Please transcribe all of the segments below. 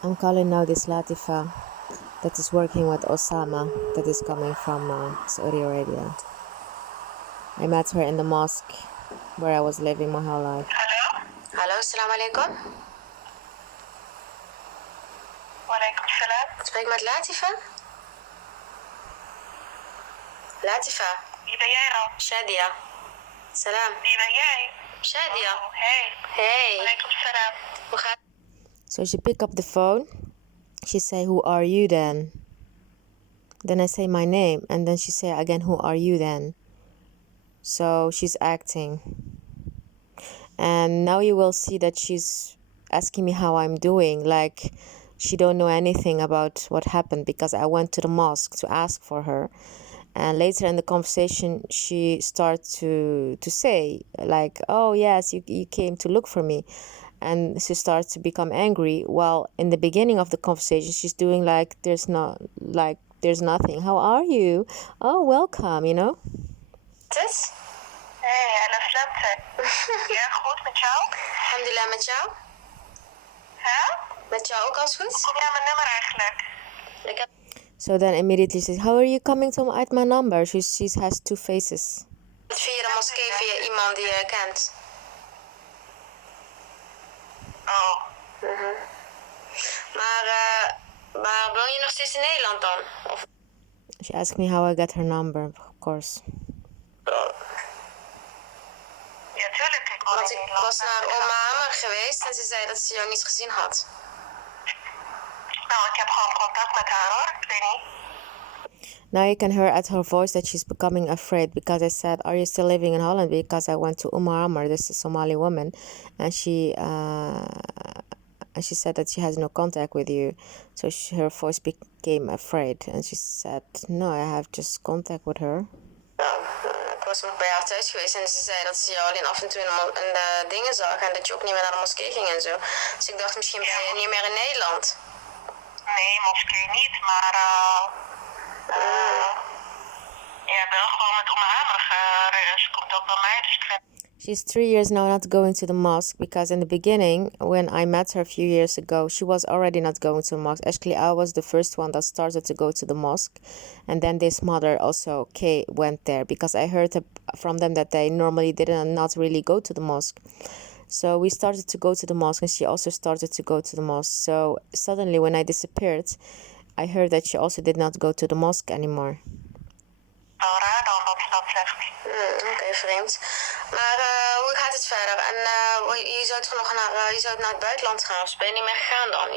I'm calling now this Latifa that is working with Osama that is coming from Saudi Arabia. I met her in the mosque where I was living my whole life. Hallo, assalamu alaikum. Walaikum salam. Ik spreek met Latifa. Latifa. Wie ben jij dan? Shadia. Salam. Wie ben jij? Shadia. Oh, hey. Hey. Walaikum salam. Hoe gaat? So she picked up the phone. She say, "Who are you then?" Then I say my name, and then she say again, "Who are you then?" So she's acting. And now you will see that she's asking me how I'm doing, like she don't know anything about what happened, because I went to the mosque to ask for her. And later in the conversation, she started to say, like, "Oh, yes, you came to look for me." And she starts to become angry. While in the beginning of the conversation, she's doing like there's nothing. How are you? Oh, welcome, you know? This? Hey, أنا سلامتك. Ja, goed met jou? Alhamdulillah, met jou? Hè? Met jou ook alles goed? Hoe kom jij aan mijn nummer eigenlijk? So then immediately says, "How are you coming to at my number?" She has two faces. Via de moskee, via iemand die je kent. Oh. Maar woon je nog steeds in Nederland dan? Of? She asked me how I got her number, of course. Ja, tuurlijk. Want ik was naar Oma geweest en ze zei dat ze jou niet gezien had. Nou, ik heb gewoon contact met haar hoor. Ik weet niet. Now you can hear at her voice that she's becoming afraid, because I said, "Are you still living in Holland?" Because I went to Amr, this is a Somali woman, and she said that she has no contact with you. So her voice became afraid, and she said, "No, I have just contact with her." Ik was nog bij haar thuis geweest en ze zei dat ze jou alleen af en toe in de dingen zag en dat je ook niet meer naar de moskee ging en zo. Dus ik dacht, misschien ben je niet meer in Nederland. Nee, moskee niet, maar ja, wel gewoon met Oma ze komt ook bij mij, dus ik vind... She's 3 years now not going to the mosque, because in the beginning, when I met her a few years ago, she was already not going to the mosque. Actually, I was the first one that started to go to the mosque. And then this mother also went there, because I heard from them that they normally not really go to the mosque. So we started to go to the mosque, and she also started to go to the mosque. So suddenly when I disappeared, I heard that she also did not go to the mosque anymore. Nou, raar dan dat ze dat zegt. Oké, vreemd. Maar hoe gaat het verder? En je zou toch nog naar het buitenland gaan, of ben je niet meer gegaan dan?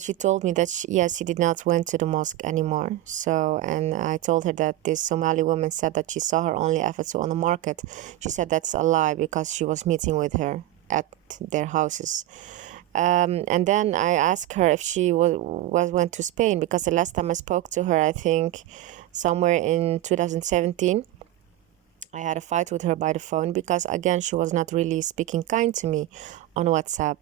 She told me that she did not went to the mosque anymore. So, and I told her that this Somali woman said that she saw her only ever on the market. She said that's a lie, because she was meeting with her at their houses. And then I asked her if she went to Spain, because the last time I spoke to her, I think somewhere in 2017, I had a fight with her by the phone, because again, she was not really speaking kind to me on WhatsApp.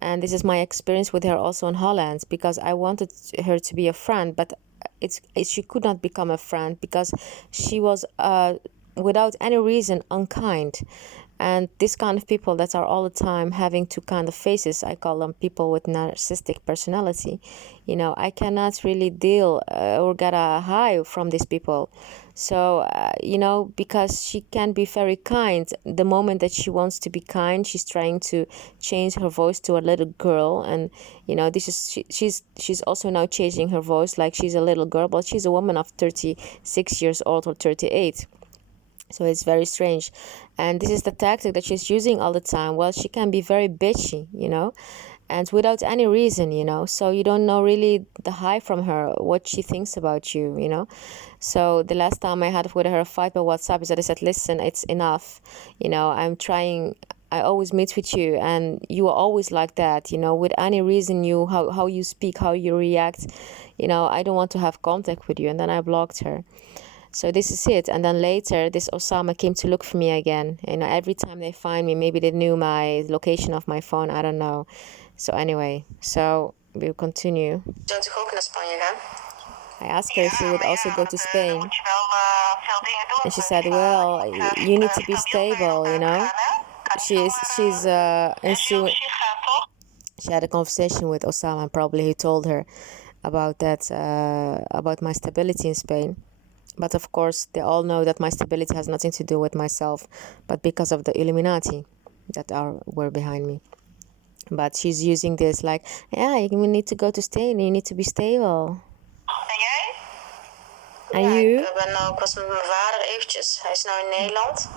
And this is my experience with her also in Holland, because I wanted her to be a friend, but she could not become a friend, because she was without any reason unkind. And this kind of people that are all the time having two kind of faces, I call them people with narcissistic personality. You know, I cannot really deal or get a high from these people. So, you know, because she can be very kind. The moment that she wants to be kind, she's trying to change her voice to a little girl. And, you know, this is she's also now changing her voice like she's a little girl, but she's a woman of 36 years old or 38. So it's very strange. And this is the tactic that she's using all the time. Well, she can be very bitchy, you know, and without any reason, you know. So you don't know really the high from her, what she thinks about you, you know. So the last time I had with her a fight by WhatsApp is that I said, "Listen, it's enough. You know, I always meet with you, and you are always like that, you know, with any reason, how you speak, how you react, you know, I don't want to have contact with you." And then I blocked her. So this is it. And then later, this Osama came to look for me again. You know, every time they find me, maybe they knew my location of my phone. I don't know. So anyway, so we'll continue. Don't you go to Spain again? I asked her if she would also go to Spain. And she said, "Well, you need to be stable, you know." She's in soon. she had a conversation with Osama, and probably he told her about that, about my stability in Spain. But of course, they all know that my stability has nothing to do with myself, but because of the Illuminati that were behind me. But she's using this like, yeah, you need to go to Spain, you need to be stable. En jij? And Ja, you? ik was met mijn vader eventjes. Hij is nou in Nederland.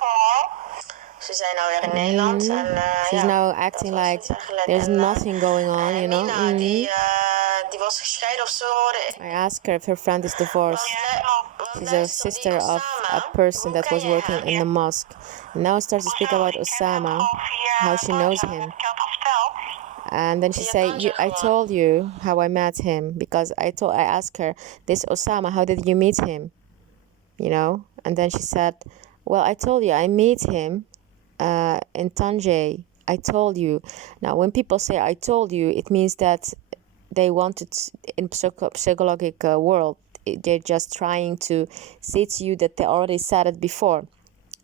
Oh. Ze zijn nou weer in Nederland. En, She's ja, now dat acting was like het eigenlijk. there's En, nothing going on, you know? Mina, die was gescheiden of zo. I asked her if her friend is divorced. She's a sister of a person that was working in the mosque. Now starts to speak about Osama, how she knows him. Ik had verteld. And then she said, I told you how I met him, because I asked her, this Osama, how did you meet him? You know? And then she said, well, I told you, I meet him in Tangier. I told you. Now, when people say I told you, it means that they wanted, in psychologic world, they're just trying to say to you that they already said it before.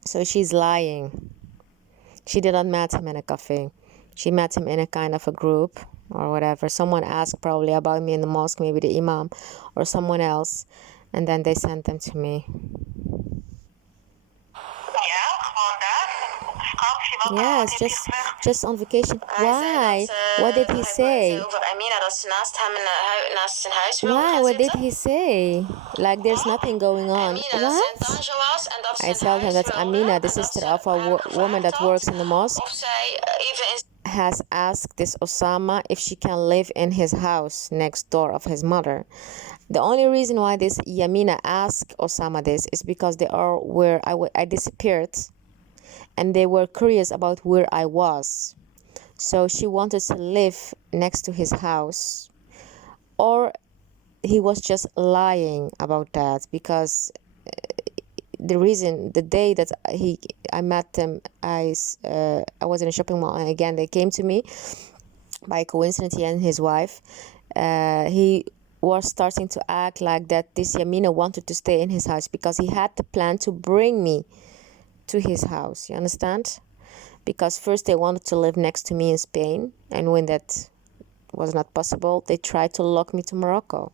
So she's lying. She didn't meet him in a cafe. She met him in a kind of a group or whatever. Someone asked probably about me in the mosque, maybe the imam or someone else, and then they sent them to me. Ja, gewoon daar. Op vakantie. Wat Yes, just on vacation. Why? What did he say? Over Amina, dat ze naast hem naast zijn huis wilde Why? gaan What did zitten. he say? Like there's nothing going on. Amina, dat ze in What? Tanger was en dat ze I zijn told him huis that wilde, Amina, en the dat sister ze of a hem woman that gevraagd works had in the mosque, of zij even in has asked this Osama if she can live in his house next door of his mother. The only reason why this Yamina asked Osama this is because they are where I disappeared, and they were curious about where I was. So she wanted to live next to his house, or he was just lying about that, because the day that I met them, I was in a shopping mall, and again they came to me by coincidence, he and his wife. He was starting to act like that this Yamina wanted to stay in his house because he had the plan to bring me to his house. You understand? Because first they wanted to live next to me in Spain, and when that was not possible, they tried to lock me to Morocco.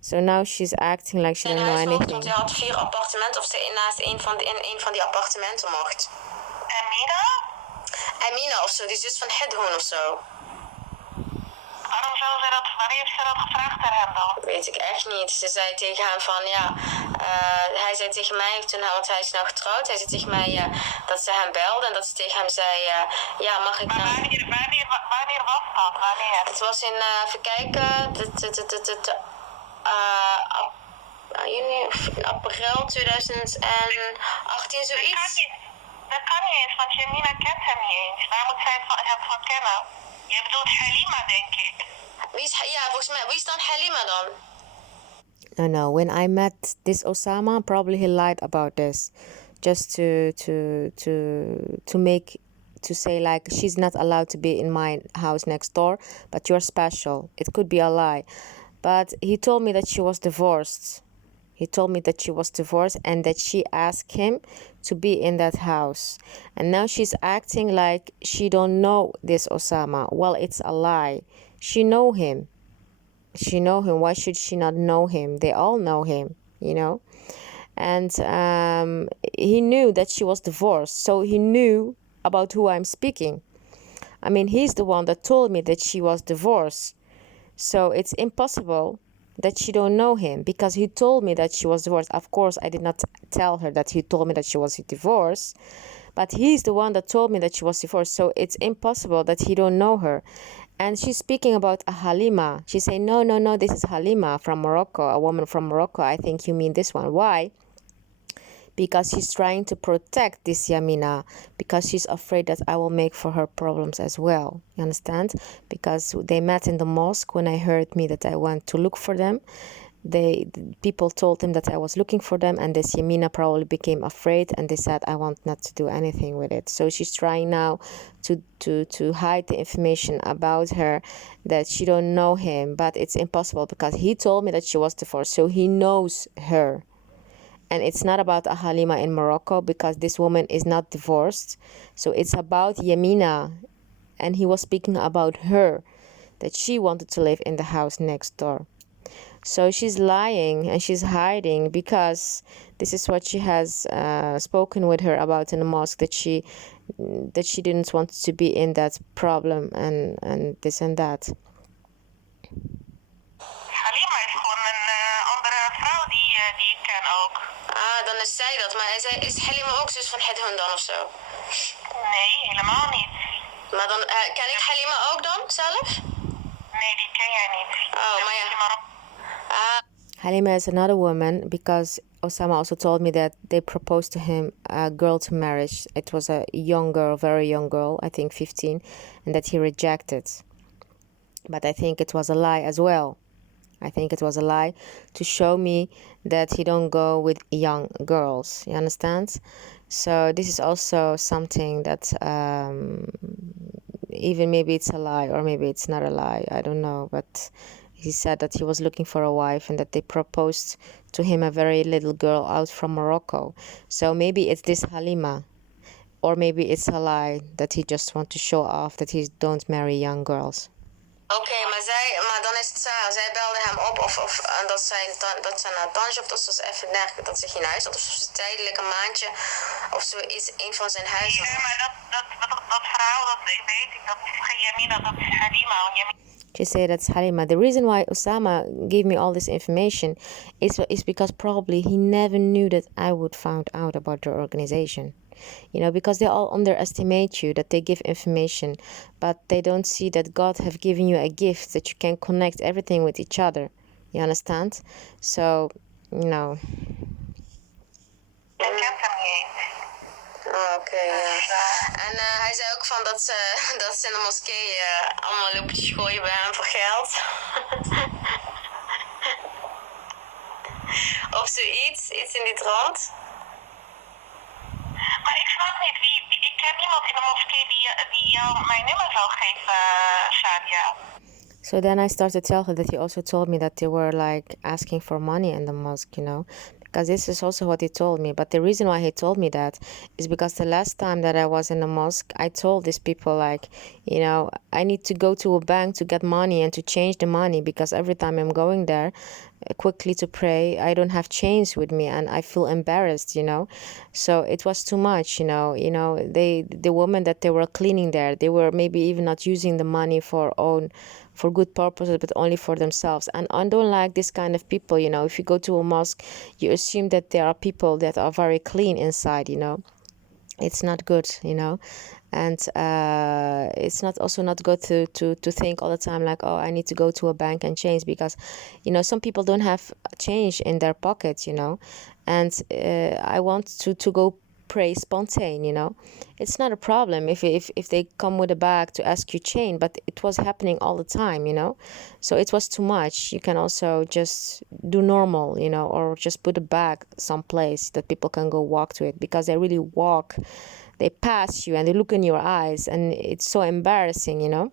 So now she's acting like she don't know anything. Want hij had 4 appartementen, of ze naast in een van die appartementen mocht. Amina? Amina of zo, die zus van Hedhoen of zo. Waarom zou ze dat, wanneer heeft ze dat gevraagd aan hem dan? Weet ik echt niet. Ze zei tegen hem van ja, hij zei tegen mij toen, want hij is nou getrouwd, hij zei tegen mij dat ze hem belde en dat ze tegen hem zei ja, mag ik Maar nou... wanneer was dat? Wanneer? Het was in, even kijken, juni of april 2018 zoiets. Dat kan niet eens, want Jamina kent hem niet eens. Waar moet zij hem van kennen? Je bedoelt Halima, denk ik. Volgens mij, wie is dan Halima dan? No. When I met this Osama, probably he lied about this, just to say like she's not allowed to be in my house next door, but you're special. It could be a lie, but he told me that she was divorced. He told me that she was divorced and that she asked him to be in that house. And now she's acting like she don't know this Osama. Well, it's a lie. She know him. She know him. Why should she not know him? They all know him, you know. And he knew that she was divorced. So he knew about who I'm speaking. I mean, he's the one that told me that she was divorced. So it's impossible that she don't know him, because he told me that she was divorced. Of course, I did not tell her that he told me that she was divorced, but he's the one that told me that she was divorced. So it's impossible that he don't know her. And she's speaking about a Halima. She say, no, this is Halima from Morocco, a woman from Morocco. I think you mean this one. Why? Because she's trying to protect this Yamina, because she's afraid that I will make for her problems as well. You understand? Because they met in the mosque when I heard me that I went to look for them. People told him that I was looking for them, and this Yamina probably became afraid, and they said I want not to do anything with it. So she's trying now to hide the information about her, that she don't know him, but it's impossible because he told me that she was divorced, so he knows her. And it's not about a Halima in Morocco, because this woman is not divorced. So it's about Yamina and he was speaking about her, that she wanted to live in the house next door. So she's lying and she's hiding because this is what she has spoken with her about in the mosque, that she didn't want to be in that problem and this and that. Halima is gewoon een andere vrouw die ik ken ook. Ah, dan is zij dat. Maar is Halima ook zus van het hun dan of zo? Nee, helemaal niet. Maar dan ken ik Halima ook dan zelf? Nee, die ken jij niet. Oh, maar ja. Halima is another woman because Osama also told me that they proposed to him a girl to marriage. It was a young girl, very young girl, I think 15, and that he rejected. But I think it was a lie as well. I think it was a lie to show me that he don't go with young girls. You understand? So this is also something that even maybe it's a lie or maybe it's not a lie. I don't know. But he said that he was looking for a wife and that they proposed to him a very little girl out from Morocco. So maybe it's this Halima. Or maybe it's a lie that he just want to show off that he don't marry young girls. Oké, maar dan is het zo. Zij belde hem op en dat ze naar Tanja of dat ze even nergens dat ze geen huis had of ze tijdelijk een maandje of zoiets een van zijn huizen. Nee, maar dat verhaal, dat weet ik, dat is geen Yamina, dat is Halima. She said that's Halima. The reason why Osama gave me all this information is because probably he never knew that I would find out about their organization. You know, because they all underestimate you, that they give information, but they don't see that God have given you a gift that you can connect everything with each other. You understand? So, you know. Ik ken hem niet eens. Oké, ja. En hij zei ook van dat ze in de moskee allemaal lopen te gooien bij hem voor geld. Of zoiets, iets in die trant. Maar ik snap niet, ik ken niemand in de moskee die jou mijn nummer zou geven, Shadia. So then I started to tell her that he also told me that they were like asking for money in the mosque, you know, because this is also what he told me. But the reason why he told me that is because the last time that I was in the mosque, I told these people like, you know, I need to go to a bank to get money and to change the money because every time I'm going there quickly to pray, I don't have change with me and I feel embarrassed, you know. So it was too much, you know, the women that they were cleaning there, they were maybe even not using the money for good purposes, but only for themselves. And I don't like this kind of people, you know. If you go to a mosque, you assume that there are people that are very clean inside, you know. It's not good, you know. And it's not good to think all the time like, oh, I need to go to a bank and change, because, you know, some people don't have change in their pockets, you know. And I want to go pray spontaneous, you know. It's not a problem if they come with a bag to ask you change, but it was happening all the time, you know. So it was too much. You can also just do normal, you know, or just put a bag someplace that people can go walk to it, because they really walk, they pass you and they look in your eyes and it's so embarrassing, you know.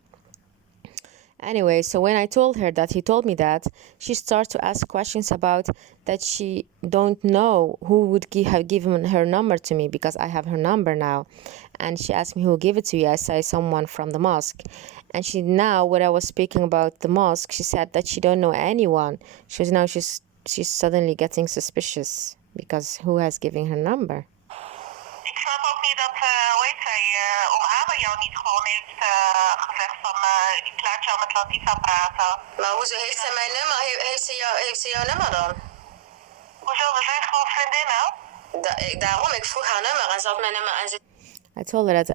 Anyway, so when I told her that he told me that, she started to ask questions about that she don't know who would have given her number to me, because I have her number now. And she asked me who gave it to you. I say someone from the mosque. And she now, when I was speaking about the mosque, she said that she don't know anyone. She's suddenly getting suspicious because who has given her number? Ik snap ook niet dat, hoe heet zij, Ohama jou niet gewoon heeft gezegd van, ik laat jou met Latifa praten. Maar hoezo heeft zij mijn nummer? Heeft ze jouw nummer dan? Hoezo, we zijn gewoon vriendinnen? Daarom, ik vroeg haar nummer en ze had mijn nummer en ze... I told her that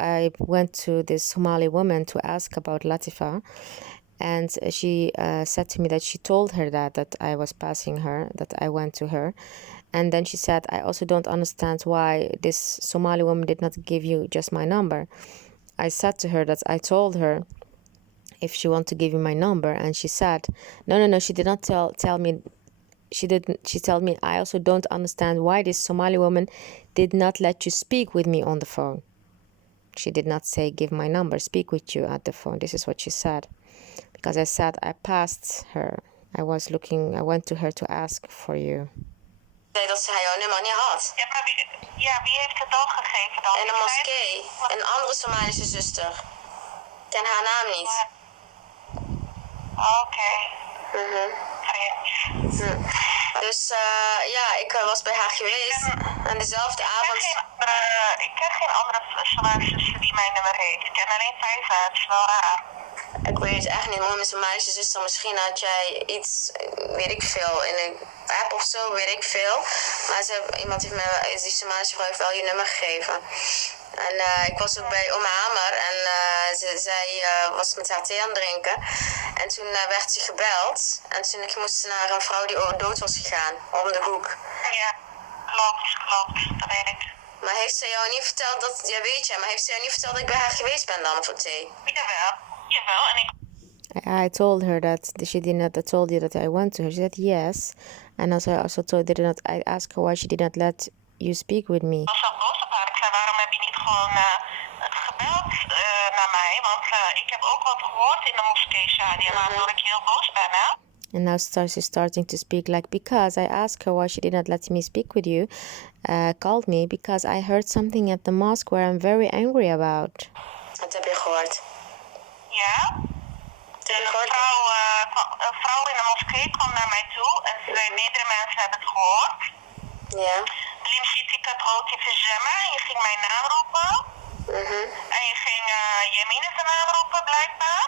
I went to this Somali woman to ask about Latifa, and she said to me that she told her that I was passing her, that I went to her. And then she said, I also don't understand why this Somali woman did not give you just my number. I said to her that I told her if she want to give you my number, and she said, no, she did not tell me. She told me, I also don't understand why this Somali woman did not let you speak with me on the phone. She did not say, give my number, speak with you at the phone. This is what she said. Because I said I passed her. I went to her to ask for you. Dat ze jouw nummer niet had. Ja, maar wie heeft het dan gegeven dan? In de moskee. Een andere Somalische zuster. ken haar naam niet. Oké. Vreemd. Dus ja, ik was bij haar geweest. En dezelfde avond... Ik ken geen andere Somalische die mijn nummer heeft. Ik ken alleen Faiza, het is wel raar. Ik weet het echt niet, mooi met Somalische zuster. Misschien had jij iets, weet ik veel, in een app of zo, weet ik veel. Maar iemand heeft mij, die Somalische vrouw heeft wel je nummer gegeven. En ik was ook bij Oma Hamer en zij was met haar thee aan het drinken. En toen werd ze gebeld. En toen moest ze naar een vrouw die dood was gegaan, om de hoek. Ja, klopt, dat weet ik. Maar heeft ze jou niet verteld dat, ja weet je, maar heeft ze jou niet verteld dat ik bij haar geweest ben dan voor thee? Jawel, en ik... I told her that she did not. I told you that I went to her. She said yes, and also told did not. I asked her why she did not let you speak with me. Ik was wel boos op haar. Ik zei, waarom heb je niet gewoon gebeld naar mij? Want ik heb ook wat gehoord in de moskee, Shadia, waardoor ik heel boos ben, hè? And now she's starting to speak like, because I asked her why she did not let me speak with you, called me because I heard something at the mosque where I'm very angry about. Wat heb je gehoord? Ja? Een vrouw in de moskee kwam naar mij toe en ze zei, meerdere mensen hebben het gehoord. Ja. Limshiti katroti pyjama, je ging mijn naam roepen. En je ging Yamine zijn naam roepen, blijkbaar.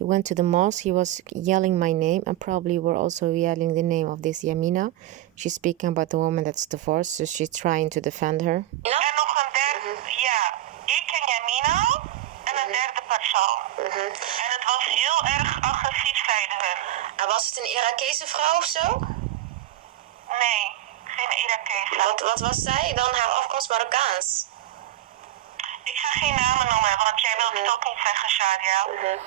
He went to the mosque, he was yelling my name, and probably were also yelling the name of this Yamina. She's speaking about the woman that's divorced, so she's trying to defend her. En nog een derde, ja, ik en Yamina en een derde persoon. En het was heel erg agressief, zeiden hun. En was het een Irakese vrouw of zo? Nee, geen Irakese. Wat was zij dan? Haar afkomst Marokkaans? Ik ga geen namen noemen, want jij wilt het ook niet zeggen, Shadia.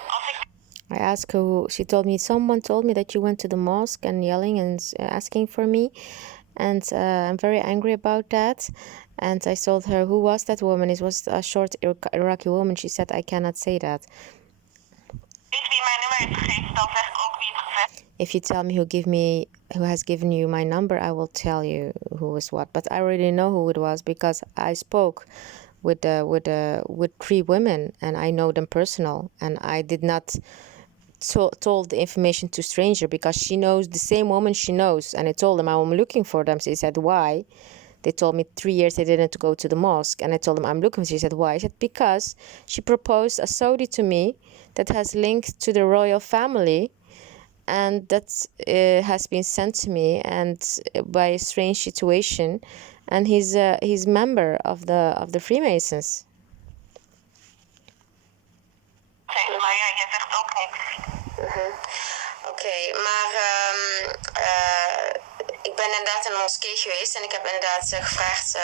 Als ik... I asked her who, she told me, someone told me that you went to the mosque and yelling and asking for me, and I'm very angry about that. And I told her, who was that woman? It was a short Iraqi woman. She said, I cannot say that. Weet wie mijn nummer heeft gegeven, dan zeg ik ook wie het gezegd. If you tell me who has given you my number, I will tell you who was what. But I already know who it was because I spoke with 3 women and I know them personal, and I did not told the information to stranger because she knows the same woman she knows, and I told them I'm looking for them. So he said, why? They told me 3 years they didn't go to the mosque, and I told them I'm looking. She said, why? I said, because she proposed a Saudi to me that has links to the royal family, and that has been sent to me and by a strange situation, and he's member of the Freemasons. Maar ja, jij zegt ook niks. Oké, maar ik ben inderdaad in de moskee geweest en ik heb inderdaad gevraagd,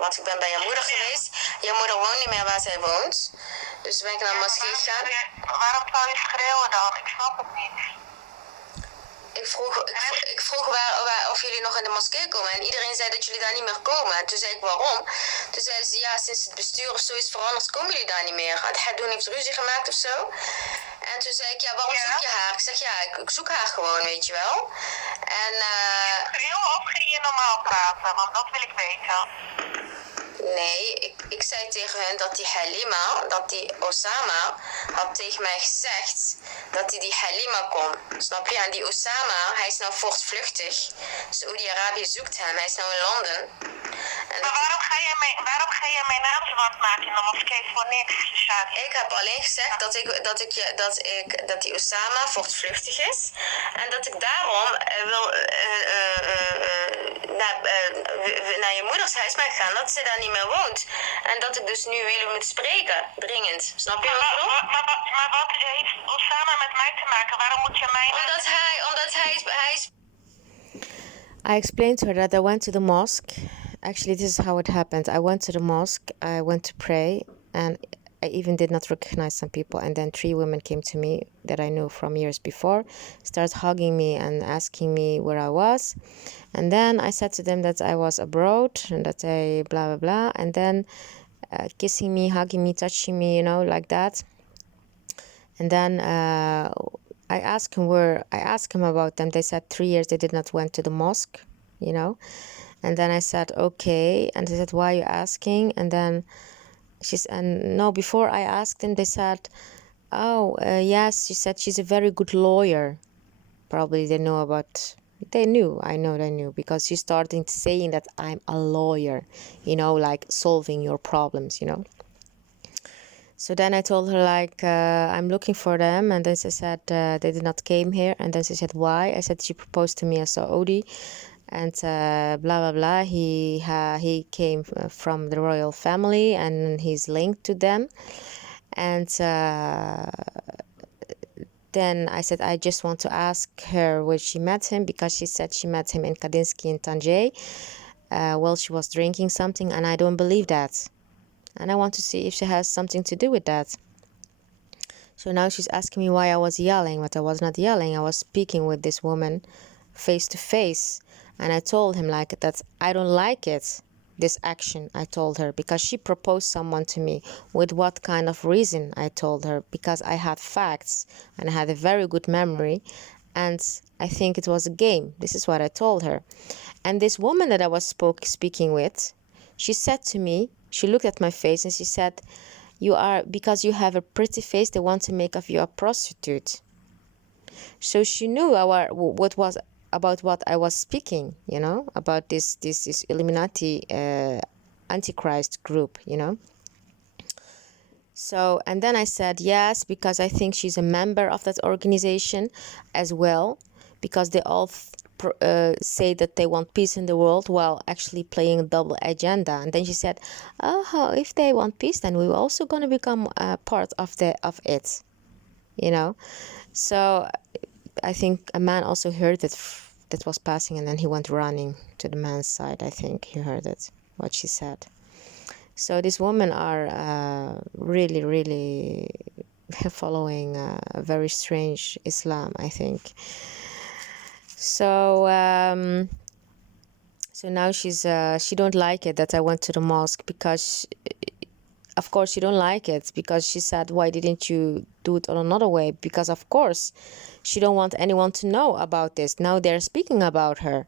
want ik ben bij je moeder geweest. Je moeder woont niet meer waar zij woont, dus ben ik naar de moskee gegaan. Waarom zou je schreeuwen dan? Ik snap het niet. Ik vroeg of jullie nog in de moskee komen en iedereen zei dat jullie daar niet meer komen. En toen zei ik waarom. Toen zeiden ze ja, sinds het bestuur of zo is veranderd komen jullie daar niet meer. Het Hadoun heeft ruzie gemaakt of zo. En toen zei ik ja, waarom zoek je haar? Ik zeg ja, ik zoek haar gewoon, weet je wel. En Schreeuwen of ging je normaal praten? Want dat wil ik weten. nee, ik zei tegen hen dat die Halima, dat die Osama had tegen mij gezegd dat die Halima kon. Snap je? En die Osama, hij is nou voortvluchtig. Saoedi-Arabië zoekt hem, hij is nou in Londen. En maar waarom ga jij mijn naam zwart maken in de moskee voor niks, Shadia? ik heb alleen gezegd dat die Osama voortvluchtig is. En dat ik daarom wil naar je moeders huis ben gegaan, dat ze daar niet meer woont. En dat ik dus nu wil moet spreken, dringend. Snap je wat ik bedoel? Maar wat heeft Osama met mij te maken? Waarom moet je mij... Omdat hij is... I explained to her that I went to the mosque. Actually, this is how it happened. I went to the mosque, I went to pray, and I even did not recognize some people. And then 3 women came to me that I knew from years before, started hugging me and asking me where I was. And then I said to them that I was abroad and that I blah, blah, blah. And then kissing me, hugging me, touching me, you know, like that. And then I asked him about them. They said 3 years they did not went to the mosque, you know. And then I said, okay. And they said, why are you asking? And then before I asked them, they said, oh, yes, she said she's a very good lawyer. Probably they know about, they knew, I know they knew, because she started saying that I'm a lawyer, like solving your problems, So then I told her, like, I'm looking for them. And then she said they did not came here. And then she said, why? I said, she proposed to me as Saudi. And blah, blah, blah. He came from the royal family and he's linked to them. And then I said, I just want to ask her where she met him, because she said she met him in Kadinsky in Tangier while she was drinking something. And I don't believe that. And I want to see if she has something to do with that. So now she's asking me why I was yelling, but I was not yelling. I was speaking with this woman face to face. And I told him like that I don't like it, this action, I told her, because she proposed someone to me. With what kind of reason, I told her, because I had facts and I had a very good memory. And I think it was a game. This is what I told her. And this woman that I was speaking with, she said to me, she looked at my face and she said, because you have a pretty face, they want to make of you a prostitute. So she knew what was about what I was speaking, about this Illuminati Antichrist group, So, and then I said yes, because I think she's a member of that organization as well, because they all say that they want peace in the world while actually playing a double agenda. And then she said, oh, if they want peace, then we're also going to become part of it, So I think a man also heard it that was passing, and then he went running to the man's side. I think he heard it, what she said. So these women are really, really following a very strange Islam, I think. So so now she don't like it that I went to the mosque, because of course she don't like it, because she said, why didn't you do it on another way? Because of course she don't want anyone to know about this. Now they're speaking about her,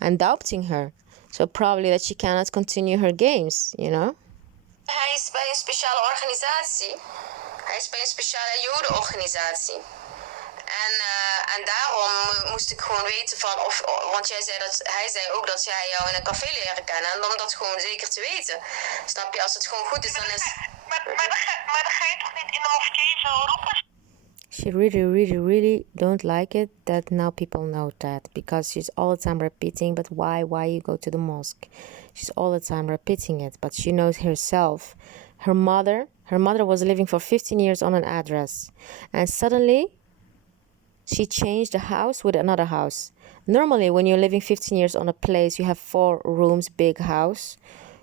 and doubting her. So probably that she cannot continue her games, Hij is bij een speciale organisatie. Hij is bij een speciale jodenorganisatie. En daarom moest ik gewoon weten van want hij zei ook dat zij jou in een café leren kennen. En om dat gewoon zeker te weten. Snap je? Als het gewoon goed is, dan is... Maar dan ga je toch niet in de moskee zo roepen? She really, really, really don't like it that now people know that, because she's all the time repeating, but why you go to the mosque? She's all the time repeating it, but she knows herself. Her mother was living for 15 years on an address, and suddenly she changed the house with another house. Normally, when you're living 15 years on a place, you have 4 rooms, big house.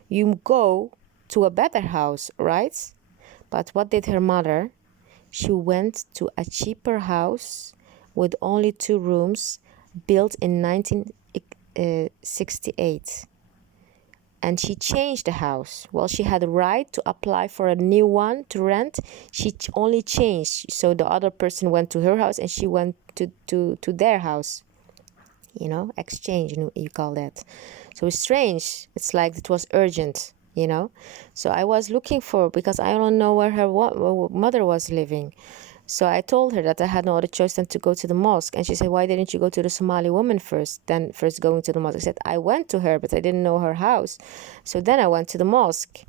You go to a better house, right? But what did her mother? She went to a cheaper house with only 2 rooms, built in 1968. And she changed the house. Well, she had the right to apply for a new one to rent. She only changed. So the other person went to her house and she went to their house. Exchange, you call that. So it's strange. It's like it was urgent, So I was looking for, because I don't know where her mother was living. So I told her that I had no other choice than to go to the mosque. And she said, why didn't you go to the Somali woman first, then first going to the mosque? I said, I went to her, but I didn't know her house. So then I went to the mosque,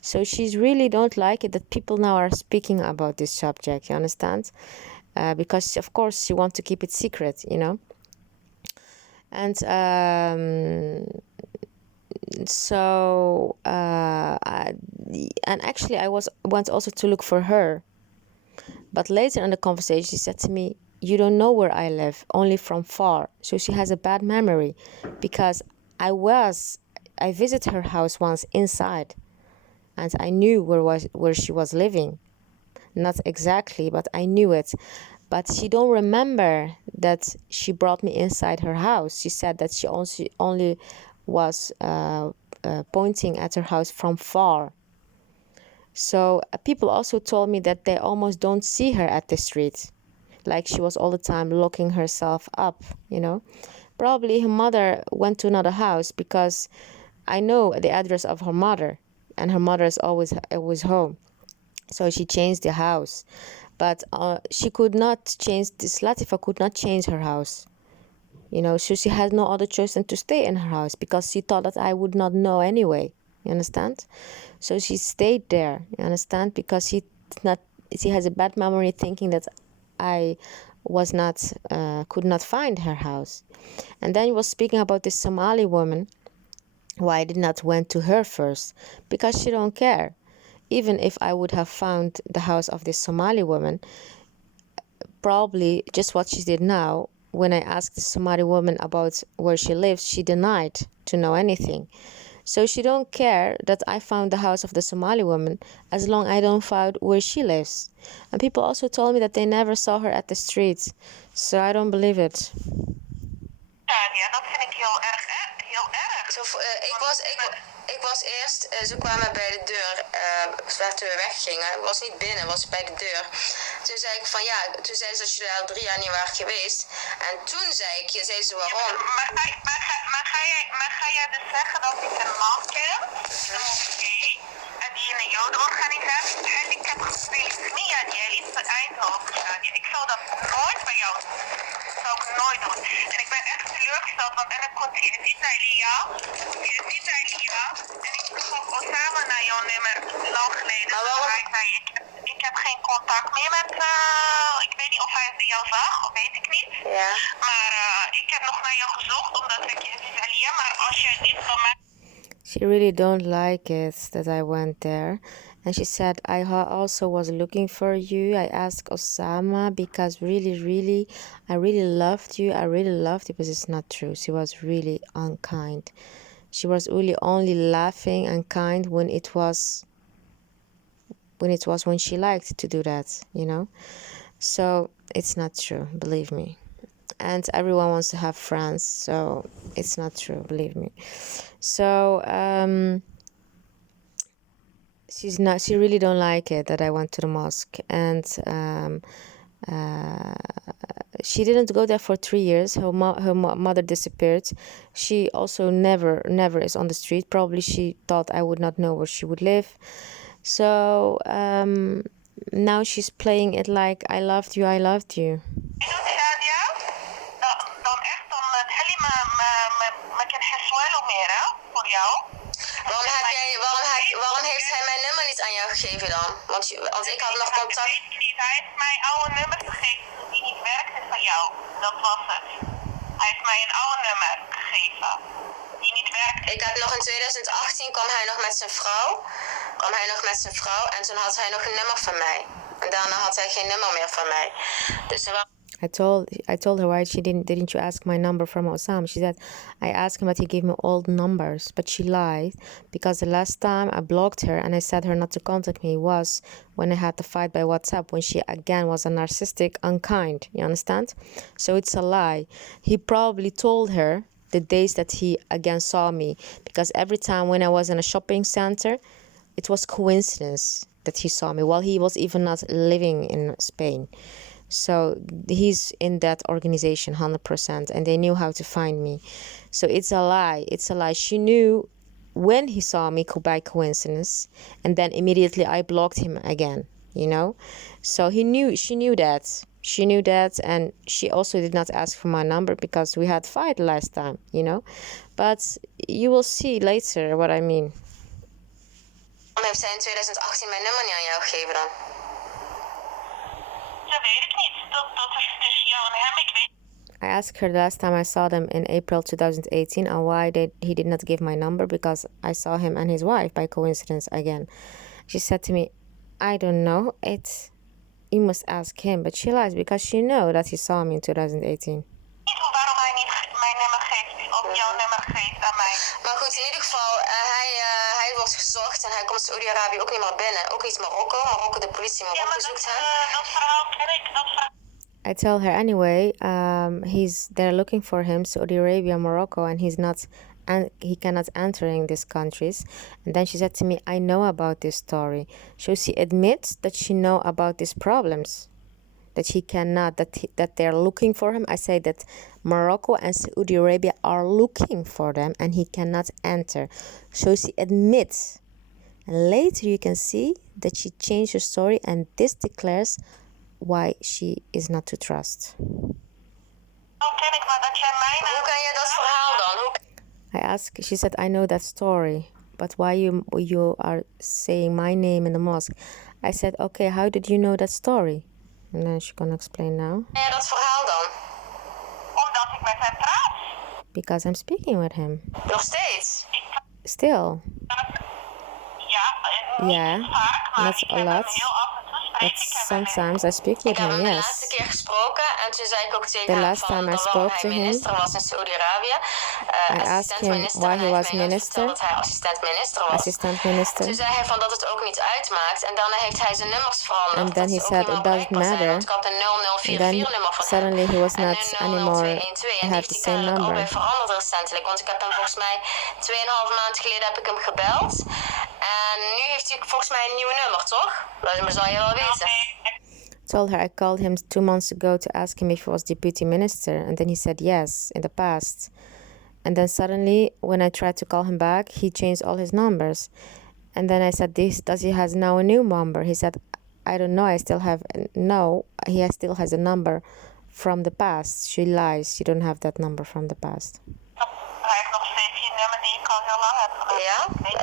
So she's really don't like it that people now are speaking about this subject, you understand? Because, of course, she wants to keep it secret, And so and actually I went also to look for her, but later in the conversation she said to me, you don't know where I live, only from far. So she has a bad memory, because I visited her house once inside, and I knew where she was living, not exactly, but I knew it. But she don't remember that she brought me inside her house. She said that she only was pointing at her house from far. So people also told me that they almost don't see her at the street, like she was all the time locking herself up, Probably her mother went to another house, because I know the address of her mother. and her mother is always home. So she changed the house, but she could not change. This Latifa could not change her house. So she had no other choice than to stay in her house because she thought that I would not know anyway. You understand? So she stayed there. You understand? Because she has a bad memory, thinking that I could not find her house. And then he was speaking about this Somali woman. Why I did not went to her first? Because she don't care. Even if I would have found the house of this Somali woman, probably just what she did now, when I asked the Somali woman about where she lives, she denied to know anything. So she don't care that I found the house of the Somali woman as long I don't find where she lives. And people also told me that they never saw her at the streets. So I don't believe it. Ja, dat vind ik heel erg. Ik was eerst, ze kwamen bij de deur, toen we weggingen. Ik was niet binnen, was bij de deur. Toen zei ik van ja, toen zei ze dat jullie al 3 jaar niet waren geweest. En toen zei ze waarom. Maar ga jij dus zeggen dat ik een man ken, oké, en die in een jodenorganisatie en ik heb gespeeld Mia die is het Eindhoven staan. Ik zou dat nooit bij jou doen. Dat zou ik nooit doen. En ik ben echt teleurgesteld, want en dan komt hij in Italia. En ik vroeg ook Osama naar jouw nummer lang geleden. Maar waarom? Hij zei, ik heb geen contact meer met, ik weet niet of hij jou zag, of weet ik niet. Ja. Maar ik heb nog naar jou gezocht, omdat ik in Italië, maar als jij niet van mij... She really don't like it that I went there. And she said, I also was looking for you. I asked Osama because I really loved you. But it's not true. She was really unkind. She was really only laughing and kind when she liked to do that, So it's not true, believe me. And everyone wants to have friends, so it's not true, believe me. So she really don't like it that I went to the mosque. And she didn't go there for 3 years. Her mother disappeared. She also never is on the street. Probably she thought I would not know where she would live. So now she's playing it like I loved you. Waarom heeft hij mijn nummer niet aan jou gegeven dan? Want ik had nog contact. Ik weet niet, hij heeft mij oude nummer gegeven die niet werkte van jou. Dat was het. Hij heeft mij een oude nummer gegeven die niet werkte. Ik had nog in 2018 kwam hij nog met zijn vrouw en toen had hij nog een nummer van mij. En daarna had hij geen nummer meer van mij. Dus I told her, why didn't you ask my number from Osama? She said, I asked him, but he gave me old numbers. But she lied, because the last time I blocked her and I said her not to contact me was when I had the fight by WhatsApp, when she again was a narcissistic, unkind. You understand? So it's a lie. He probably told her the days that he again saw me, because every time when I was in a shopping center, it was coincidence that he saw me, while he was even not living in Spain. So he's in that organization 100%, and they knew how to find me. So it's a lie. She knew when he saw me by coincidence, and then immediately I blocked him again, So she knew that, and she also did not ask for my number because we had fight last time, But you will see later what I mean. Waarom heeft zij in 2018 mijn nummer niet aan jou gegeven dan? Dat weet ik niet. Dat is tussen jou en hem. Ik weet. I asked her the last time I saw them in April 2018 and why he did not give my number, because I saw him and his wife by coincidence again. She said to me, I don't know, you must ask him. But she lies, because she know that he saw me in 2018. Waarom hij niet mijn nummer geeft, of jouw nummer geeft aan mij. Maar goed, in ieder geval, hij wordt gezocht en hij komt Saudi-Arabië ook niet meer binnen. Ook niet Marokko, de politie in Marokko zoekt hem. Dat verhaal ken ik, I tell her anyway, they're looking for him, Saudi Arabia, Morocco, and he cannot enter in these countries. And then she said to me, I know about this story. So she admits that she know about these problems, that he cannot, that they're looking for him. I say that Morocco and Saudi Arabia are looking for them and he cannot enter. So she admits And later you can see that she changed her story, and this declares why she is not to trust. Hoe kan je dat verhaal dan? I asked, she said, I know that story, but why you are saying my name in the mosque? I said, okay, how did you know that story? And then she's gonna explain now. Ken je dat verhaal dan? Omdat ik met hem praat. Because I'm speaking with him. Nog steeds? Still. Ja, niet Yeah, vaak, maar not ik a heb hem lot. heel af en toe But spreek ik hem. sometimes I speak Ik with heb him, hem de laatste yes. keer gesproken en toen zei ik ook tegen The hem last van time I dat spoke hij to him, minister was in Saudi-Arabië. I asked him Assistent-minister. why En he hij was heeft mij nooit minister, verteld dat hij assistent-minister was. assistant Toen minister, zei hij van dat het ook niet uitmaakt. En daarna heeft hij zijn nummers veranderd. and then dat he ze ook said niet meer it doesn't bereikbaar zijn. matter. Want ik had een And then 0044 nummer van hem. suddenly he was En not nu anymore, 00212. he En die had heeft the hij same kennelijk number. alweer veranderd recentelijk. Want ik heb hem volgens mij 2,5 maand geleden heb ik hem gebeld. En nu heeft hij volgens mij een nieuw nummer, toch? Dat zal je wel weten. Told her I called him 2 months ago to ask him if he was deputy minister, and then he said yes in the past. And then suddenly, when I tried to call him back, he changed all his numbers. And then I said, does he has now a new number? He said, I don't know. I still have no. Still has a number from the past. She lies. You don't have that number from the past. Hij heeft nog steeds die nummer die ik al heel lang heb gehad. Ja,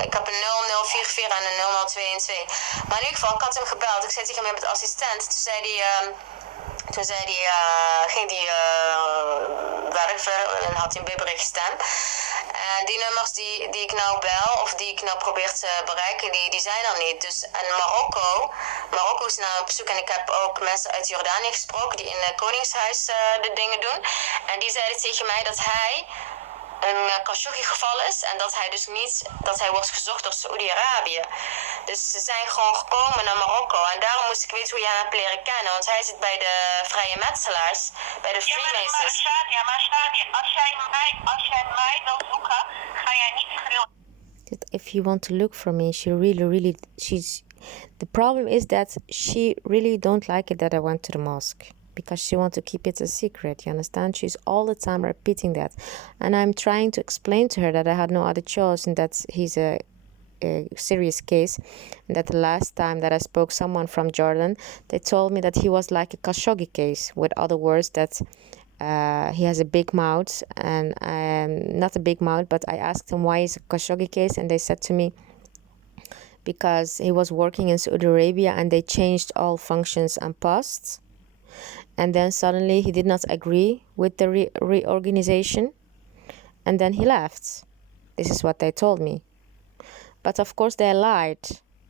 ik heb een 0044 en een 0022. Maar in ieder geval, ik had hem gebeld. Ik zei tegen hem met assistent. Toen ging hij werken en had hij een bibberige stem. En die nummers die ik nou bel, of die ik nou probeer te bereiken, die zijn er niet. Dus en Marokko is nou op zoek. En ik heb ook mensen uit Jordanië gesproken die in het Koningshuis de dingen doen. En die zeiden tegen mij dat hij een Khashoggi-geval is en dat hij wordt gezocht door Saoedi-Arabië. Dus ze zijn gewoon gekomen naar Marokko en daarom moest ik weten hoe je hem hebt leren kennen, want hij zit bij de vrije metselaars, bij de Freemasons. Maar Shadia, als jij mij wil zoeken, ga jij niet schreeuwen. If you want to look for me, the problem is that she really don't like it that I went to the mosque. Because she wants to keep it a secret, you understand? She's all the time repeating that. And I'm trying to explain to her that I had no other choice and that he's a serious case. And that the last time that I spoke to someone from Jordan, they told me that he was like a Khashoggi case. With other words, that he has a big mouth. And not a big mouth, but I asked him why it's a Khashoggi case. And they said to me, because he was working in Saudi Arabia and they changed all functions and posts. And then suddenly he did not agree with the reorganization. And then he left. This is what they told me. But of course they lied.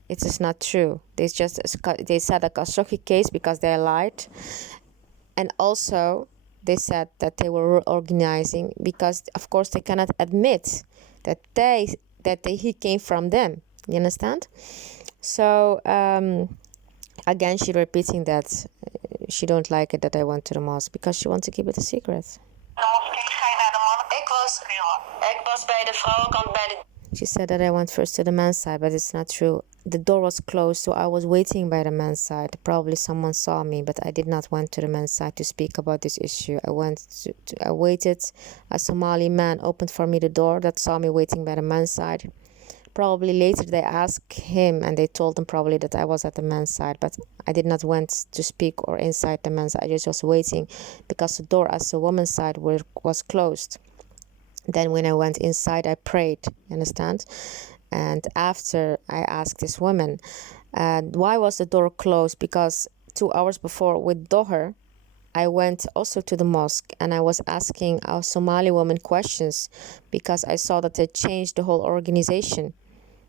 It is not true. They said a Khashoggi case because they lied. And also they said that they were reorganizing because of course they cannot admit that he came from them. You understand? So again, she repeating that she don't like it that I went to the mosque because she wants to keep it a secret. Ik was bij de vrouwenkant bij de... She said that I went first to the men's side, but it's not true. The door was closed, so I was waiting by the men's side. Probably someone saw me, but I did not went to the men's side to speak about this issue. I waited. A Somali man opened for me the door that saw me waiting by the men's side. Probably later they asked him and they told him probably that I was at the men's side, but I did not went to speak or inside the men's side. I just was waiting because the door as the woman's side was closed. Then when I went inside, I prayed, you understand? And after I asked this woman, why was the door closed? Because 2 hours before with Doher, I went also to the mosque and I was asking our Somali woman questions because I saw that they changed the whole organization,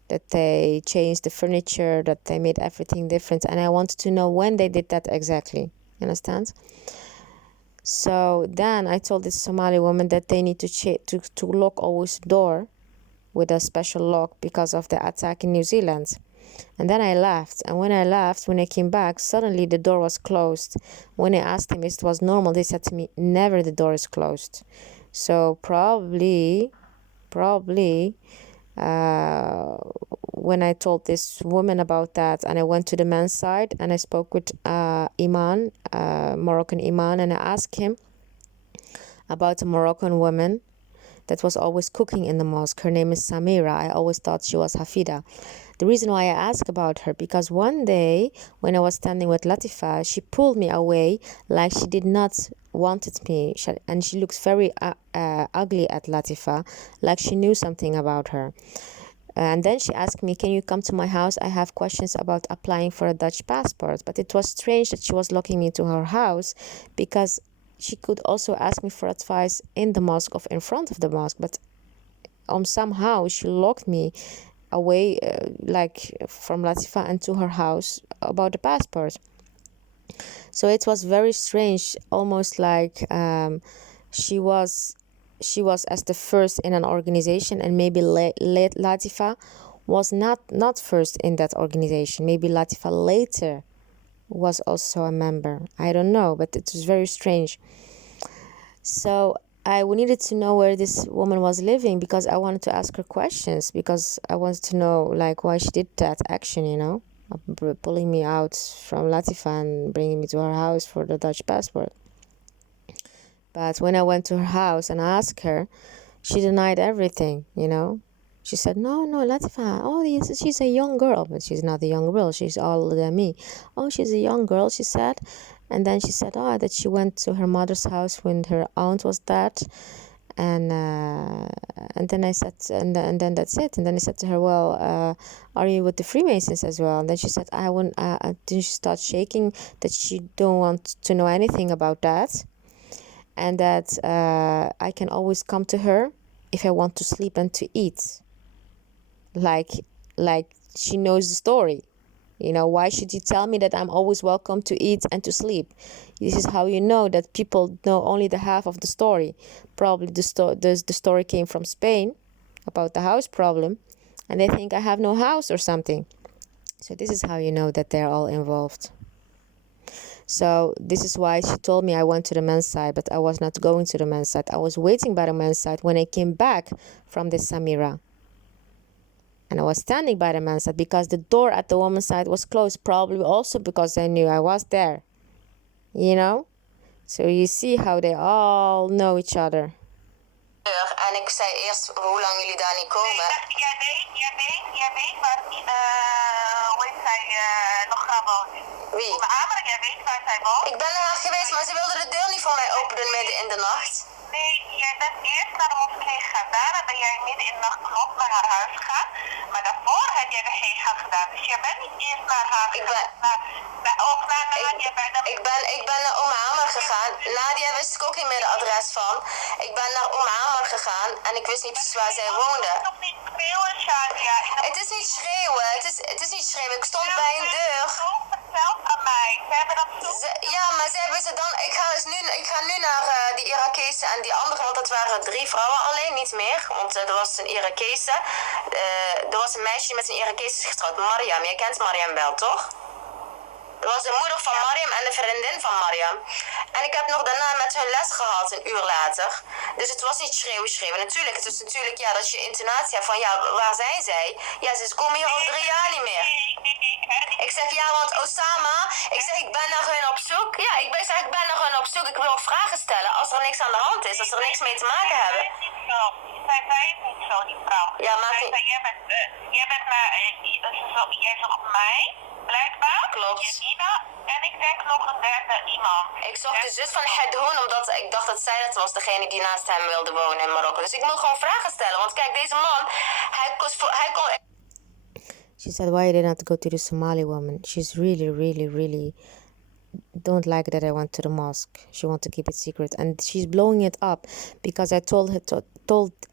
that they changed the furniture, that they made everything different. And I wanted to know when they did that exactly, you understand? So then I told this Somali woman that they need to lock always the door with a special lock because of the attack in New Zealand. And then I left. And when I came back, suddenly the door was closed. When I asked them if it was normal, they said to me, never the door is closed. So probably, when I told this woman about that and I went to the men's side and I spoke with Iman, Moroccan Iman, and I asked him about a Moroccan woman that was always cooking in the mosque. Her name is Samira. I always thought she was Hafida. The reason why I ask about her, because one day when I was standing with Latifa, she pulled me away like she did not wanted me, and she looked very ugly at Latifa, like she knew something about her. And then she asked me, can you come to my house? I have questions about applying for a Dutch passport. But it was strange that she was locking me to her house, because she could also ask me for advice in the mosque or in front of the mosque. But somehow she locked me away, like from Latifa and to her house about the passport. So it was very strange, almost like she was as the first in an organization, and maybe Latifa was not first in that organization. Maybe Latifa later was also a member. I don't know, but it was very strange. So I needed to know where this woman was living, because I wanted to ask her questions, because I wanted to know like why she did that action, pulling me out from Latifa and bringing me to her house for the Dutch passport. But when I went to her house and asked her, she denied everything, She said, no, Latifa, she's a young girl. But she's not a young girl, she's older than me. Oh, she's a young girl, she said. And then she said, that she went to her mother's house when her aunt was dead. And then I said, and then that's it. And then I said to her, well, are you with the Freemasons as well? And then she said, I wouldn't. Then she started shaking, that she don't want to know anything about that, and that I can always come to her if I want to sleep and to eat. Like she knows the story. Why should you tell me that I'm always welcome to eat and to sleep? This is how you know that people know only the half of the story. Probably the story came from Spain about the house problem, and they think I have no house or something. So this is how you know that they're all involved. So this is why she told me I went to the men's side, but I was not going to the men's side. I was waiting by the men's side when I came back from the Samira. And I was standing by the men's side because the door at the woman's side was closed, probably also because I knew I was there. So you see how they all know each other. En ik zei eerst hoe lang jullie daar niet komen. Jij weet waar, hoe heet zij, nog gaan wonen. Wie? Jij weet waar zij woont. Ik ben naar haar geweest, maar ze wilde de deur niet voor mij openen midden in de nacht. Nee, jij bent eerst naar de moskee gegaan. Daarna ben jij midden in de nacht nog naar haar huis gegaan. Maar daarvoor heb jij de hega gedaan. Dus jij bent niet eerst naar haar gegaan. Ik ben naar Hamer gegaan. Nadia wist ik ook niet meer het adres van. Ik ben naar Hamer gegaan en ik wist niet precies waar zij woonde. Het is niet schreeuwen. Het is niet schreeuwen. Ik stond bij een deur. Aan mij. Ze hebben dat ja, maar ze hebben ze dan. Ik ga nu naar die Irakezen en die andere, want dat waren 3 vrouwen alleen, niet meer. Want er was een Irakese. Er was een meisje met een Irakees getrouwd. Mariam, jij kent Mariam wel, toch? Dat was de moeder van Mariam en de vriendin van Mariam. En ik heb nog daarna met hun les gehad, een uur later. Dus het was niet schreeuwen. Natuurlijk, het is natuurlijk, ja, dat je intonatie hebt van, ja, waar zijn zij? Ja, ze komen hier al 3 jaar niet meer. Ik zeg, ja, want Osama, ik ben naar hun op zoek. Ja, ik ben naar hun op zoek. Ik wil vragen stellen als er niks aan de hand is, als er niks mee te maken hebben. Zij zei het niet zo, die vrouw. Ja, maar jij bent naar, jij zocht mij, blijkbaar. Klopt. Janina, en ik denk nog een derde iemand. Ik zocht de zus van Hedhoen, omdat ik dacht dat zij dat was, degene die naast hem wilde wonen in Marokko. Dus ik moet gewoon vragen stellen, want kijk, deze man, hij kon... She said, why did I not go to the Somali woman? She's really, really, really don't like that I went to the mosque. She wants to keep it secret, and she's blowing it up because I told her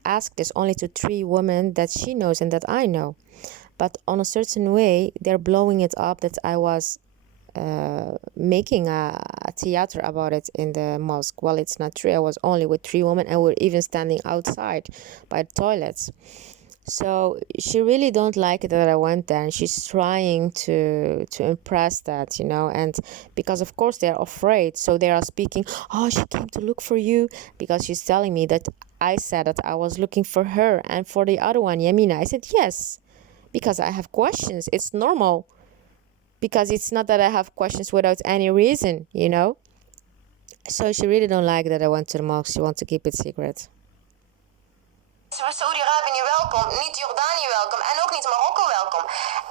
ask this only to 3 women that she knows and that I know. But on a certain way, they're blowing it up that I was making a theater about it in the mosque. Well, it's not true. I was only with 3 women, and we're even standing outside by the toilets. So she really don't like it that I went there, and she's trying to impress that, and because of course they're afraid, so they are speaking, oh, she came to look for you, because she's telling me that I said that I was looking for her and for the other one, Yamina. I said yes, because I have questions. It's normal, because it's not that I have questions without any reason, So she really don't like that I went to the mosque. She wants to keep it secret. Saoedi-Arabië niet welkom, niet Jordanië welkom en ook niet Marokko welkom.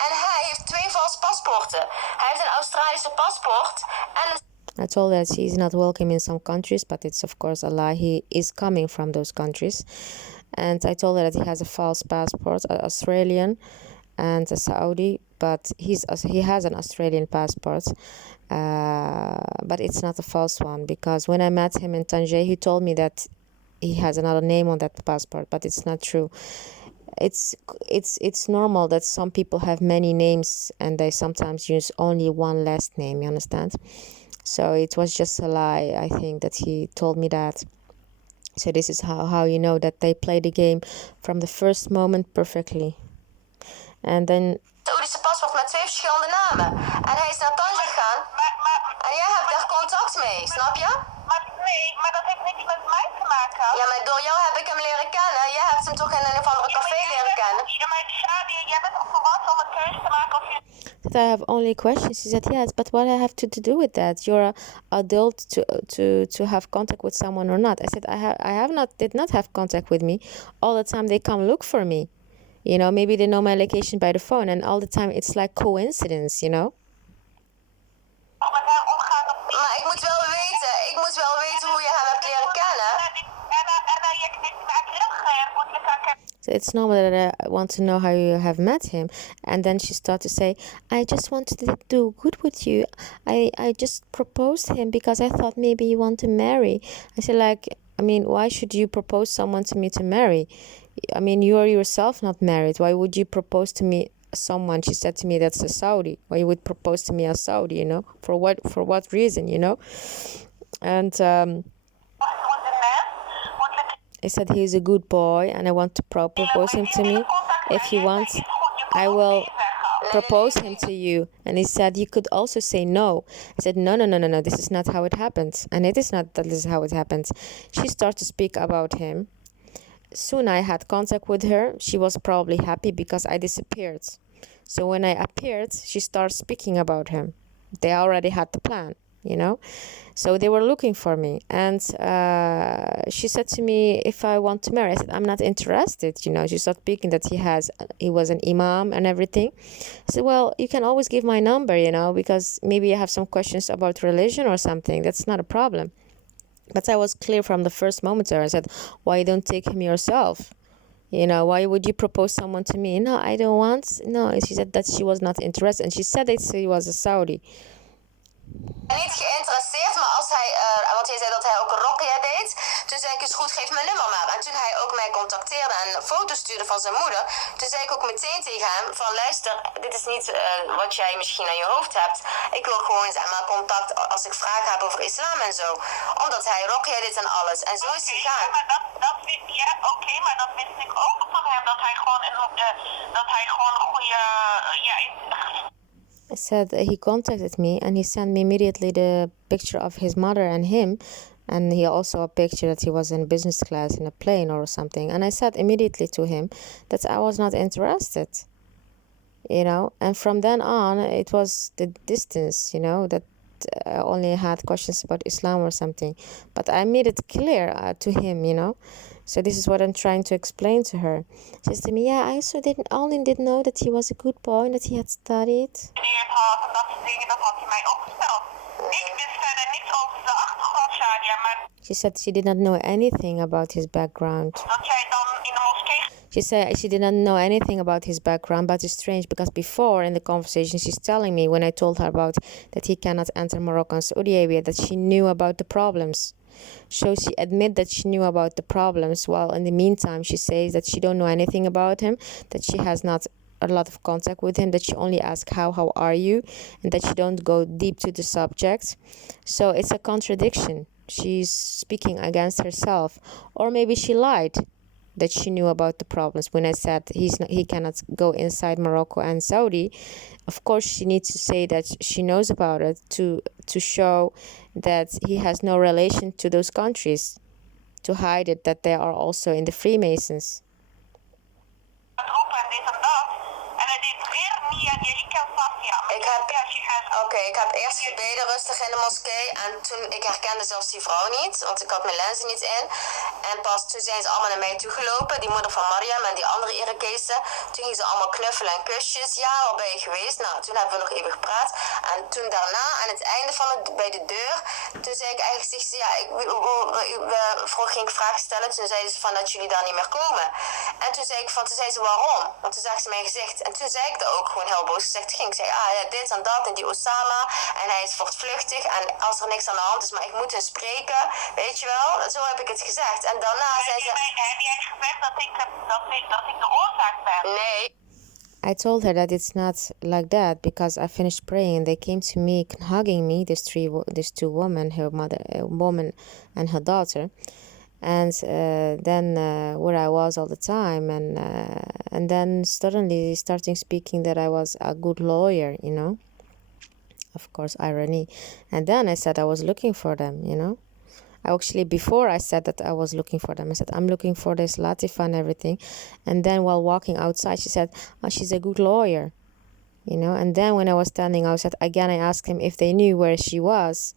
En hij heeft 2 valse paspoorten. Hij heeft een Australische paspoort en I told her she is not welcome in some countries, but it's of course a lie. He is coming from those countries. And I told her that he has a false passport, Australian and a Saudi, but he has an Australian passport, but it's not a false one, because when I met him in Tangier, he told me that he has another name on that passport, but it's not true. It's normal that some people have many names and they sometimes use only one last name, you understand? So it was just a lie, I think, that he told me that. So this is how you know that they play the game from the first moment perfectly. And then Saoedische paspoort met 2 verschillende namen. En hij is naar Tangier gegaan en jij hebt daar contact mee, snap je? Maar dat heeft niks met mij te maken. Ja, maar door jou heb ik hem leren kennen. Jij hebt hem toch in een of andere café leren kennen? Ja, maar Shadia, jij bent toch volwassen om een keuze te maken of je... that I have only questions. She said, yes, but what I have to do with that? You're an adult to have contact with someone or not. I said, I did not have contact with me. All the time they come look for me. You know, maybe they know my location by the phone, and all the time it's like coincidence, you know? Maar ik moet wel weten hoe je hem hebt leren kennen. So it's normal that I want to know how you have met him. And then she started to say, I just wanted to do good with you. I just proposed him because I thought maybe you want to marry. I said, why should you propose someone to me to marry? I mean, you are yourself not married. Why would you propose to me someone? She said to me, that's a Saudi. Why you would propose to me a Saudi, you know? For what reason, you know? And I said he's a good boy and I want to propose him to me. If you want, I will propose him to you. And he said, you could also say no. I said, no, this is not how it happens. And it is not that this is how it happens. She started to speak about him. Soon I had contact with her. She was probably happy because I disappeared. So when I appeared, she started speaking about him. They already had the plan, you know. So they were looking for me. And she said to me, if I want to marry, I said, I'm not interested, you know. She started speaking that he was an imam and everything. I said, well, you can always give my number, you know, because maybe you have some questions about religion or something. That's not a problem. But I was clear from the first moment to her. I said, why you don't take him yourself? You know, why would you propose someone to me? No, I don't want. No, she said that she was not interested. And she said that she was a Saudi. Niet geïnteresseerd, maar als hij, want hij zei dat hij ook een rokje deed. Toen zei ik, is goed, geef mijn nummer maar. En toen hij ook mij contacteerde en foto's stuurde van zijn moeder, toen zei ik ook meteen tegen hem van, luister, dit is niet wat jij misschien aan je hoofd hebt. Ik wil gewoon zeg maar contact als ik vragen heb over islam en zo. Omdat hij rokje deed en alles. En zo is het gegaan. Maar maar dat wist ik ook van hem, dat hij gewoon een goede... I said he contacted me and he sent me immediately the picture of his mother and him, and he also a picture that he was in business class in a plane or something. And I said immediately to him that I was not interested, you know. And from then on, it was the distance, you know, that I only had questions about Islam or something. But I made it clear to him, you know. So this is what I'm trying to explain to her. She said to me, yeah, I also didn't know that he was a good boy and that he had studied. She said she did not know anything about his background. She said she did not know anything about his background, but it's strange because before in the conversation she's telling me when I told her about that he cannot enter Morocco and Saudi Arabia, that she knew about the problems. So she admit that she knew about the problems, while in the meantime she says that she don't know anything about him, that she has not a lot of contact with him, that she only asks how are you, and that she don't go deep to the subject. So it's a contradiction. She's speaking against herself, or maybe she lied that she knew about the problems. When I said he cannot go inside Morocco and Saudi, of course she needs to say that she knows about it to show that he has no relation to those countries, to hide it that they are also in the Freemasons. Ik heb Oké, ik heb eerst gebeden rustig in de moskee. En toen, ik herkende zelfs die vrouw niet, want ik had mijn lenzen niet in. En pas toen zijn ze allemaal naar mij toegelopen, die moeder van Mariam en die andere Irakezen. Toen gingen ze allemaal knuffelen en kusjes. Ja, waar ben je geweest? Nou, toen hebben we nog even gepraat. En toen daarna, aan het einde van bij de deur, toen zei ik eigenlijk, zeg ze, ja, ging ik vragen stellen. Toen zeiden ze van dat jullie daar niet meer komen. En toen zei ze waarom? Want toen zag ze mijn gezicht. En toen zei ik dat ook gewoon heel boos gezegd. Ging ik zei, ja, dit en dat en die Osama. En hij is voortvluchtig. En als er niks aan de hand is, maar ik moet hem spreken. Weet je wel? Zo heb ik het gezegd. En daarna zei ze... Heb jij gezegd dat ik de oorzaak ben? Nee. I told her that it's not like that because I finished praying and they came to me hugging me, these two women, her mother, a woman and her daughter. And then where I was all the time, and then suddenly starting speaking that I was a good lawyer, you know. Of course, irony. And then I said I was looking for them, you know. Actually, before I said that I was looking for them, I said I'm looking for this latifa and everything. And then while walking outside, she said, "Oh, she's a good lawyer," you know. And then when I was standing outside again, I asked him if they knew where she was,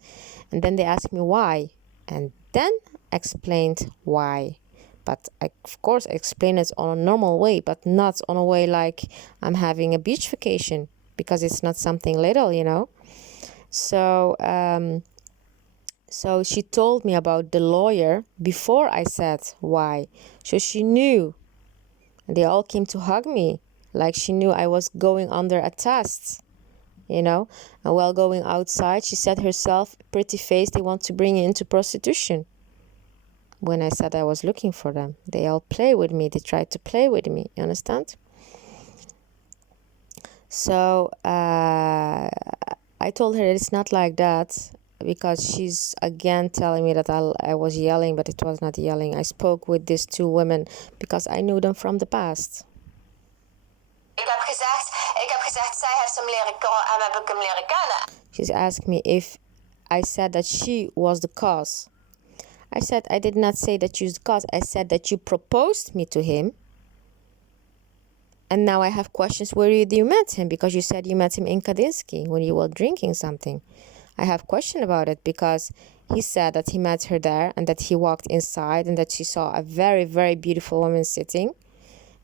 and then they asked me why, and then explained why. But I, of course, explained it on a normal way, but not on a way like I'm having a beach vacation, because it's not something little, you know. So so she told me about the lawyer before I said why. So she knew. And they all came to hug me, like she knew I was going under a test, you know. And while going outside, she said herself, pretty face, they want to bring you into prostitution. When I said I was looking for them, they all play with me. They tried to play with me, you understand? So I told her it's not like that, because she's again telling me that I was yelling, but it was not yelling. I spoke with these two women because I knew them from the past. Ik heb gezegd, zij heeft heb ik hem leren kennen. She's asked me if I said that she was the cause. I said I did not say that she was the cause. I said that you proposed me to him. And now I have questions where you met him, because you said you met him in Kadinsky when you were drinking something. I have question about it, because he said that he met her there and that he walked inside and that she saw a very, very beautiful woman sitting.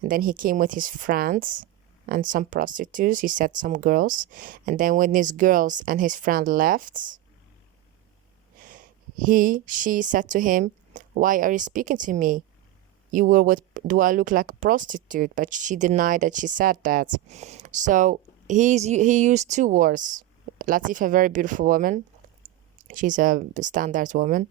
And then he came with his friends and some prostitutes. He said some girls. And then when these girls and his friend left, she said to him, "Why are you speaking to me? You were with, do I look like a prostitute?" But she denied that she said that. So he used two words. Latifa, a very beautiful woman. She's a standard woman.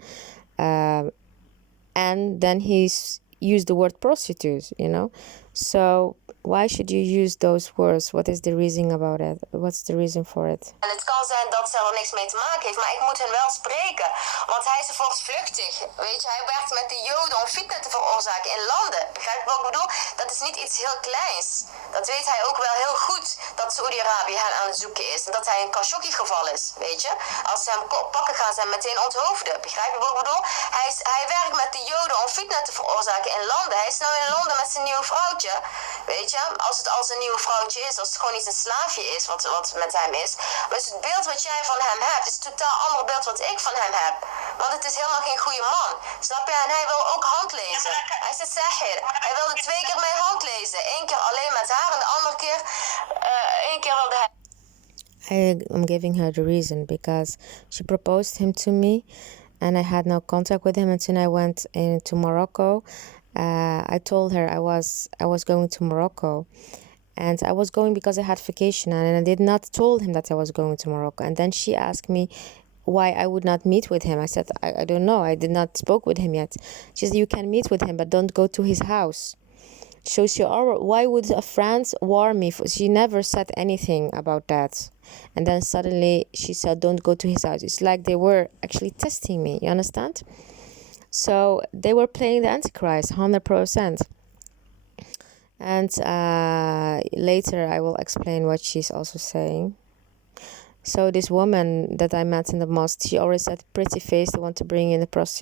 And then he's used the word prostitute, you know. So why should you use those words? What is the reason about it? What's the reason for it? En het kan zijn dat ze er niks mee te maken heeft, maar ik moet hem wel spreken. Want hij is voortvluchtig. Weet je, hij werkt met de Joden om fitna te veroorzaken in landen. Begrijp je wat ik bedoel? Dat is niet iets heel kleins. Dat weet hij ook wel heel goed, dat Saoedi-Arabië hen aan het zoeken is. En dat hij een Khashoggi-geval is, weet je. Als ze hem pakken, gaan ze hem meteen onthoofden. Begrijp je wat ik bedoel? Hij werkt met de Joden om fitna te veroorzaken in landen. Hij is nou in Londen met zijn nieuwe vrouwtje. Weet je, als het als een nieuw vrouwtje is, als het gewoon niet een slaafje is wat met hem is. Dus het beeld wat jij van hem hebt, is een totaal ander beeld wat ik van hem heb. Want het is helemaal geen goede man. Snap je? En hij wil ook hand lezen. Hij is het sahir. Hij wilde 2 keer mijn hand lezen. 1 keer alleen met haar en de andere keer, 1 keer wilde hij... I'm giving her the reason, because she proposed him to me and I had no contact with him until I went into Morocco. I told her I was going to Morocco, and I was going because I had vacation, and I did not told him that I was going to Morocco. And then she asked me why I would not meet with him. I said I don't know, I did not spoke with him yet. She said you can meet with him, but don't go to his house. So why would a friend warn me? She never said anything about that. And then suddenly she said don't go to his house. It's like they were actually testing me, you understand? So they were playing the Antichrist 100%. And later I will explain what she's also saying. So this woman that I met in the mosque, she always said, "Pretty face, they want to bring you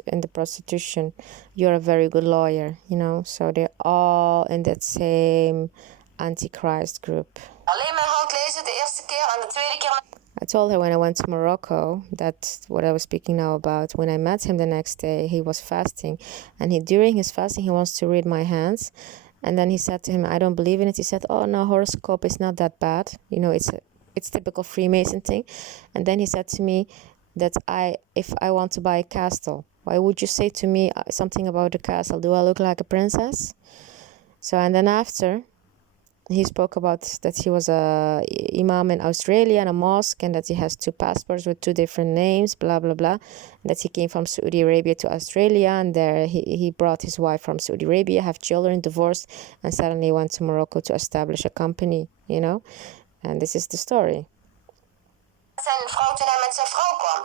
in the prostitution. You're a very good lawyer," you know. So they're all in that same Antichrist group. Alleen mijn hand lezen de eerste keer en de tweede keer... told her when I went to Morocco, that's what I was speaking now about. When I met him the next day, he was fasting, and during his fasting, he wants to read my hands. And then he said to him, I don't believe in it. He said, oh, no, horoscope is not that bad. It's typical Freemason thing. And then he said to me that if I want to buy a castle, why would you say to me something about the castle? Do I look like a princess? So, and then after, he spoke about that he was a imam in Australia and a mosque, and that he has 2 passports with 2 different names, blah, blah, blah. And that he came from Saudi Arabia to Australia, and there he brought his wife from Saudi Arabia, have children, divorced, and suddenly went to Morocco to establish a company, And this is the story. Zijn vrouw toen hij met zijn vrouw kwam.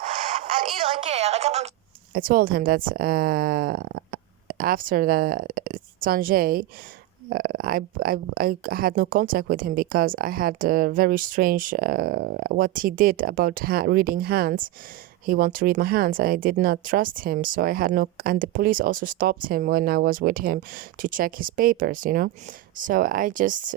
En iedere keer, ik heb hem... I told him that after the Sanjay, I had no contact with him because I had very strange what he did about reading hands. He wanted to read my hands. I did not trust him, so I had no. And the police also stopped him when I was with him to check his papers, So I just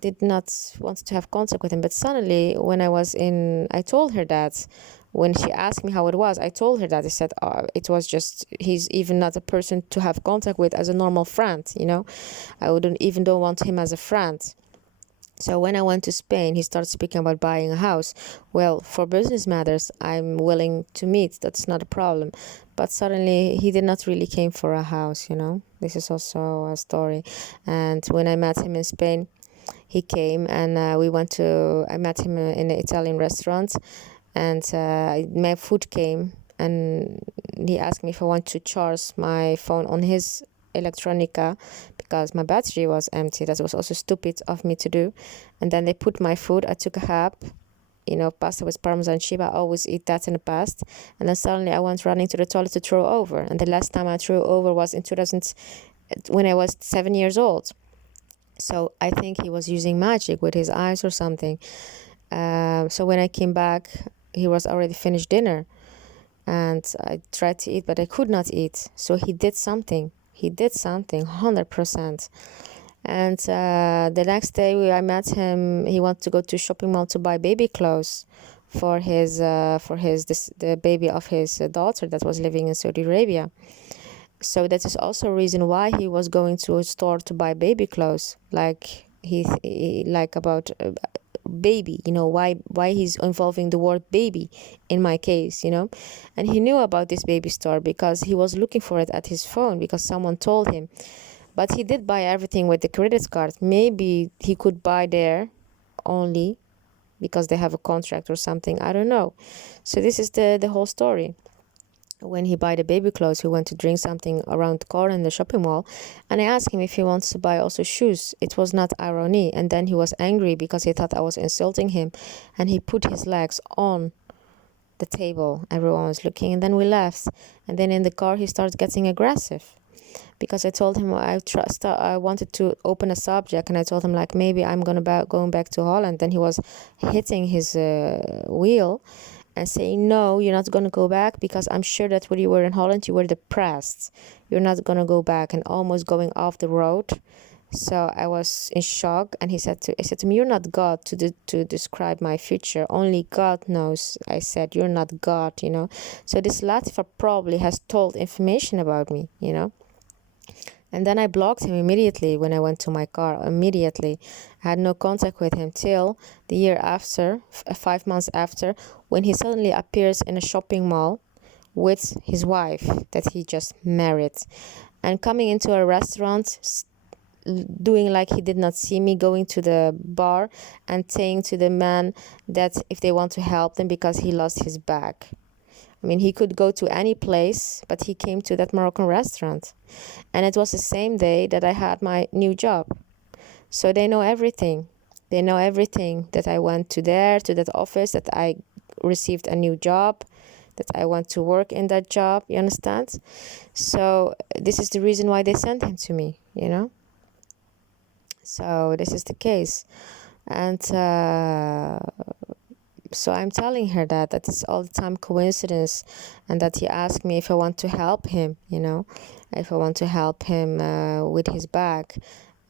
did not want to have contact with him. But suddenly, when I told her that. When she asked me how it was, I told her that. I said, it was just, he's even not a person to have contact with as a normal friend, I don't want him as a friend. So when I went to Spain, he started speaking about buying a house. Well, for business matters, I'm willing to meet. That's not a problem. But suddenly, he did not really came for a house, This is also a story. And when I met him in Spain, he came and I met him in an Italian restaurant. And my food came, and he asked me if I want to charge my phone on his electronica because my battery was empty. That was also stupid of me to do. And then they put my food. I took a hap, pasta with Parmesan cheese. I always eat that in the past. And then suddenly I went running to the toilet to throw over. And the last time I threw over was in 2000, when I was 7 years old. So I think he was using magic with his eyes or something. So when I came back, he was already finished dinner, and I tried to eat, but I could not eat. So he did something 100%. And the next day I met him. He wanted to go to a shopping mall to buy baby clothes for the baby of his daughter that was living in Saudi Arabia. So that is also a reason why he was going to a store to buy baby clothes, like about baby, why he's involving the word baby in my case, And he knew about this baby store because he was looking for it at his phone because someone told him. But he did buy everything with the credit card. Maybe he could buy there only because they have a contract or something. I don't know. So this is the whole story. When he buy the baby clothes, he went to drink something around the corner in the shopping mall, and I asked him if he wants to buy also shoes. It was not irony, and then he was angry because he thought I was insulting him, and he put his legs on the table. Everyone was looking, and then we left. And then in the car, he started getting aggressive because I told him I wanted to open a subject, and I told him like maybe I'm going back to Holland. Then he was hitting his wheel and saying, no, you're not going to go back because I'm sure that when you were in Holland, you were depressed. You're not going to go back, and almost going off the road. So I was in shock, and he said to me, you're not God to describe my future. Only God knows. I said, you're not God, So this latifa probably has told information about me, And then I blocked him immediately when I went to my car. Immediately. I had no contact with him till the year after, 5 months after, when he suddenly appears in a shopping mall with his wife that he just married. And coming into a restaurant, doing like he did not see me, going to the bar and saying to the man that if they want to help them because he lost his bag. I mean, he could go to any place, but he came to that Moroccan restaurant. And it was the same day that I had my new job. So they know everything. They know everything, that I went to that office, that I received a new job, that I went to work in that job, you understand? So this is the reason why they sent him to me, So this is the case. And so I'm telling her that it's all the time coincidence, and that he asked me if I want to help him, if I want to help him with his bag.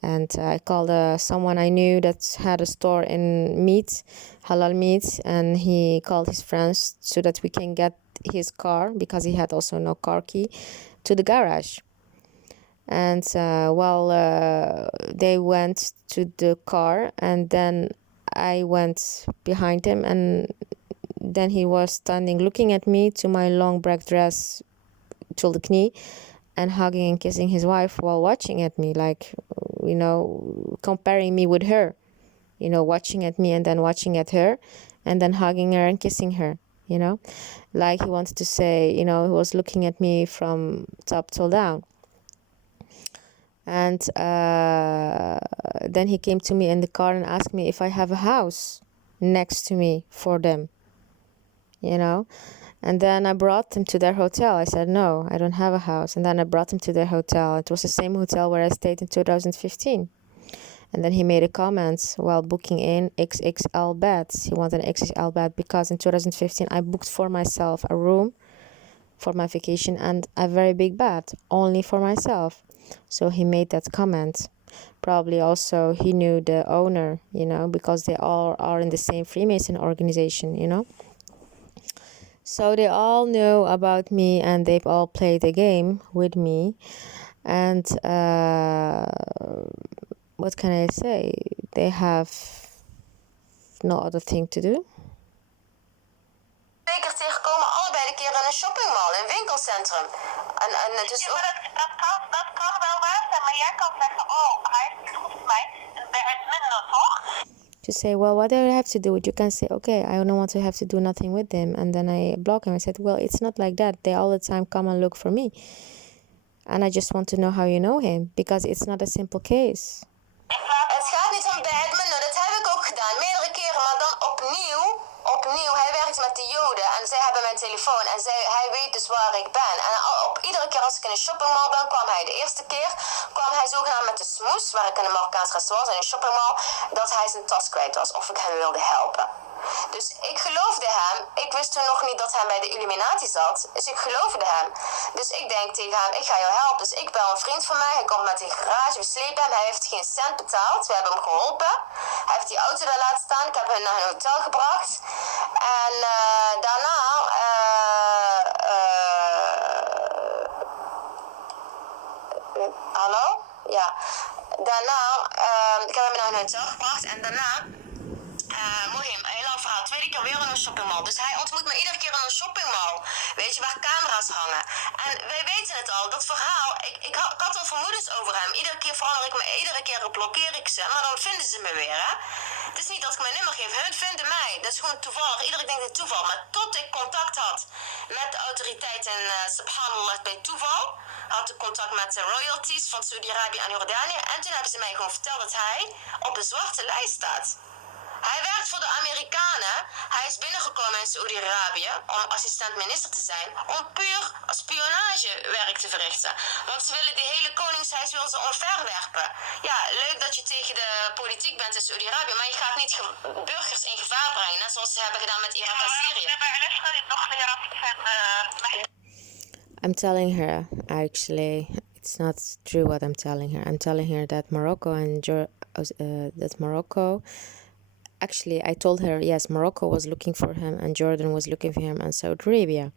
And I called someone I knew that had a store in meat, halal meat, and he called his friends so that we can get his car, because he had also no car key, to the garage. And they went to the car, and then I went behind him, and then he was standing looking at me to my long black dress till the knee, and hugging and kissing his wife while watching at me, like, comparing me with her, watching at me and then watching at her, and then hugging her and kissing her, like he wanted to say, he was looking at me from top till down. And then he came to me in the car and asked me if I have a house next to me for them, And then I brought them to their hotel. I said, no, I don't have a house. And then I brought them to their hotel. It was the same hotel where I stayed in 2015. And then he made a comment while booking in XXL beds. He wanted an XXL bed because in 2015 I booked for myself a room for my vacation and a very big bed only for myself. So he made that comment. Probably also he knew the owner, because they all are in the same Freemason organization, So they all know about me and they've all played the game with me. And what can I say? They have no other thing to do. Zeker tegenkomen, allebei de keer in een shoppingmall, in een winkelcentrum. En het is ook... dat kan wel waar zijn, maar jij kan zeggen, oh, hij is niet goed voor mij. En er is minder, toch? To say, well, what do I have to do? You can say, okay, I don't want to have to do nothing with them. And then I block him. I said, well, it's not like that. They all the time come and look for me. And I just want to know how you know him, because it's not a simple case. Het gaat niet om badminton, dat heb ik ook gedaan, meerdere keren, maar dan opnieuw. Hij werkt met de Joden en zij hebben mijn telefoon en hij weet dus waar ik ben. En iedere keer als ik in een shoppingmall ben, kwam hij. De eerste keer kwam hij zogenaamd met de smoes, waar ik in een Marokkaans restaurant was, in een shoppingmall, dat hij zijn tas kwijt was of ik hem wilde helpen. Dus ik geloofde hem. Ik wist toen nog niet dat hij bij de Illuminati zat. Dus ik geloofde hem. Dus ik denk tegen hem, ik ga jou helpen. Dus ik bel een vriend van mij. Hij komt met een garage. We slepen hem. Hij heeft geen cent betaald. We hebben hem geholpen. Hij heeft die auto daar laten staan. Ik heb hem naar een hotel gebracht. En daarna... hallo? Ja. Daarna... ik heb hem naar een hotel gebracht. En daarna... Mohim, een heel lang verhaal. Tweede keer weer in een shoppingmall. Dus hij ontmoet me iedere keer in een shoppingmall. Weet je, waar camera's hangen. En wij weten het al, dat verhaal. Ik had al vermoedens over hem. Iedere keer verander ik me, iedere keer blokkeer ik ze. Maar dan vinden ze me weer, hè. Het is niet dat ik mijn nummer geef. Hun vinden mij. Dat is gewoon toevallig. Iedereen denkt het toeval. Maar tot ik contact had met de autoriteiten, subhanallah, bij toeval. Had ik contact met de royalties van Saudi-Arabië en Jordanië. En toen hebben ze mij gewoon verteld dat hij op een zwarte lijst staat. Hij werkt voor de Amerikanen. Hij is binnengekomen in Saoedi-Arabië om assistent-minister te zijn. Om puur spionagewerk te verrichten. Want ze willen die hele koningshuis willen ze omverwerpen. Ja, leuk dat je tegen de politiek bent in Saoedi-Arabië. Maar je gaat niet burgers in gevaar brengen. Net zoals ze hebben gedaan met Irak en Syrië. I'm telling her, actually, it's not true what I'm telling her. I'm telling her that Actually, I told her, yes, Morocco was looking for him and Jordan was looking for him and Saudi Arabia.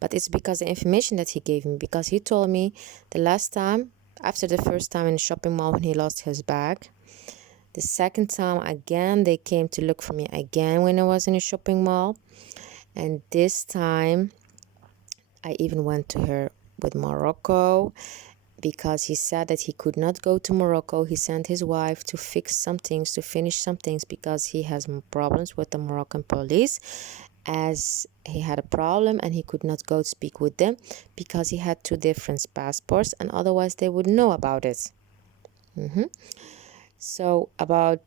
But it's because the information that he gave me, because he told me the last time, after the first time in the shopping mall when he lost his bag, the second time again, they came to look for me again when I was in a shopping mall. And this time, I even went to her with Morocco, because he said that he could not go to Morocco. He sent his wife to fix some things, to finish some things, because he has problems with the Moroccan police, as he had a problem and he could not go speak with them because he had two different passports, and otherwise they would know about it. So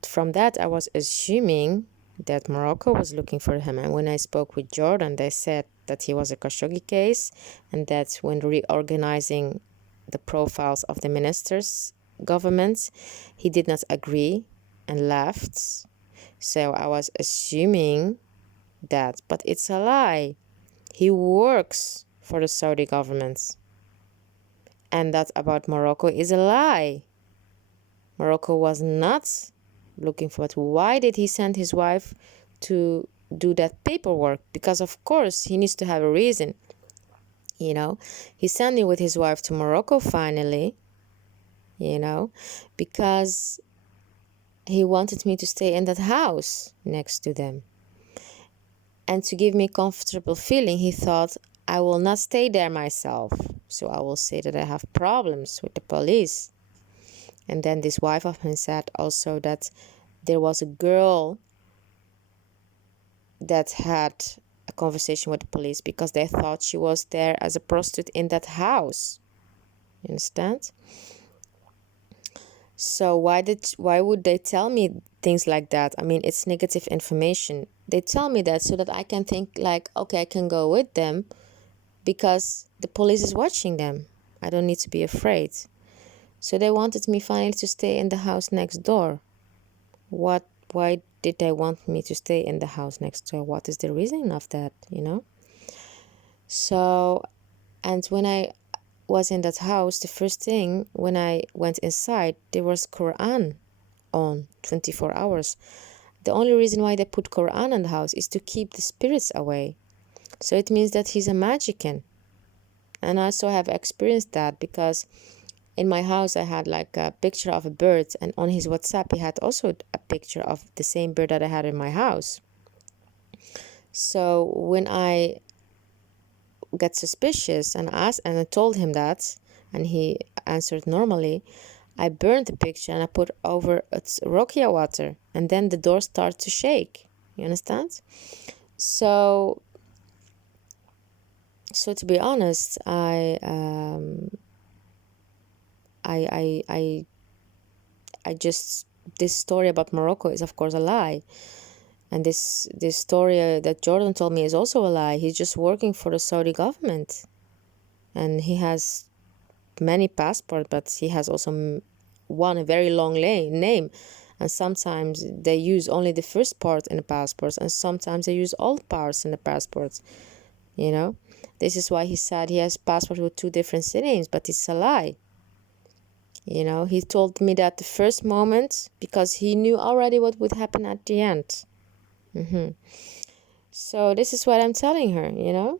from that, I was assuming that Morocco was looking for him. And when I spoke with Jordan, they said that he was a Khashoggi case, and that when reorganizing the profiles of the ministers' governments, he did not agree and left. So I was assuming that, but it's a lie. He works for the Saudi government. And that about Morocco is a lie. Morocco was not looking for it. Why did he send his wife to do that paperwork? Because of course he needs to have a reason. You know, he's sending with his wife to Morocco finally, you know, because he wanted me to stay in that house next to them. And to give me a comfortable feeling, he thought I will not stay there myself. So I will say that I have problems with the police. And then this wife of him said also that there was a girl that had a conversation with the police because they thought she was there as a prostitute in that house. You understand? So why would they tell me things like that? I mean, it's negative information. They tell me that so that I can think like, okay, I can go with them because the police is watching them. I don't need to be afraid. So they wanted me finally to stay in the house next door. Why did they want me to stay in the house next door? What is the reason of that, you know? So, and when I was in that house, the first thing when I went inside, there was Quran on 24 hours. The only reason why they put Quran in the house is to keep the spirits away. So it means that he's a magician. And I also have experienced that because in my house I had like a picture of a bird, and on his WhatsApp he had also a picture of the same bird that I had in my house. So when I got suspicious and asked, and I told him that, and he answered normally, I burned the picture and I put over its Rokia water, and then the door started to shake. You understand? So to be honest, I just, this story about Morocco is of course a lie, and this story that Jordan told me is also a lie. He's just working for the Saudi government, and he has many passports, but he has also one a very long name, and sometimes they use only the first part in the passports, and sometimes they use all the parts in the passports. You know, this is why he said he has passport with 2 different names, but it's a lie. You know, he told me that the first moment because he knew already what would happen at the end. So this is what I'm telling her, you know.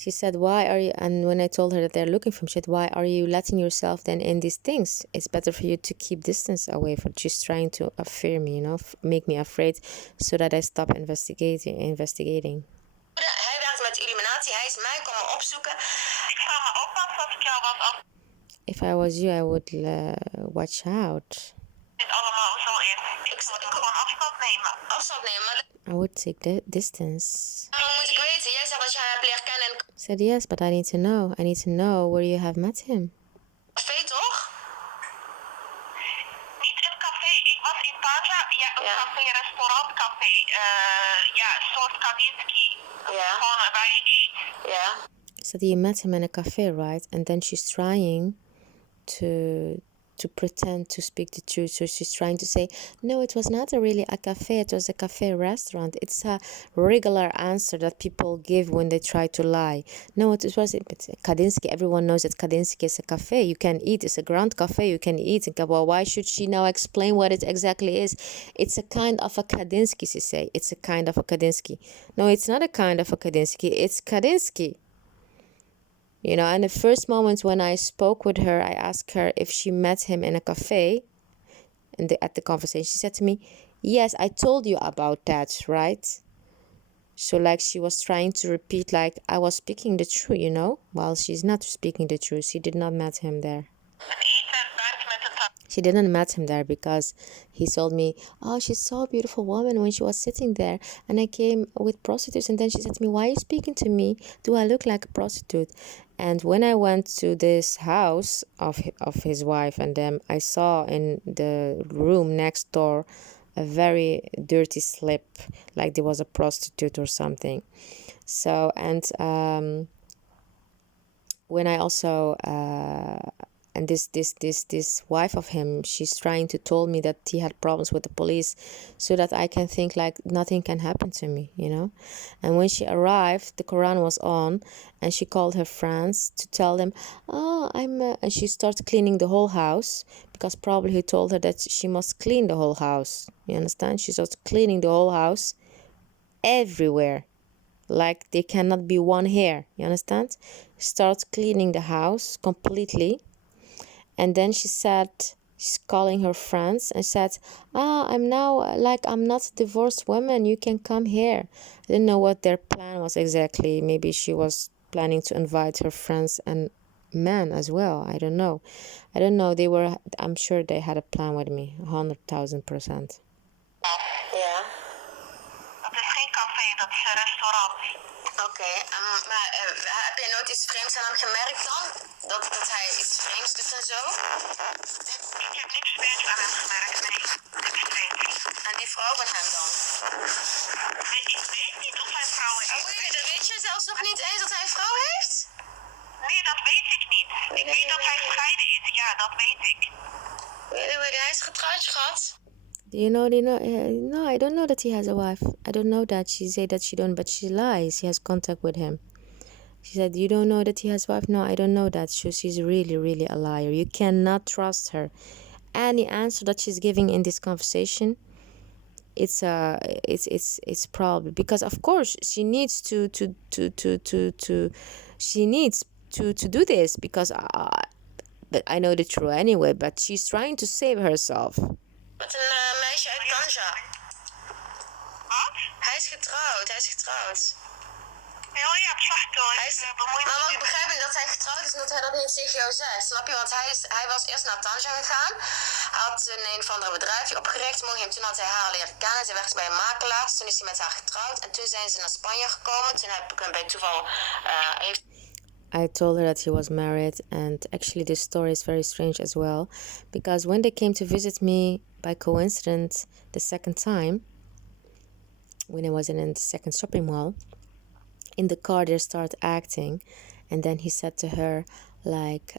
She said, why are you, and when I told her that they're looking for him, she said, why are you letting yourself then in these things? It's better for you to keep distance away. For she's trying to fear me, you know, make me afraid so that I stop investigating. Hij werkt met illuminatie, hij is mij komen opzoeken. Ik vraag me ook wat ik jou wat af. If I was you, I would watch out. Dit allemaal zo is. Ik moet gewoon afstand nemen. Afstand nemen, maar I would take the distance. hoe moet ik weten? Jij zegt dat jij hem hebt leren kennen in I said, yes, but I need to know. I need to know where you have met him. café, toch? Niet een café. Ik was in Paja. Ja, een Ja. café, restaurantcafé. Ja, een soort Kandinsky. Ja. Gewoon waar je eet. Ja. So you met him in a cafe, right? And then she's trying to pretend to speak the truth. So she's trying to say, no, it was not really a cafe. It was a cafe restaurant. It's a regular answer that people give when they try to lie. No, it was Kandinsky. Everyone knows that Kandinsky is a cafe. You can eat. It's a grand cafe. You can eat. Well, why should she now explain what it exactly is? It's a kind of a Kandinsky, she say. It's a kind of a Kandinsky. No, it's not a kind of a Kandinsky. It's Kandinsky. You know, and the first moment when I spoke with her, I asked her if she met him in a cafe at the conversation. She said to me, yes, I told you about that, right? So like she was trying to repeat like I was speaking the truth, you know? Well, she's not speaking the truth. She did not met him there. Het eten buiten met de tafel. She didn't met him there because he told me, oh, she's so beautiful woman when she was sitting there. And I came with prostitutes. And then she said to me, why are you speaking to me? Do I look like a prostitute? And when I went to this house of his wife and them, I saw in the room next door a very dirty slip, like there was a prostitute or something. So, and when I also and this wife of him, she's trying to tell me that he had problems with the police, so that I can think like nothing can happen to me, you know. And when she arrived, the Quran was on, and she called her friends to tell them, oh, and she started cleaning the whole house, because probably he told her that she must clean the whole house, you understand. She started cleaning the whole house everywhere, like there cannot be one hair, you understand. Starts cleaning the house completely. And then she said, she's calling her friends and said, I'm now, like, I'm not a divorced woman, you can come here. I didn't know what their plan was exactly. Maybe she was planning to invite her friends and men as well. I don't know. I'm sure they had a plan with me, 100,000%. Ja. Dat is geen café, dat is een restaurant. Oké, maar heb je nooit iets vreemds aan hem gemerkt dan? Dat hij iets vreemds doet en zo? Ik heb niks vreemds aan hem gemerkt, nee. Niks vreemds. En die vrouw van hem dan? Ik weet niet of hij vrouw heeft. Oh, dat weet je zelfs nog niet eens dat hij een vrouw heeft? Nee, dat weet ik niet. Ik weet dat hij gescheiden is, ja, dat weet ik. Hij is getrouwd, schat. No, I don't know that he has a wife. I don't know that. She said that she don't, but she lies. She has contact with him. She said, you don't know that he has a wife? No, I don't know that. She's really, really a liar. You cannot trust her. Any answer that she's giving in this conversation, it's probably because, of course, she needs to do this, because but I know the truth anyway, but she's trying to save herself. Met een meisje uit Tanja. Wat? Hij is getrouwd. Oh ja, prachtig. Hij is, maar wat begrijp ik dat hij getrouwd is en dat hij dat niet tegen jou zegt. Snap je? Want hij was eerst naar Tanja gegaan. Hij had een of ander bedrijfje opgericht. Toen had hij haar leren kennen. Ze werkte bij een makelaar. Toen is hij met haar getrouwd. En toen zijn ze naar Spanje gekomen. Toen heb ik hem bij toeval... I told her that he was married, and actually this story is very strange as well, because when they came to visit me by coincidence the second time, when I was in the second shopping mall, in the car they started acting, and then he said to her, like,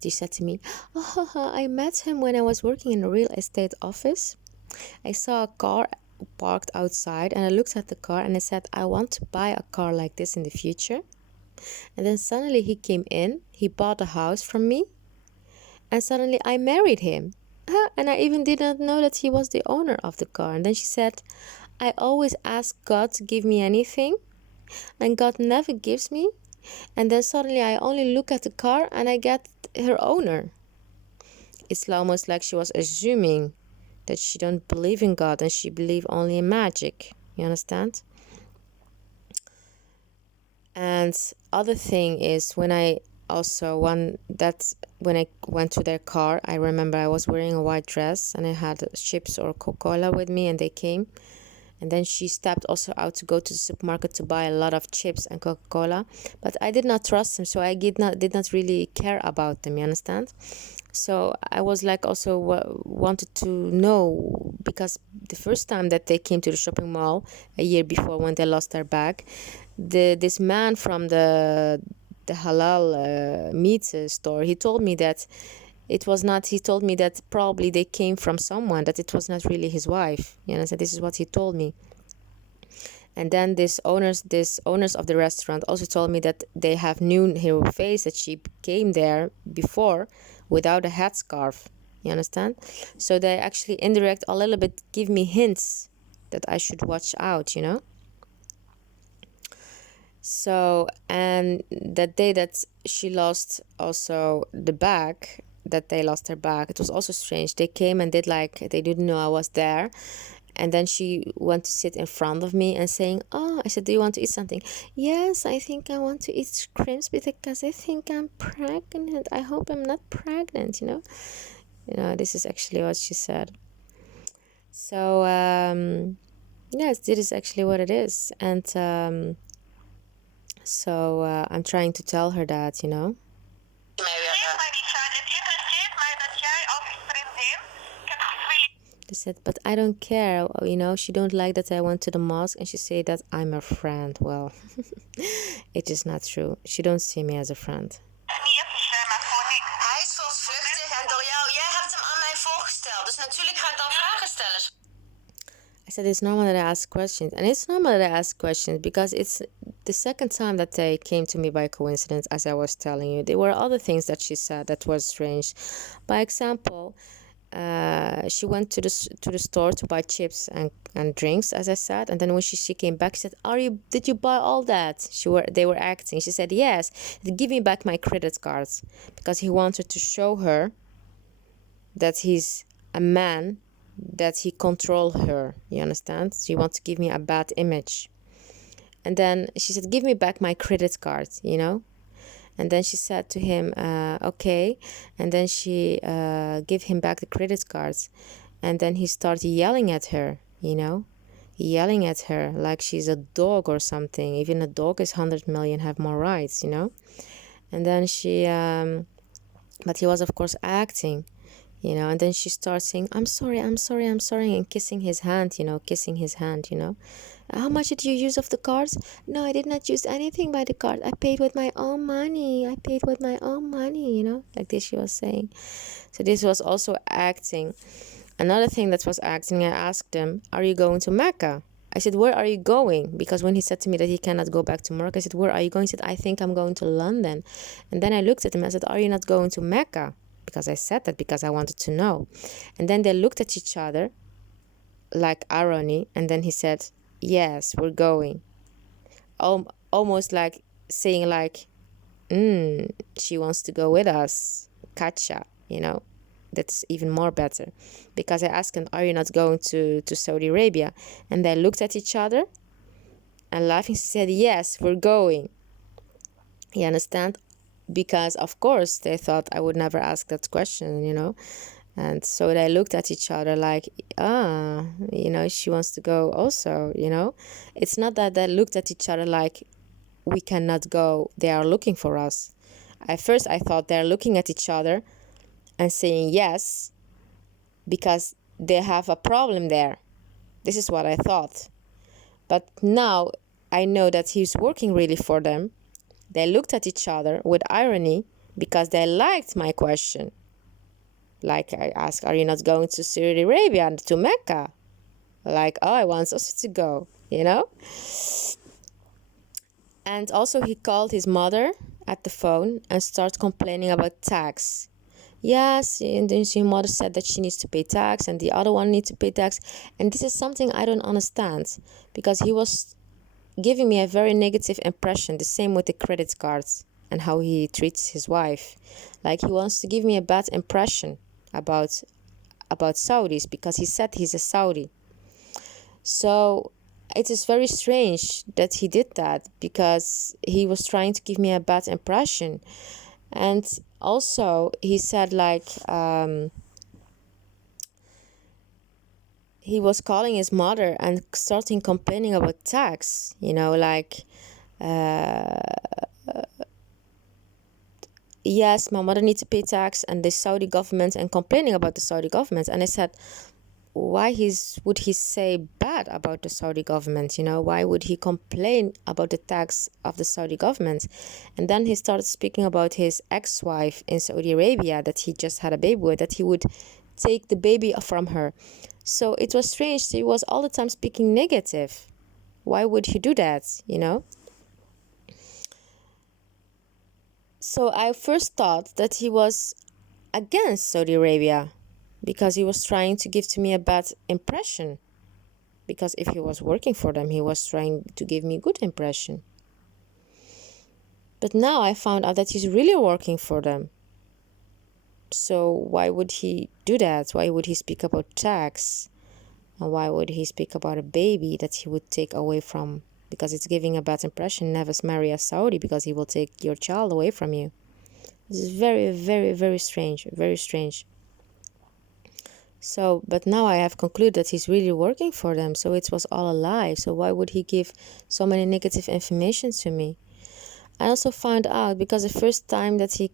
he said to me, oh, I met him when I was working in a real estate office. I saw a car parked outside, and I looked at the car and I said, I want to buy a car like this in the future. And then suddenly he came in, he bought a house from me, and suddenly I married him. And I even did not know that he was the owner of the car. And then she said, I always ask God to give me anything, and God never gives me. And then suddenly I only look at the car and I get her owner. It's almost like she was assuming that she don't believe in God and she believe only in magic. You understand? And other thing is, when I went to their car, I remember I was wearing a white dress and I had chips or Coca-Cola with me, and they came. And then she stepped also out to go to the supermarket to buy a lot of chips and Coca-Cola. But I did not trust them, so I did not really care about them, you understand? So I was like also wanted to know, because the first time that they came to the shopping mall a year before, when they lost their bag, this man from the halal meat store, he told me that it was not, he told me that probably they came from someone, that it was not really his wife, you know. So this is what he told me. And then this owners of the restaurant also told me that they have known her face, that she came there before without a headscarf, you understand? So they actually indirect a little bit, give me hints that I should watch out, you know. So, and that day that she lost also the bag, that they lost her bag, it was also strange. They came and did like they didn't know I was there. And then she went to sit in front of me and saying, oh, I said, do you want to eat something? Yes, I think I want to eat crisps because I think I'm pregnant. I hope I'm not pregnant, you know. This is actually what she said. So, yes, this is actually what it is. And so I'm trying to tell her that, you know. They said, but I don't care, you know, she don't like that I went to the mosque, and she said that I'm her friend. Well, it is not true. She don't see me as a friend. said it's normal that I ask questions, and it's normal that I ask questions because it's the second time that they came to me by coincidence, as I was telling you. There were other things that she said that was strange. By example, she went to the store to buy chips and drinks, as I said, and then when she came back, she said, did you buy all that? They were acting. She said, yes. Give me back my credit cards, because he wanted to show her that he's a man, that he control her. You understand? She wants to give me a bad image. And then she said, give me back my credit card, you know? And then she said to him, okay. And then she gave him back the credit cards. And then he started yelling at her, you know? Yelling at her like she's a dog or something. Even a dog is 100 million, have more rights, you know? And then she, but he was, of course, acting, you know? And then she starts saying, I'm sorry, I'm sorry, I'm sorry, and kissing his hand, you know? Kissing his hand, you know? How much did you use of the cards? No, I did not use anything by the card. I paid with my own money. I paid with my own money, you know, like this she was saying. So this was also acting. Another thing that was acting, I asked him, are you going to Mecca? I said, where are you going? Because when he said to me that he cannot go back to Morocco, I said, where are you going? He said, I think I'm going to London. And then I looked at him and I said, are you not going to Mecca? Because I said that because I wanted to know. And then they looked at each other like irony. And then he said, yes, we're going. Almost like saying like, she wants to go with us. Kacha, you know. That's even more better. Because I asked him, are you not going to Saudi Arabia? And they looked at each other and laughing said, yes, we're going. You understand? Because, of course, they thought I would never ask that question, you know. And so they looked at each other like, you know, she wants to go also, you know. It's not that they looked at each other like, we cannot go, they are looking for us. At first I thought they're looking at each other and saying yes because they have a problem there. This is what I thought. But now I know that he's working really for them. They looked at each other with irony because they liked my question. Like I asked, are you not going to Saudi Arabia and to Mecca? Like, oh, I want also to go, you know? And also he called his mother at the phone and started complaining about tax. Yes, and then his mother said that she needs to pay tax and the other one needs to pay tax. And this is something I don't understand because he was giving me a very negative impression. The same with the credit cards and how he treats his wife. Like he wants to give me a bad impression about Saudis because he said he's a Saudi. So it is very strange that he did that because he was trying to give me a bad impression. And also he said like he was calling his mother and starting complaining about tax, you know, like yes, my mother needs to pay tax and the Saudi government, and complaining about the Saudi government. And I said, why would he say bad about the Saudi government? You know, why would he complain about the tax of the Saudi government? And then he started speaking about his ex-wife in Saudi Arabia that he just had a baby with, that he would take the baby from her. So it was strange. He was all the time speaking negative. Why would he do that, you know? So I first thought that he was against Saudi Arabia because he was trying to give to me a bad impression. Because if he was working for them, he was trying to give me a good impression. But now I found out that he's really working for them. So why would he do that? Why would he speak about tax? And why would he speak about a baby that he would take away from? Because it's giving a bad impression. Never marry a Saudi because he will take your child away from you. This is very, very, very strange. Very strange. So, but now I have concluded that he's really working for them. So it was all a lie. So why would he give so many negative information to me? I also found out because the first time that he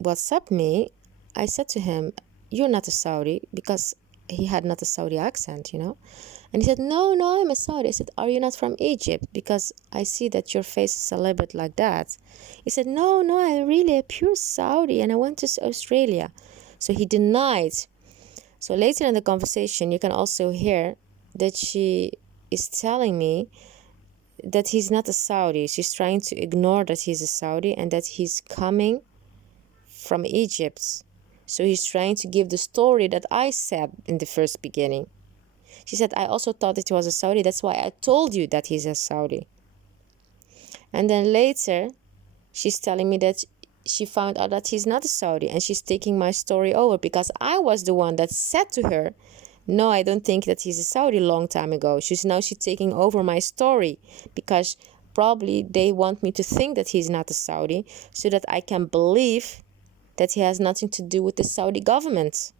WhatsApped me, I said to him, you're not a Saudi, because he had not a Saudi accent, you know. And he said, no, I'm a Saudi. I said, are you not from Egypt? Because I see that your face is a little bit like that. He said, no, I'm really a pure Saudi and I went to Australia. So he denied. So later in the conversation, you can also hear that she is telling me that he's not a Saudi. She's trying to ignore that he's a Saudi and that he's coming from Egypt. So he's trying to give the story that I said in the first beginning. She said, I also thought it was a Saudi. That's why I told you that he's a Saudi. And then later, she's telling me that she found out that he's not a Saudi, and she's taking my story over because I was the one that said to her, no, I don't think that he's a Saudi long time ago. She's taking over my story because probably they want me to think that he's not a Saudi so that I can believe that he has nothing to do with the Saudi government.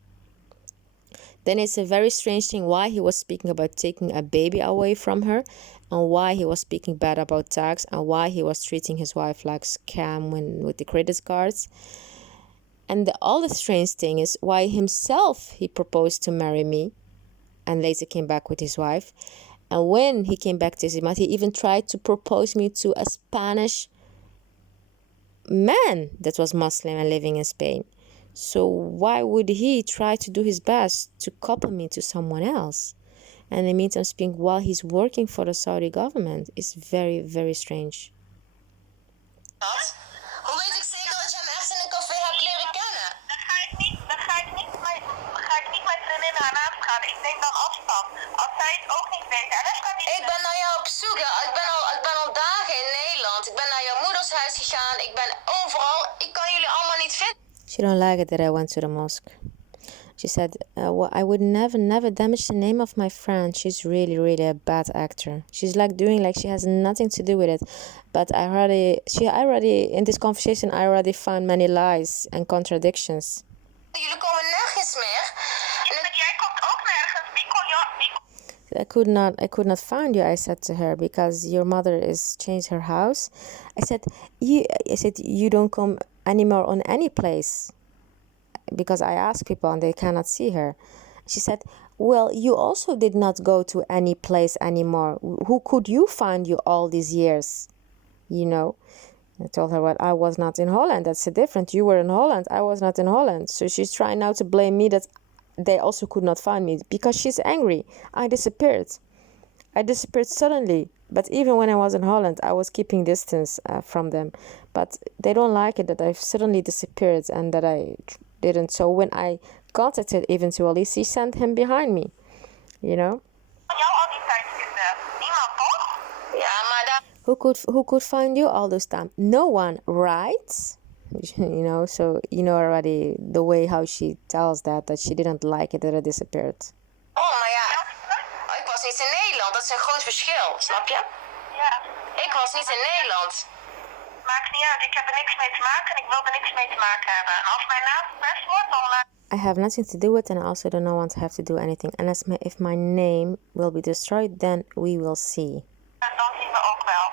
Then it's a very strange thing why he was speaking about taking a baby away from her, and why he was speaking bad about tax, and why he was treating his wife like scam with the credit cards. And the other strange thing is why himself he proposed to marry me and later came back with his wife. And when he came back to Zimat, he even tried to propose me to a Spanish man that was Muslim and living in Spain. So why would he try to do his best to couple me to someone else? And in the meantime speaking, while he's working for the Saudi government, is very, very strange. Hoe weet ik zeker dat je hem echt in een café hebt leren kennen? Dan ga ik niet mijn vriendinnen aan aanschaden. Ik neem dan afstand. Als zij het ook niet weten. En dat kan niet. Ik ben naar jou op zoek. Ik ben al dagen in Nederland. Ik ben naar jouw moeders huis gegaan. Ik ben overal. Ik kan jullie allemaal niet vinden. She don't like it that I went to the mosque. She said, well, I would never damage the name of my friend. She's really, really a bad actor. She's like doing like she has nothing to do with it. But I already, in this conversation, I already found many lies and contradictions. Jullie komen nergens meer. Maar jij komt ook nergens. I could not find you, I said to her, because your mother is changed her house. I said, you don't come anymore on any place. Because I asked people and they cannot see her. She said, well, you also did not go to any place anymore. Who could you find you all these years? You know, I told her, well, I was not in Holland. That's different. You were in Holland. I was not in Holland. So she's trying now to blame me that they also could not find me because she's angry. I disappeared suddenly. But even when I was in Holland, I was keeping distance from them. But they don't like it that I've suddenly disappeared and that I didn't. So when I contacted eventually, she sent him behind me, you know. Who could find you all this time? No one, right? You know, so you know already the way how she tells that she didn't like it that I disappeared. Oh, maar ja, ik was niet in Nederland. Dat is een groot verschil, snap je? Ja. Ik was niet in Nederland. Maakt niet uit. Ik heb er niks mee te maken en ik wil er niks mee te maken hebben. En als mijn naam verpest wordt, dan... I have nothing to do with it, and I also don't want to have to do anything. And if my name will be destroyed, then we will see. En dan zien we ook wel.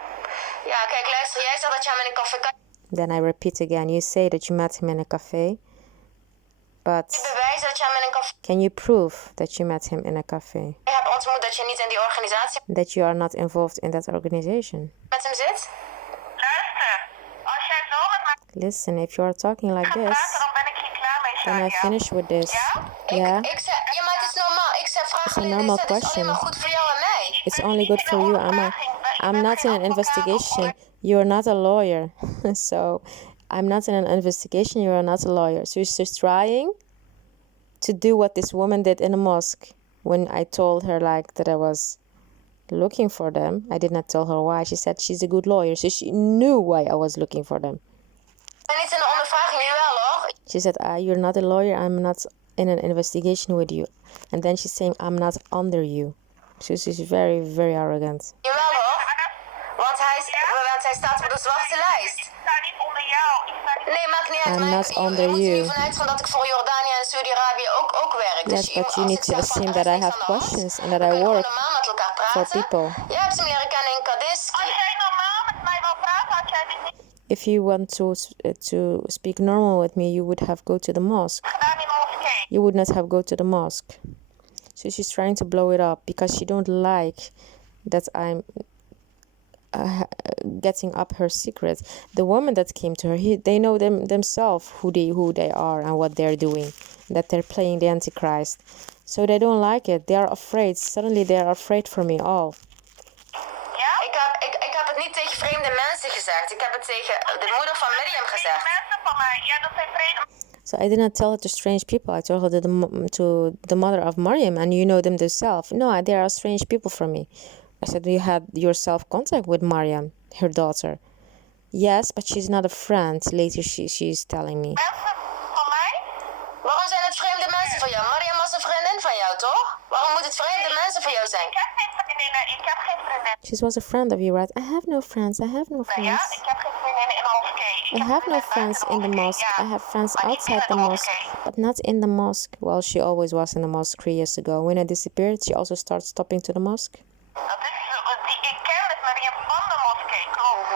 Ja, kijk, luister. Jij zegt dat je hem in een café kan... Then I repeat again. You say that you met him in a cafe. But bewijzen dat je hem in een café... Can you prove that you met him in a cafe? Je hebt ontmoet dat je niet in die organisatie... That you are not involved in that organization. ...met hem zit? Luister. Als jij zo met mij... Listen, if you are talking like this... praten, dan ben ik hier klaar mee, Then I finish with this. Ja? Ik zeg... Ja, maar het is normaal. Ik zeg, vraag It's a me normal dit. Het is question. alleen maar goed voor jou en mij. It's only good for you. I'm not in an investigation. You're not a lawyer. So I'm not in an investigation. You're not a lawyer. So she's just trying to do what this woman did in the mosque. When I told her like that I was looking for them, I did not tell her why. She said she's a good lawyer. So she knew why I was looking for them. En niet in de ondervraging, jawel hoor. She said, you're not a lawyer. I'm not in an investigation with you. And then she's saying, I'm not under you. So she's very, very arrogant. Jawel hoor. Want hij staat op de zwarte lijst. Ik sta niet onder jou. Nee, maakt niet uit. I'm maar not je under moet er you. niet vanuit van dat ik voor Jordanië en Saudi-Arabië ook werk. Yes, Dus but you als need ik to zeg van, assume er that is I niks have aan de hand, questions and that we I kunnen work normaal met elkaar for praten. people. Jij hebt hem leren kennen in Kadiski. Als jij normaal met mij wil praten, had jij dit niet If you want to speak normal with me, you would have go to the mosque. gedaan in de moskee. You would not have go to the mosque. So she's trying to blow it up because she don't like that I'm getting up her secret. The woman that came to her, they know themselves who they are and what they're doing, that they're playing the Antichrist. So they don't like it. They are afraid. Suddenly they are afraid for me all. Ja? Ik heb het niet tegen vreemde mensen gezegd. Ik heb het tegen de moeder van Miriam gezegd. Mensen van mij, ja, dat zijn vreemde. So I did not tell it to strange people. I told her to the mother of Maryam, and you know them themselves. No, they are strange people for me. I said, you had yourself contact with Maryam, her daughter. Yes, but she's not a friend. Later she's telling me. Mensen van mij? Waarom zijn het vreemde mensen voor jou? Maryam was een vriendin van jou, toch? Waarom moet het vreemde mensen voor jou zijn? Ik heb geen vriendinnen, ik heb geen vriendin. She was a friend of you, right? I have no friends. I have no friends. Ja, ik heb geen vriendinnen in de moskee. I have no friends in the mosque. I have friends outside the mosque, but not in the mosque. Well, she always was in the mosque 3 years ago. When I disappeared, she also started stopping to the mosque. Dat is, ik ken met Maria van de moskee, klopt.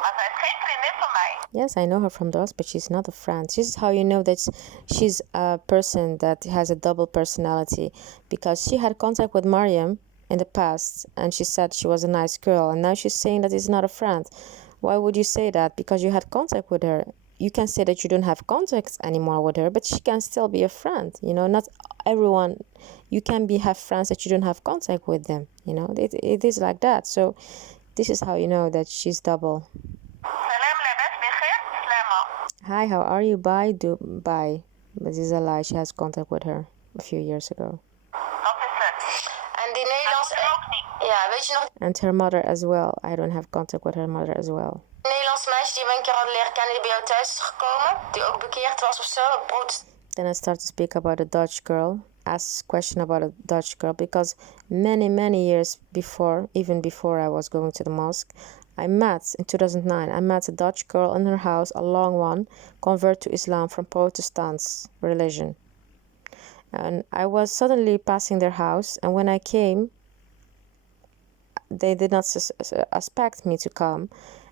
Maar zij is geen vriendin van mij. Yes, I know her from the mosque, but she's not a friend. This is how you know that she's a person that has a double personality, because she had contact with Maryam in the past, and she said she was a nice girl, and now she's saying that it's not a friend. Why would you say that? Because you had contact with her. You can say that you don't have contact anymore with her, but she can still be a friend. You know, not everyone. You can have friends that you don't have contact with them. You know, it is like that. So this is how you know that she's double. Salam labas bikhair, slama. Hi, how are you? Bye. Bye. But this is a lie. She has contact with her a few years ago. Dat is het. En die Nederlandse... ook niet. Ja, weet je nog... And her mother as well. I don't have contact with her mother as well. Een Nederlands meisje die we een keer hadden leren kennen, die bij jou thuis is gekomen, die ook bekeerd was of zo. Then I start to speak about a Dutch girl. Ask question about a Dutch girl, because many years before, even before I was going to the mosque, I met in 2009. I met a Dutch girl in her house, a long one, convert to Islam from Protestant religion. And I was suddenly passing their house, and when I came, they did not expect me to come,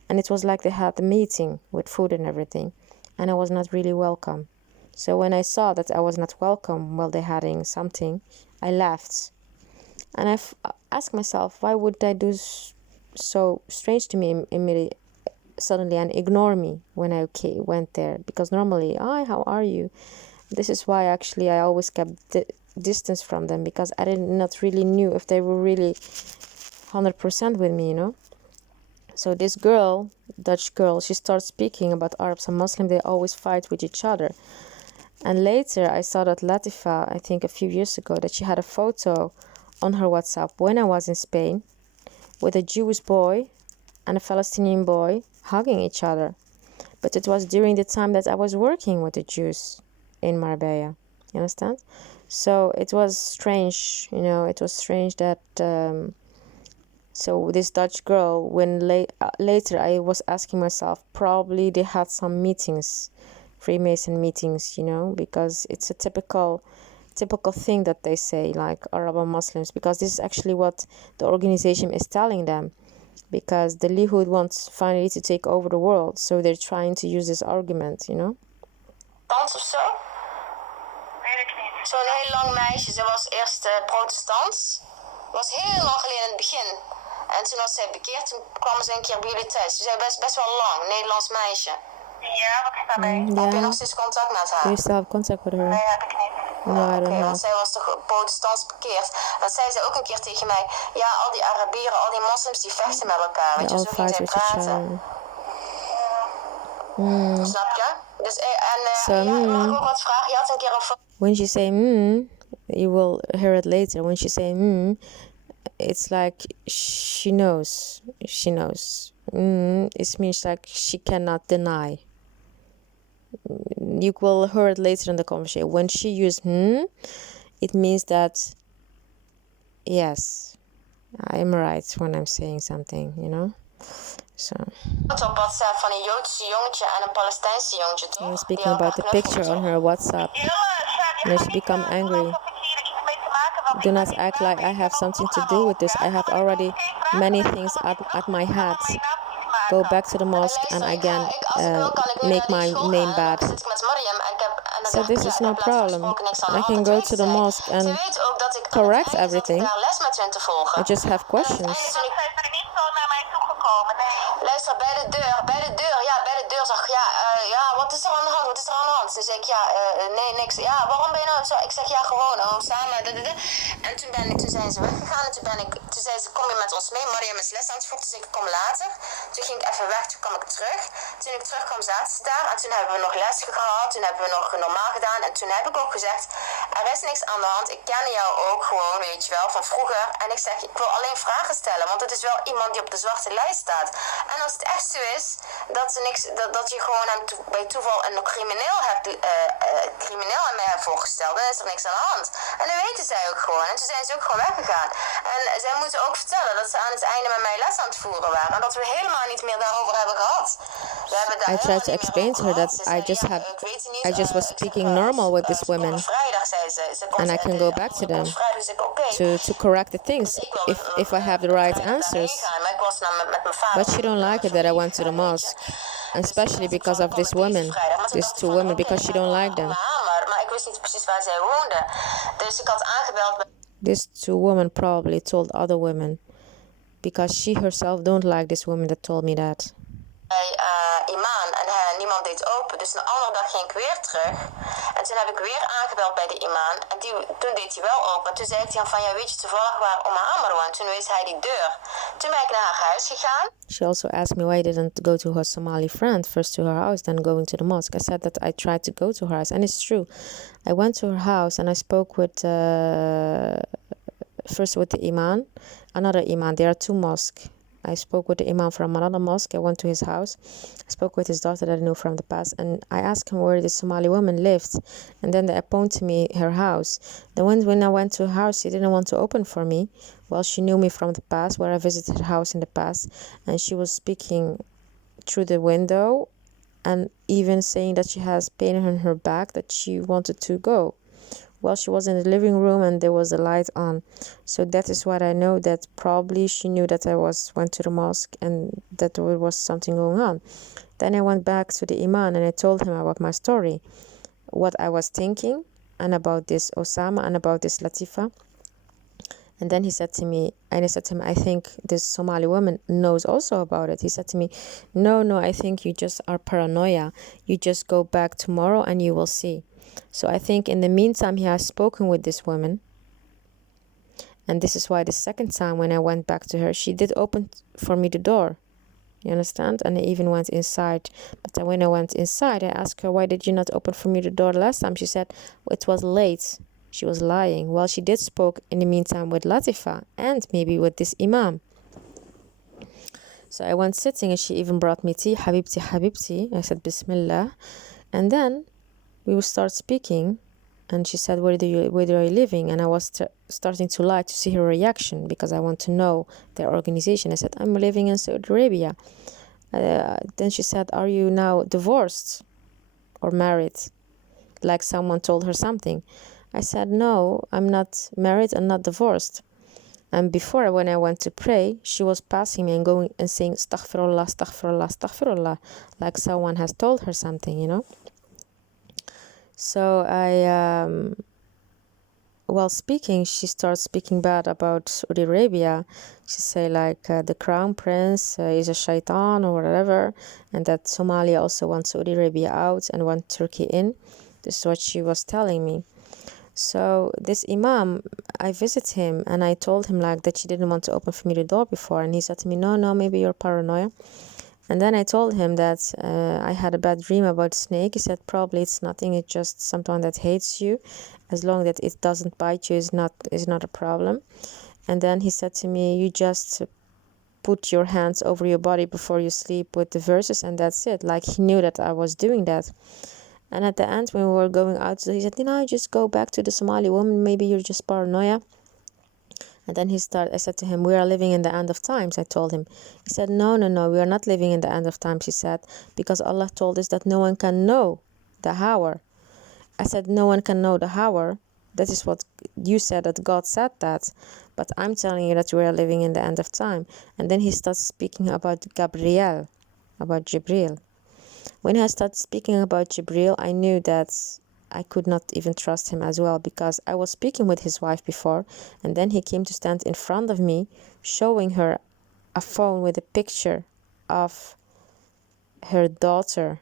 and it was like they had a meeting with food and everything, and I was not really welcome. So when I saw that I was not welcome while they having something, I left. And I asked myself, why would they do so strange to me immediately, suddenly, and ignore me when I went there? Because normally, hi, how are you? This is why actually I always kept distance from them, because I did not really knew if they were really 100% with me, you know. So this girl, Dutch girl, she starts speaking about Arabs and Muslims. They always fight with each other. And later I saw that Latifa, I think a few years ago, that she had a photo on her WhatsApp when I was in Spain with a Jewish boy and a Palestinian boy hugging each other. But it was during the time that I was working with the Jews in Marbella. You understand? So it was strange, you know, it was strange that... So this Dutch girl, when later I was asking myself, probably they had some meetings, Freemason meetings, you know, because it's a typical thing that they say, like Arab and Muslims, because this is actually what the organization is telling them, because the Likud wants finally to take over the world, so they're trying to use this argument, you know. Dans of zo? Weet ik niet. Zo'n heel lang meisje, ze was eerst protestants, was heel lang geleden in het begin. En toen was zij bekeerd, toen kwamen ze een keer bij jullie thuis. Ze zijn best wel lang, Nederlands meisje. Ja, wat is daarmee? Heb je nog steeds contact met haar? Do you still have contact with her? Nee, heb ik niet. No, I don't Oké, have. want zij was toch protestants bekeerd. Dat zei ze ook een keer tegen mij. Ja, al die Arabieren, al die moslims, die vechten met elkaar. Weet They je, all zo ging fight zij with each praten. other. Snap je? Dus, So, ja, mag ik ook wat vragen? Je had een keer een... When she say you will hear it later. When she say it's like she knows. It means like she cannot deny. You will hear it later in the conversation. When she used it means that yes, I am right when I'm saying something, you know. So op WhatsApp van een Joodse jongetje en een Palestijnse jongetje, toch? I was speaking about the picture on her WhatsApp. And she become angry. Do not act like I have something to do with this. I have already many things at my head. Go back to the mosque and again make my name bad. So this is no problem. I can go to the mosque and correct everything. I just have questions. Luister, bij de deur zag ja, ja, wat is er aan de hand? Wat is er aan de hand? Toen zei ik, ja, nee, niks. Ja, waarom ben je nou zo? Ik zeg, ja, gewoon, samen. En toen zijn ze weggegaan. En toen zei ze, kom je met ons mee? Mariam is les aan het volgen. Toen zei ik, kom later. Toen ging ik even weg, toen kwam ik terug. Toen ik terugkwam, zaten ze daar. En toen hebben we nog les gehad. Toen hebben we nog normaal gedaan. En toen heb ik ook gezegd, er is niks aan de hand. Ik ken jou ook gewoon, weet je wel, van vroeger. En ik zeg, ik wil alleen vragen stellen. Want het is wel iemand die op de zwarte lijst staat. En als het echt zo is, dat je gewoon hem bij toeval een crimineel aan mij hebt voorgesteld, dan is er niks aan de hand. En dat weten zij ook gewoon. En toen zijn ze ook gewoon weggegaan. En zij moeten ook vertellen dat ze aan het einde met mij les aan het voeren waren. En dat we helemaal niet meer daarover hebben gehad. We hebben daar I tried to explain to her that I just was speaking normal with this woman, vrijdag, zei ze. and I can go back to them to correct the things if I have the right answers. But she don't like it that I went to the mosque, and especially because of this woman, these two women, because she don't like them. Maar ik wist niet precies waar zij woonden. Dus ik had aangebeld. These two women probably told other women, because she herself don't like this woman that told me that. Bij Iman en niemand deed open. Dus een andere dag ging ik weer terug. En toen heb ik weer aangebeld bij de Iman. En toen deed hij wel open. Toen zei hij van, ja, weet je toevallig waar Oma Amar woont? Toen wees hij die deur. Toen ben ik naar haar huis gegaan. She also asked me why I didn't go to her Somali friend, first to her house, then going to the mosque. I said that I tried to go to her house, and it's true. I went to her house and I spoke with, first with the Imam, another Imam. There are two mosques. I spoke with the Imam from another mosque. I went to his house. I spoke with his daughter that I knew from the past, and I asked him where the Somali woman lived, and then they pointed me her house. Then when I went to her house, she didn't want to open for me. Well, she knew me from the past, where I visited her house in the past, and she was speaking through the window and even saying that she has pain in her back, that she wanted to go. Well, she was in the living room and there was the light on. So that is what I know, that probably she knew that I went to the mosque and that there was something going on. Then I went back to the Imam and I told him about my story, what I was thinking, and about this Osama and about this Latifa. And then he said to me, and I said to him, I think this Somali woman knows also about it. He said to me, no, I think you just are paranoia. You just go back tomorrow and you will see. So I think in the meantime, he has spoken with this woman. And this is why the second time when I went back to her, she did open for me the door. You understand? And I even went inside. But then when I went inside, I asked her, why did you not open for me the door last time? She said, it was late. She was lying. Well, she did spoke in the meantime with Latifa and maybe with this Imam. So I went sitting and she even brought me tea. Habibti. I said, Bismillah. And then we would start speaking. And she said, where are you living? And I was starting to lie to see her reaction because I want to know their organization. I said, I'm living in Saudi Arabia. Then she said, are you now divorced or married? Like someone told her something. I said, no, I'm not married and not divorced. And before, when I went to pray, she was passing me and going and saying, astaghfirullah, astaghfirullah, astaghfirullah, like someone has told her something, you know. So while speaking, she starts speaking bad about Saudi Arabia. She say like the crown prince is a shaitan or whatever, and that Somalia also wants Saudi Arabia out and want Turkey in. This is what she was telling me. So this Imam, I visited him and I told him like that she didn't want to open for me the door before, and he said to me, no, maybe you're paranoia. And then I told him that I had a bad dream about snake. He said probably it's nothing, it's just someone that hates you. As long as it doesn't bite you is not a problem. And then he said to me, you just put your hands over your body before you sleep with the verses and that's it. Like he knew that I was doing that. And at the end, when we were going out, he said, just go back to the Somali woman. Maybe you're just paranoia. And then I said to him, we are living in the end of times, I told him. He said, no, we are not living in the end of times, he said, because Allah told us that no one can know the hour. I said, no one can know the hour. That is what you said, that God said that. But I'm telling you that we are living in the end of time. And then he starts speaking about Gabriel, about Jibril. When I started speaking about Jibril, I knew that I could not even trust him as well, because I was speaking with his wife before, and then he came to stand in front of me, showing her a phone with a picture of her daughter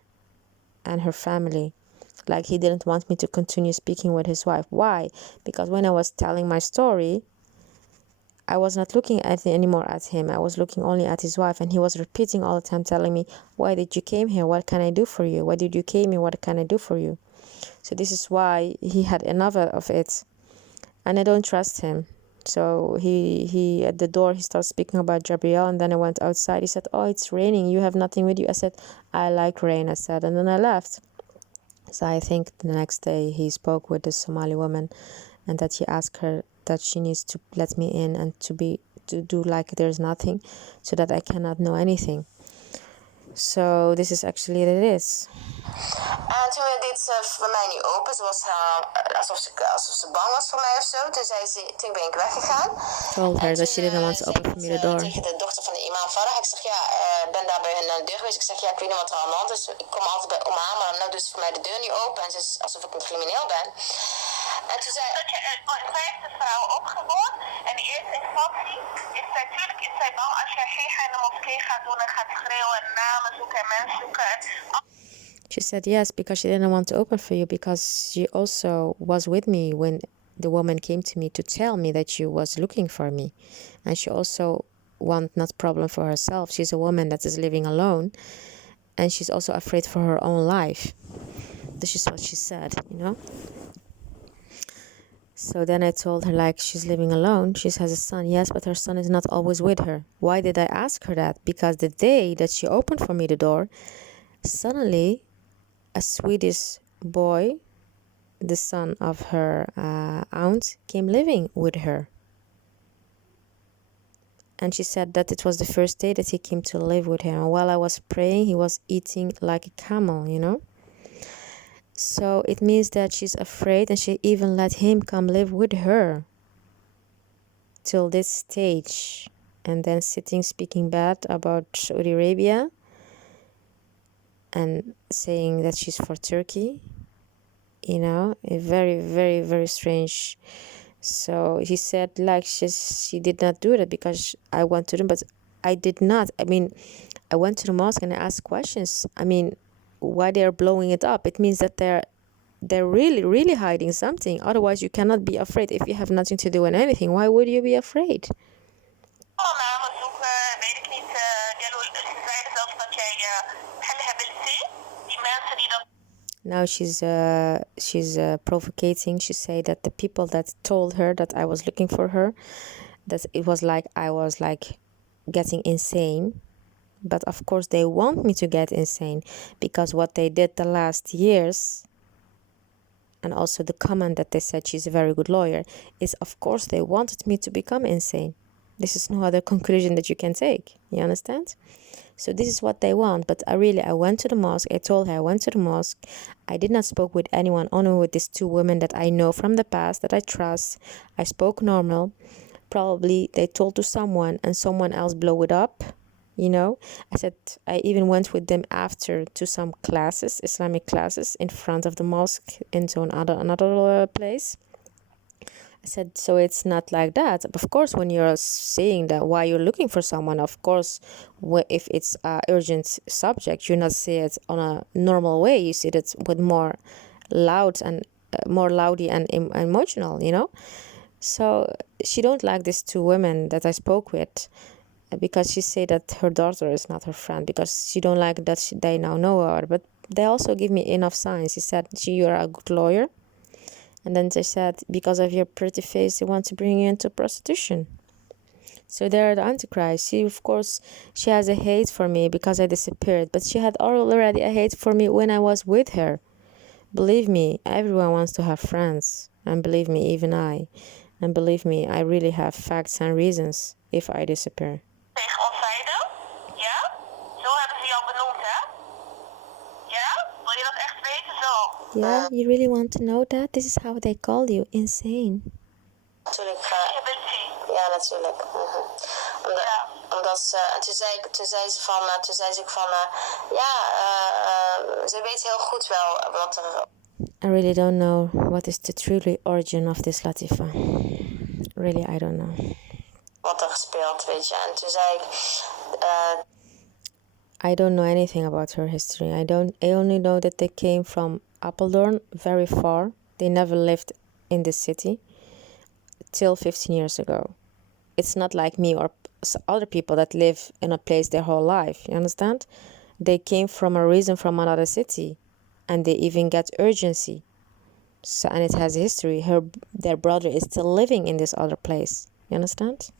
and her family. Like, he didn't want me to continue speaking with his wife. Why? Because when I was telling my story, I was not looking anymore at him. I was looking only at his wife, and he was repeating all the time, telling me, why did you came here? What can I do for you? Why did you came here? What can I do for you? So this is why he had enough of it, and I don't trust him. So he at the door, he started speaking about Gabrielle, and then I went outside. He said, oh, it's raining. You have nothing with you. I said, I like rain, I said, and then I left. So I think the next day he spoke with the Somali woman, and that he asked her that she needs to let me in and to do like there's nothing, so that I cannot know anything. So this is actually what it is. En toen deed ze voor mij niet open. Ze was alsof ze bang was voor mij of zo. Toen ben ik weggegaan. Told her that she didn't want to open for me the door. Tegen de dochter van de imam Farah. Ik zeg, ja, ben daar bij hun aan de deur geweest. Ik zeg, ja, ik weet niet wat er aan de hand is. Ik kom altijd bij Oma, maar nou doet ze voor mij de deur niet open. En ze is alsof ik een crimineel ben. En toen zei... Zij heeft de vrouw opgewoond. En in eerste instantie is zij, natuurlijk is zij bang als jij geen in de moskee gaat doen en gaat schreeuwen en namen zoeken en mensen zoeken. She said yes, because she didn't want to open for you, because she also was with me when the woman came to me to tell me that she was looking for me. And she also want not problem for herself. She's a woman that is living alone, and she's also afraid for her own life. This is what she said, you know. So then I told her, like, she's living alone. She has a son, yes, but her son is not always with her. Why did I ask her that? Because the day that she opened for me the door, suddenly a Swedish boy, the son of her aunt, came living with her. And she said that it was the first day that he came to live with her. And while I was praying, he was eating like a camel, you know. So it means that she's afraid, and she even let him come live with her till this stage. And then sitting, speaking bad about Saudi Arabia and saying that she's for Turkey, you know, a very, very, very strange. So he said, like, she did not do that because I want to do, but I did not. I mean, I went to the mosque and I asked questions. I mean, why they're blowing it up? It means that they're really, really hiding something. Otherwise, you cannot be afraid. If you have nothing to do in anything, why would you be afraid? Namen zoeken, weet ik niet. Ze zeiden zelfs dat jij hen wilt zien. Die mensen die dat. Now she's provocating. She said that the people that told her that I was looking for her, that it was like I was like getting insane. But of course they want me to get insane, because what they did the last years, and also the comment that they said she's a very good lawyer, is of course they wanted me to become insane. This is no other conclusion that you can take. You understand? So this is what they want. But I went to the mosque. I told her I went to the mosque. I did not spoke with anyone, only with these two women that I know from the past, that I trust. I spoke normal. Probably they told to someone and someone else blow it up. You know, I said I even went with them after to some classes, Islamic classes, in front of the mosque into another place. I said, so it's not like that. Of course, when you're saying that why you're looking for someone, of course, if it's an urgent subject, you not say it on a normal way. You see it with more loud and more loudy and emotional, you know. So she don't like these two women that I spoke with, because she said that her daughter is not her friend, because she don't like that they now know her. But they also give me enough signs. She said, you're a good lawyer. And then they said, because of your pretty face, they want to bring you into prostitution. So they're the Antichrist. Of course, she has a hate for me because I disappeared. But she had already a hate for me when I was with her. Believe me, everyone wants to have friends. And believe me, even I. And believe me, I really have facts and reasons if I disappear. Tegen ons zeiden, ja? Zo hebben ze jou benoemd, hè? Ja? Wil je dat echt weten zo? Yeah, you really want to know that? This is how they call you, insane. Natuurlijk. Je bent zien. Ja, natuurlijk. Omdat ze, en toen zei ze van, ja, ze weet heel goed wel wat er... I really don't know what is the true origin of this latifa. Really, I don't know. Wat er gespeeld, weet je. En toen zei ik... I don't know anything about her history. I only know that they came from Apeldoorn, very far. They never lived in this city till 15 years ago. It's not like me or other people that live in a place their whole life, you understand? They came from a reason from another city, and they even get urgency. So, and it has history. Their brother is still living in this other place. You understand?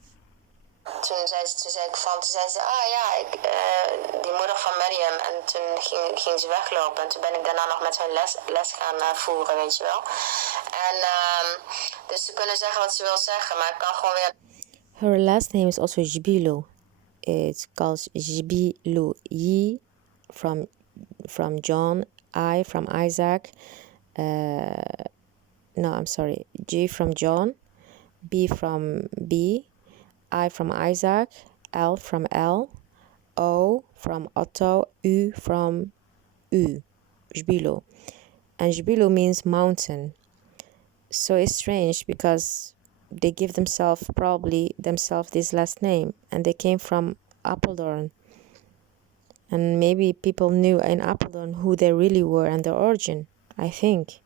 Toen zei ze, ah ja, die moeder van Mariam. En toen ging ze weglopen. En toen ben ik daarna nog met hun les gaan voeren, weet je wel. En dus ze kunnen zeggen wat ze wil zeggen, maar ik kan gewoon weer... Her last name is also Jbilu. It's called Jbilu. Yi from John, I from Isaac. No, I'm sorry. G from John, B from B, I from Isaac, L from L, O from Otto, U from U, Jbilu. And Jbilu means mountain. So it's strange because they give themselves this last name, and they came from Apeldoorn. And maybe people knew in Apeldoorn who they really were and their origin, I think.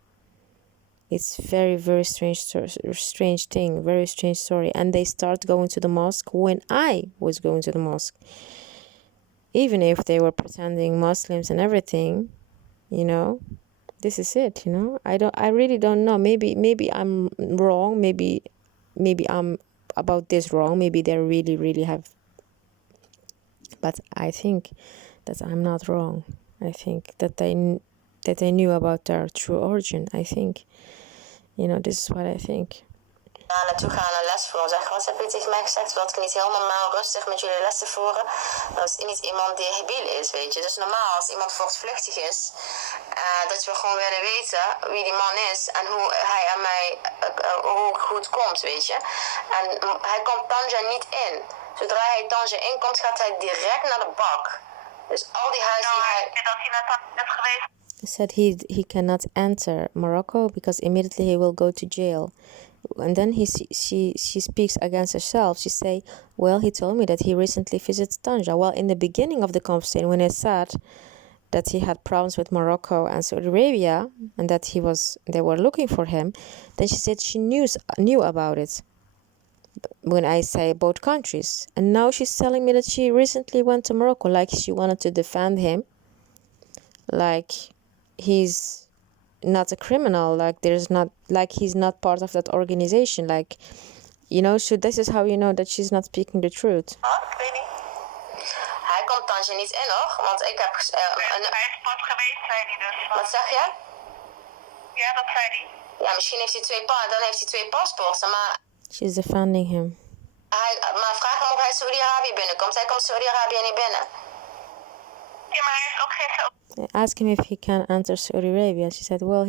It's very, very strange thing, very strange story. And they start going to the mosque when I was going to the mosque. Even if they were pretending Muslims and everything, you know, this is it, you know. I really don't know. Maybe I'm wrong. Maybe I'm about this wrong. Maybe they really, really have. But I think that I'm not wrong. I think that they knew about their true origin. I think. You know, this is what I think. Naartoe gaan en les voeren. Zeggen, wat heb je tegen mij gezegd? Wat ik niet heel normaal rustig met jullie les te voeren. Dat is niet iemand die habiel is, weet je. Dus normaal als iemand voortvluchtig is, dat we gewoon willen weten wie die man is en hoe hij aan mij, hoe goed komt, weet je. En hij komt Tanja niet in. Zodra hij Tanja inkomt, gaat hij direct naar de bak. Dus al die huizen die hij... Dat hij naar Tanja is geweest. Said he cannot enter Morocco because immediately he will go to jail. And then she speaks against herself. She say, well, he told me that he recently visited Tanja. Well, in the beginning of the conversation, when I said that he had problems with Morocco and Saudi Arabia and that they were looking for him, then she said she knew about it when I say both countries. And now she's telling me that she recently went to Morocco, like she wanted to defend him, like he's not a criminal, like he's not part of that organization, like, you know. So this is how you know that she's not speaking the truth. Ik weet niet. Hij komt Tanja niet in, hoor, want ik heb... Hij is pas geweest, zei hij dus. Wat zeg je? Ja, dat zei hij. Ja, misschien heeft hij dan heeft hij 2 paspoorten, maar... She's defending him. Maar vraag hem of hij Saudi-Arabië binnenkomt. Hij komt Saudi-Arabië niet binnen. Ja, maar hij is ook geen Saudi. I asked him if he can enter Saudi Arabia. She said, well,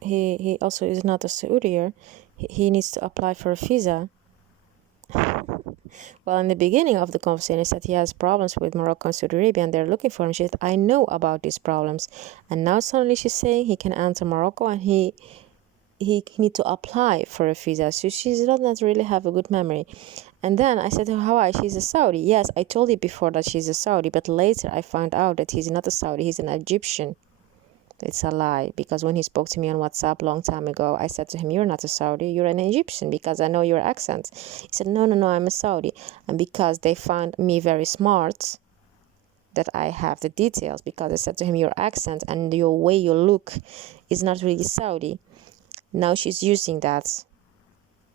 he also is not a Saudier. He needs to apply for a visa. Well, in the beginning of the conversation, he said he has problems with Morocco and Saudi Arabia, and they're looking for him. She said, I know about these problems. And now suddenly she's saying he can enter Morocco, and he need to apply for a visa. So she does not really have a good memory. And then I said to her, how she's a Saudi? Yes, I told you before that she's a Saudi, but later I found out that he's not a Saudi, he's an Egyptian. It's a lie, because when he spoke to me on WhatsApp a long time ago, I said to him, you're not a Saudi, you're an Egyptian, because I know your accent. He said, no, I'm a Saudi. And because they found me very smart, that I have the details, because I said to him, your accent and your way you look is not really Saudi. Now she's using that.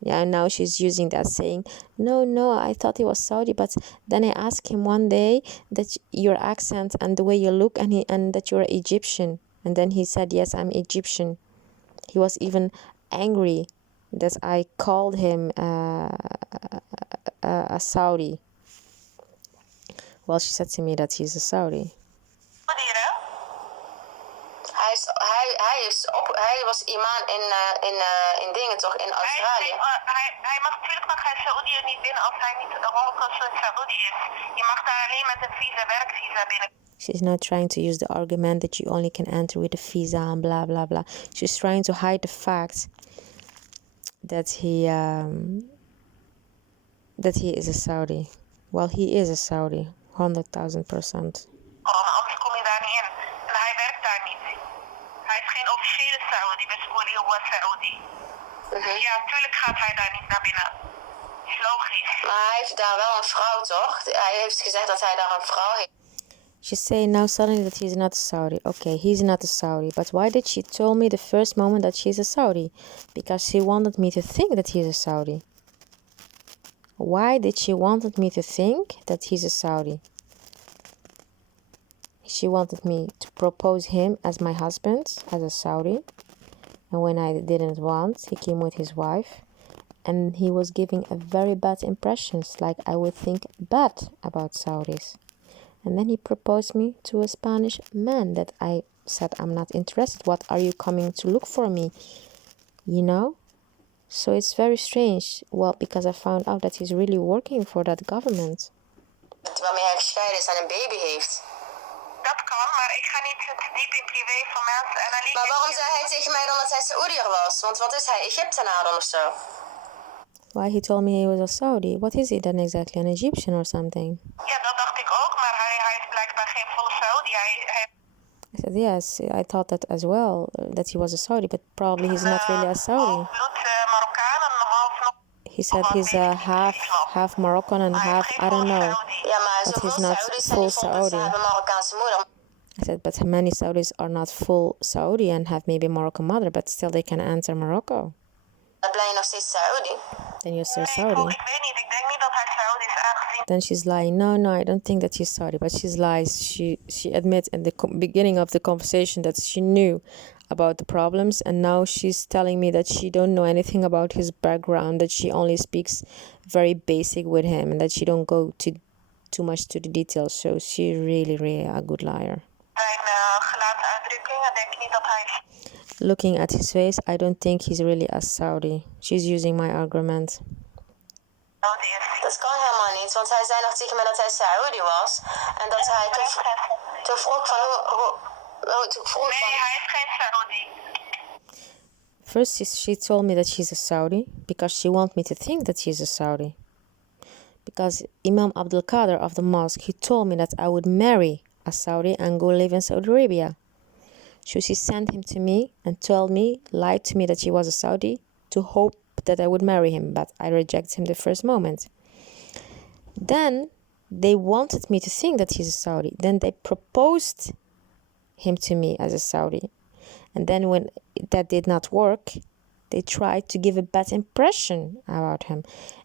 Yeah, now she's using that, saying, no, I thought he was Saudi, but then I asked him one day that your accent and the way you look and that you're Egyptian. And then he said, yes, I'm Egyptian. He was even angry that I called him a Saudi. Well, she said to me that he's a Saudi. Hij was imam in dingen toch, in Australië. Hij mag natuurlijk mag hij Saoedi niet binnen als hij niet 100% Saoedi is. Je mag daar alleen met een visa, werkvisa binnen. She's not trying to use the argument that you only can enter with a visa and blah blah blah. She's trying to hide the fact that he is a Saudi. Well, he is a Saudi, 100,000%. hij is geen officiële Saudi, بس هو Saudi. Dus ja, tuurlijk gaat hij daar niet naar binnen. Is logisch. Maar hij heeft daar wel een vrouw, toch? Hij heeft gezegd dat hij daar een vrouw heeft. She's saying now suddenly that he's not a Saudi. Okay, he's not a Saudi. But why did she tell me the first moment that she's a Saudi? Because she wanted me to think that he's a Saudi. Why did she wanted me to think that he's a Saudi? She wanted me to propose him as my husband, as a Saudi. And when I didn't want, he came with his wife. And he was giving a very bad impressions, like I would think bad about Saudis. And then he proposed me to a Spanish man that I said, I'm not interested. What are you coming to look for me? You know? So it's very strange. Well, because I found out that he's really working for that government. Waarmee hij gescheiden is en een baby heeft. Dat kan, maar ik ga niet te diep in privé van mensen. En dan Maar waarom zei hij tegen mij dan dat hij Saoediër was? Want wat is hij, Egyptenaar dan of zo? Why he told me he was a Saudi? What is he then exactly? An Egyptian or something? Ja, dat dacht ik ook, maar hij is blijkbaar geen volle Saudi. I said, yes, I thought that as well, that he was a Saudi, but probably he's not really a Saudi. Marokkaan en half nog. He said he's half Moroccan and half, I don't know, Ja, maar but he's zoveel not Saudis full zijn die Saudi. hebben Marokkaanse moeder. I said, but many Saudis are not full Saudi and have maybe Moroccan mother, but still they can enter Morocco. Dan ben je nog steeds Saudi. Then you're still Ik Saudi. weet niet, ik denk niet dat hij Saudi is aangezien. Then she's lying. No, I don't think that she's Saudi, but she's lies. She admits in the beginning of the conversation that she knew about the problems, and now she's telling me that she don't know anything about his background, that she only speaks very basic with him, and that she don't go too much to the details. So she's really a good liar. Zijn gelaatsuitdrukkingen denk ik niet dat hij... Looking at his face, I don't think he's really a Saudi. She's using my argument. Dat kan helemaal niet, want hij zei nog tegen mij dat hij Saudi was. En dat hij toen vroeg van Nee, hij is geen Saudi. First, she told me that she's a Saudi because she wants me to think that she's a Saudi. Because Imam Abdul Qadir of the mosque, he told me that I would marry a Saudi and go live in Saudi Arabia. So she sent him to me and lied to me that she was a Saudi to hope that I would marry him, but I rejected him the first moment. Then they wanted me to think that he's a Saudi. Then they proposed him to me as a Saudi. And then when that did not work, they tried to give a bad impression about him.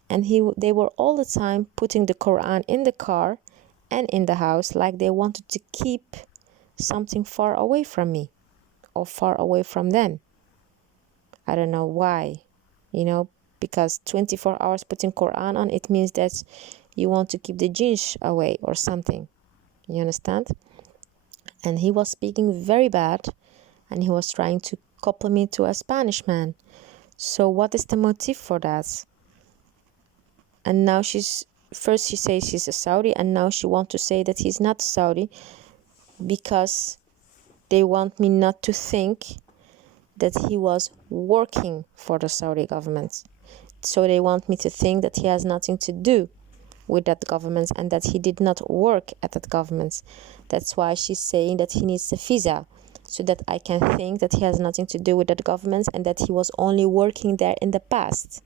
And they were all the time putting the Quran in the car and in the house, like they wanted to keep something far away from me or far away from them. I don't know why, because 24 hours putting Quran on, it means that you want to keep the jinns away or something. You understand? And he was speaking very bad, and he was trying to couple me to a Spanish man. So what is the motive for that? And now first she says she's a Saudi, and now she wants to say that he's not Saudi because they want me not to think that he was working for the Saudi government. So they want me to think that he has nothing to do with that government and that he did not work at that government. That's why she's saying that he needs a visa, so that I can think that he has nothing to do with that government and that he was only working there in the past.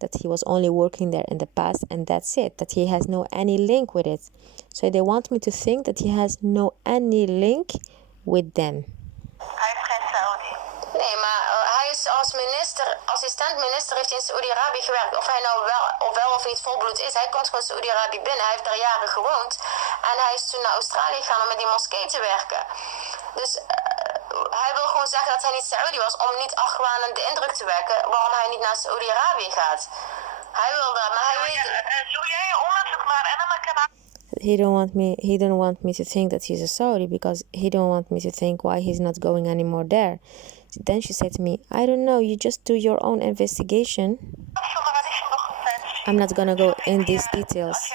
That he was only working there in the past, and that's it, that he has no any link with it. So they want me to think that he has no any link with them. Hij is geen Saudi. Nee, maar hij is als assistent-minister heeft hij in Saoedi-Arabië gewerkt. Of hij nou wel of niet volbloed is, hij komt gewoon Saoedi-Arabië binnen. Hij heeft daar jaren gewoond. En hij is toen naar Australië gegaan om met die moskee te werken. Dus hij wil gewoon zeggen dat hij niet Saudi was om niet argwanend de indruk te wekken waarom hij niet naar Saoedi-Arabië gaat. Hij wil dat, maar hij weet... Doe jij je onderzoek maar en dan kan hij... He don't want me to think that he's a Saudi because he don't want me to think why he's not going anymore there. Then she said to me, I don't know, you just do your own investigation. I'm not gonna go in these details.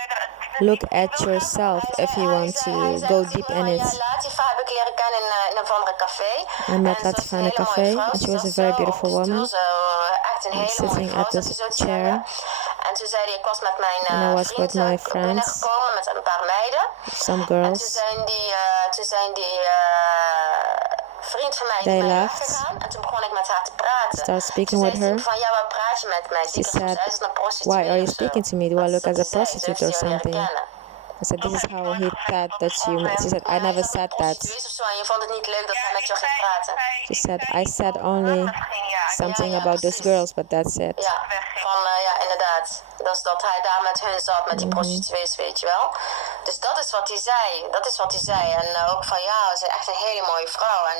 Look at yourself if you want to go deep in it. Latifa heb ik leren kennen in een andere café. I met Latifa in a cafe and she was a very beautiful woman. Sitting at this chair. En toen zei hij, ik was met mijn and I was with my friends, binnengekomen met een paar meiden. some girls. En toen zijn die vrienden vriend van mij is they mij left, weggegaan. En toen begon ik met haar te praten. started speaking Toen with zei her. ze van, ja, waar praat je met mij? She Zeker said, zij is een why prostituee are you of zo. speaking to me? Do I Dat is look dat as a hij zei. Zo heeft prostitute hij or jou leren something? kennen. I said, this Dat is heb ik how nooit he gezegd said dat that ik you... onzin. She said, I Hij never zat met said that. prostituees of zo en je vond het niet leuk dat hij met jou ging zei, praten. She said, I iets said over hun only misschien, ja. something ja, about those precies. girls, but that's it. Ja, van, ja, inderdaad. Dat hij daar met hun zat, met die prostituees, weet je wel. Dus dat is wat hij zei. Dat is wat hij zei. En ook van, ja, ze is echt een hele mooie vrouw. En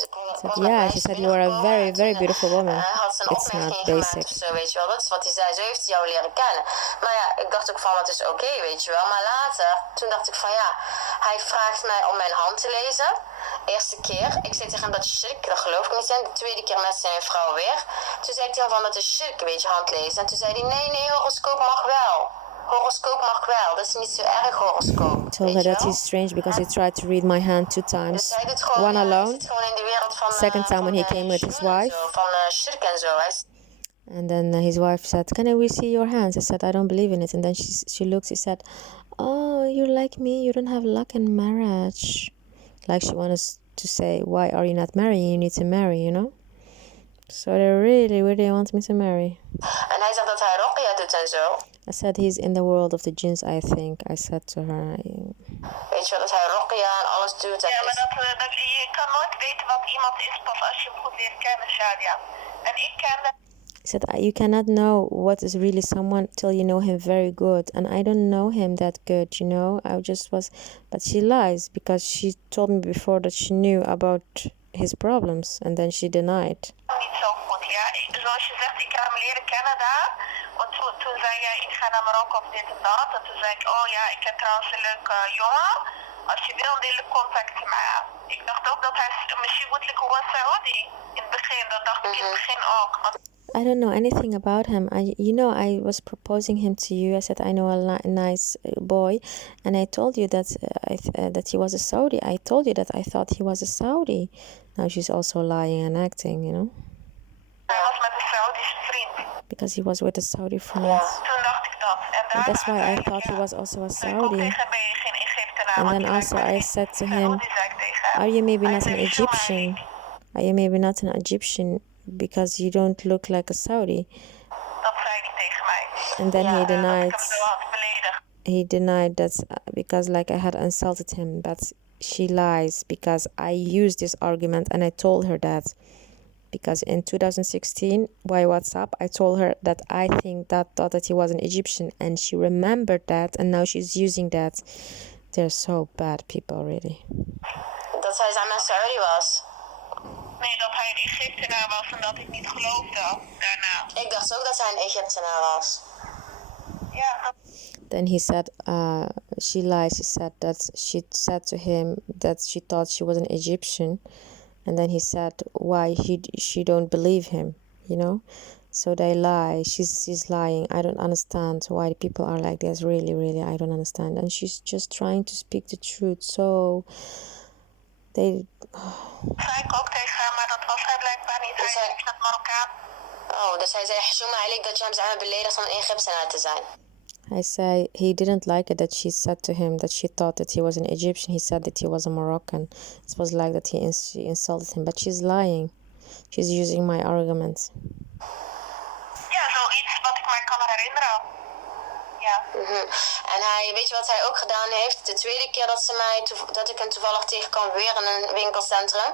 ze Said, was met yeah, mij she said, you are a binnengekomen very, en very toen beautiful woman. had ze een It's not opmerking gemaakt basic. of zo, weet je wel. Dat is wat hij zei. Zo heeft hij jou leren kennen. Maar ja, ik dacht ook van, het is oké, weet je wel. Maar later, toen dacht ik van, ja, hij vraagt mij om mijn hand te lezen. Eerste keer. Ik zei tegen hem dat is shirk, dat geloof ik niet in. De tweede keer met zijn vrouw weer. Toen zei ik tegen hem van, dat is shirk, weet je, hand lezen. En toen zei hij, nee, horoscoop mag wel. Horoscoop mag wel, dat is niet zo erg horoscoop. I told her that he's strange because he tried to read my hand 2 Dus times. hij doet gewoon, One hij alone. zit gewoon in de wereld van Second time van when he came with his sjoen en wife. zo, van shirk en zo. And then his wife said, can we see your hands? I said, I don't believe in it. And then she looked, she said, oh, you're like me, you don't have luck in marriage. Like she wanted to say, why are you not marrying? You need to marry, you know? So they really, really want me to marry. En hij zegt dat hij ruqya doet en zo. I said, he's in the world of the jinns, I think. I said to her. Weet je wel, dat hij ruqya en alles doet. Ja, maar je kan nooit weten wat iemand is pas als je hem goed leert kennen, Shadia. En ik kende... He said, you cannot know what is really someone till you know him very good. And I don't know him that good, you know. I just was... But she lies because she told me before that she knew about his problems. And then she denied. Niet zo goed, ja. Zoals je zegt, ik heb hem leren kennen daar. Want toen zei jij, ik ga naar Marokko of dit en dat. En toen zei ik, oh ja, ik heb trouwens een leuke jongen. Als je wil, deel ik contact maar. Ik dacht ook dat hij misschien moet ik was Saudi. In het begin, dat dacht ik in het begin ook. I don't know anything about him. I was proposing him to you. I said I know a nice boy, and I told you that that he was a Saudi. I told you that I thought he was a Saudi. Now she's also lying and acting, you know. Hij was met een Saudische vriend. Because he was with a Saudi friend. Toen dacht ik dat. En That's why I thought he was also a Saudi. Tegen ben je geen Egyptenaar. And then also I said to him, are you maybe not an Egyptian? Are you maybe not an Egyptian because you don't look like a Saudi? Dat zei hij tegen mij. And then he denied. Dat ik hem zo had beledigd. He denied that because like I had insulted him, but she lies because I used this argument and I told her that. Because in 2016, by WhatsApp, I told her that I thought that he was an Egyptian, and she remembered that, and now she's using that. They're so bad people, really. Dat hij zijn met Saudi was. Nee, dat hij een Egyptenaar was en dat ik niet geloofde daarna. Ik dacht ook dat hij een Egyptenaar was. Ja. Then he said, she lies. She said that she said to him that she thought she was an Egyptian. And then he said why she don't believe him, you know. So they lie. She's lying. I don't understand why people are like this. Really, really, I don't understand. And she's just trying to speak the truth. So they... Zei ik ook tegen haar, maar dat was hij blijkbaar niet. Dus hij is met Marokkaan. Oh, dus hij zei, Hashuma, eigenlijk dat je hem zou hebben beledigd om een Egyptenaar te zijn. I say he didn't like it that she said to him that she thought that he was an Egyptian. He said that he was a Moroccan. It was like that she insulted him, but she's lying. She's using my arguments. Ja, zoiets wat ik mij kan herinneren. Ja. En hij, weet je wat hij ook gedaan heeft? De tweede keer dat ik hem toevallig tegenkwam weer in een winkelcentrum.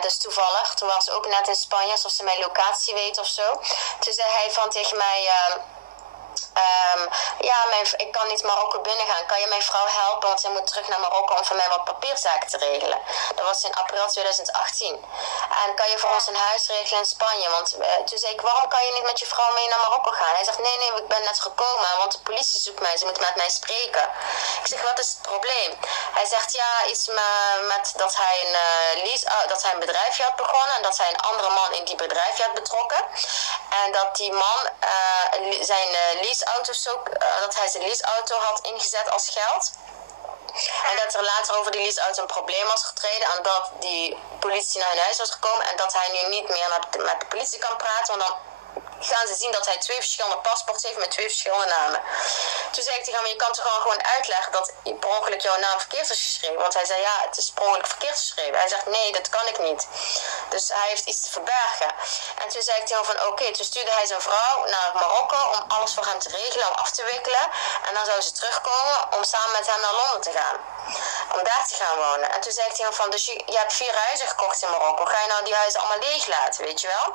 Dus toevallig, toen was ze ook net in Spanje, alsof ze mijn locatie weet of zo. Toen zei hij van tegen mij... ik kan niet Marokko binnengaan. Kan je mijn vrouw helpen? Want zij moet terug naar Marokko om voor mij wat papierzaken te regelen. Dat was in april 2018. En kan je voor ons een huis regelen in Spanje? Want toen zei ik, waarom kan je niet met je vrouw mee naar Marokko gaan? Hij zegt, nee, ik ben net gekomen, want de politie zoekt mij. Ze moet met mij spreken. Ik zeg, wat is het probleem? Hij zegt, ja, iets met dat hij een bedrijfje had begonnen. En dat hij een andere man in die bedrijfje had betrokken. En dat die man zijn dat hij zijn leaseauto had ingezet als geld. En dat er later over die leaseauto een probleem was getreden. En dat die politie naar hun huis was gekomen. En dat hij nu niet meer met de politie kan praten. Want dan gaan ze zien dat hij 2 verschillende paspoorten heeft met 2 verschillende namen. Toen zei ik tegen hem, je kan toch gewoon uitleggen dat je per ongeluk jouw naam verkeerd is geschreven. Want hij zei, ja, het is per ongeluk verkeerd geschreven. Hij zegt, nee, dat kan ik niet. Dus hij heeft iets te verbergen. En toen zei ik tegen hem van, oké, toen stuurde hij zijn vrouw naar Marokko om alles voor hem te regelen, om af te wikkelen. En dan zou ze terugkomen om samen met hem naar Londen te gaan. Om daar te gaan wonen. En toen zei ik tegen hem van, dus je hebt 4 huizen gekocht in Marokko. Ga je nou die huizen allemaal leeg laten, weet je wel?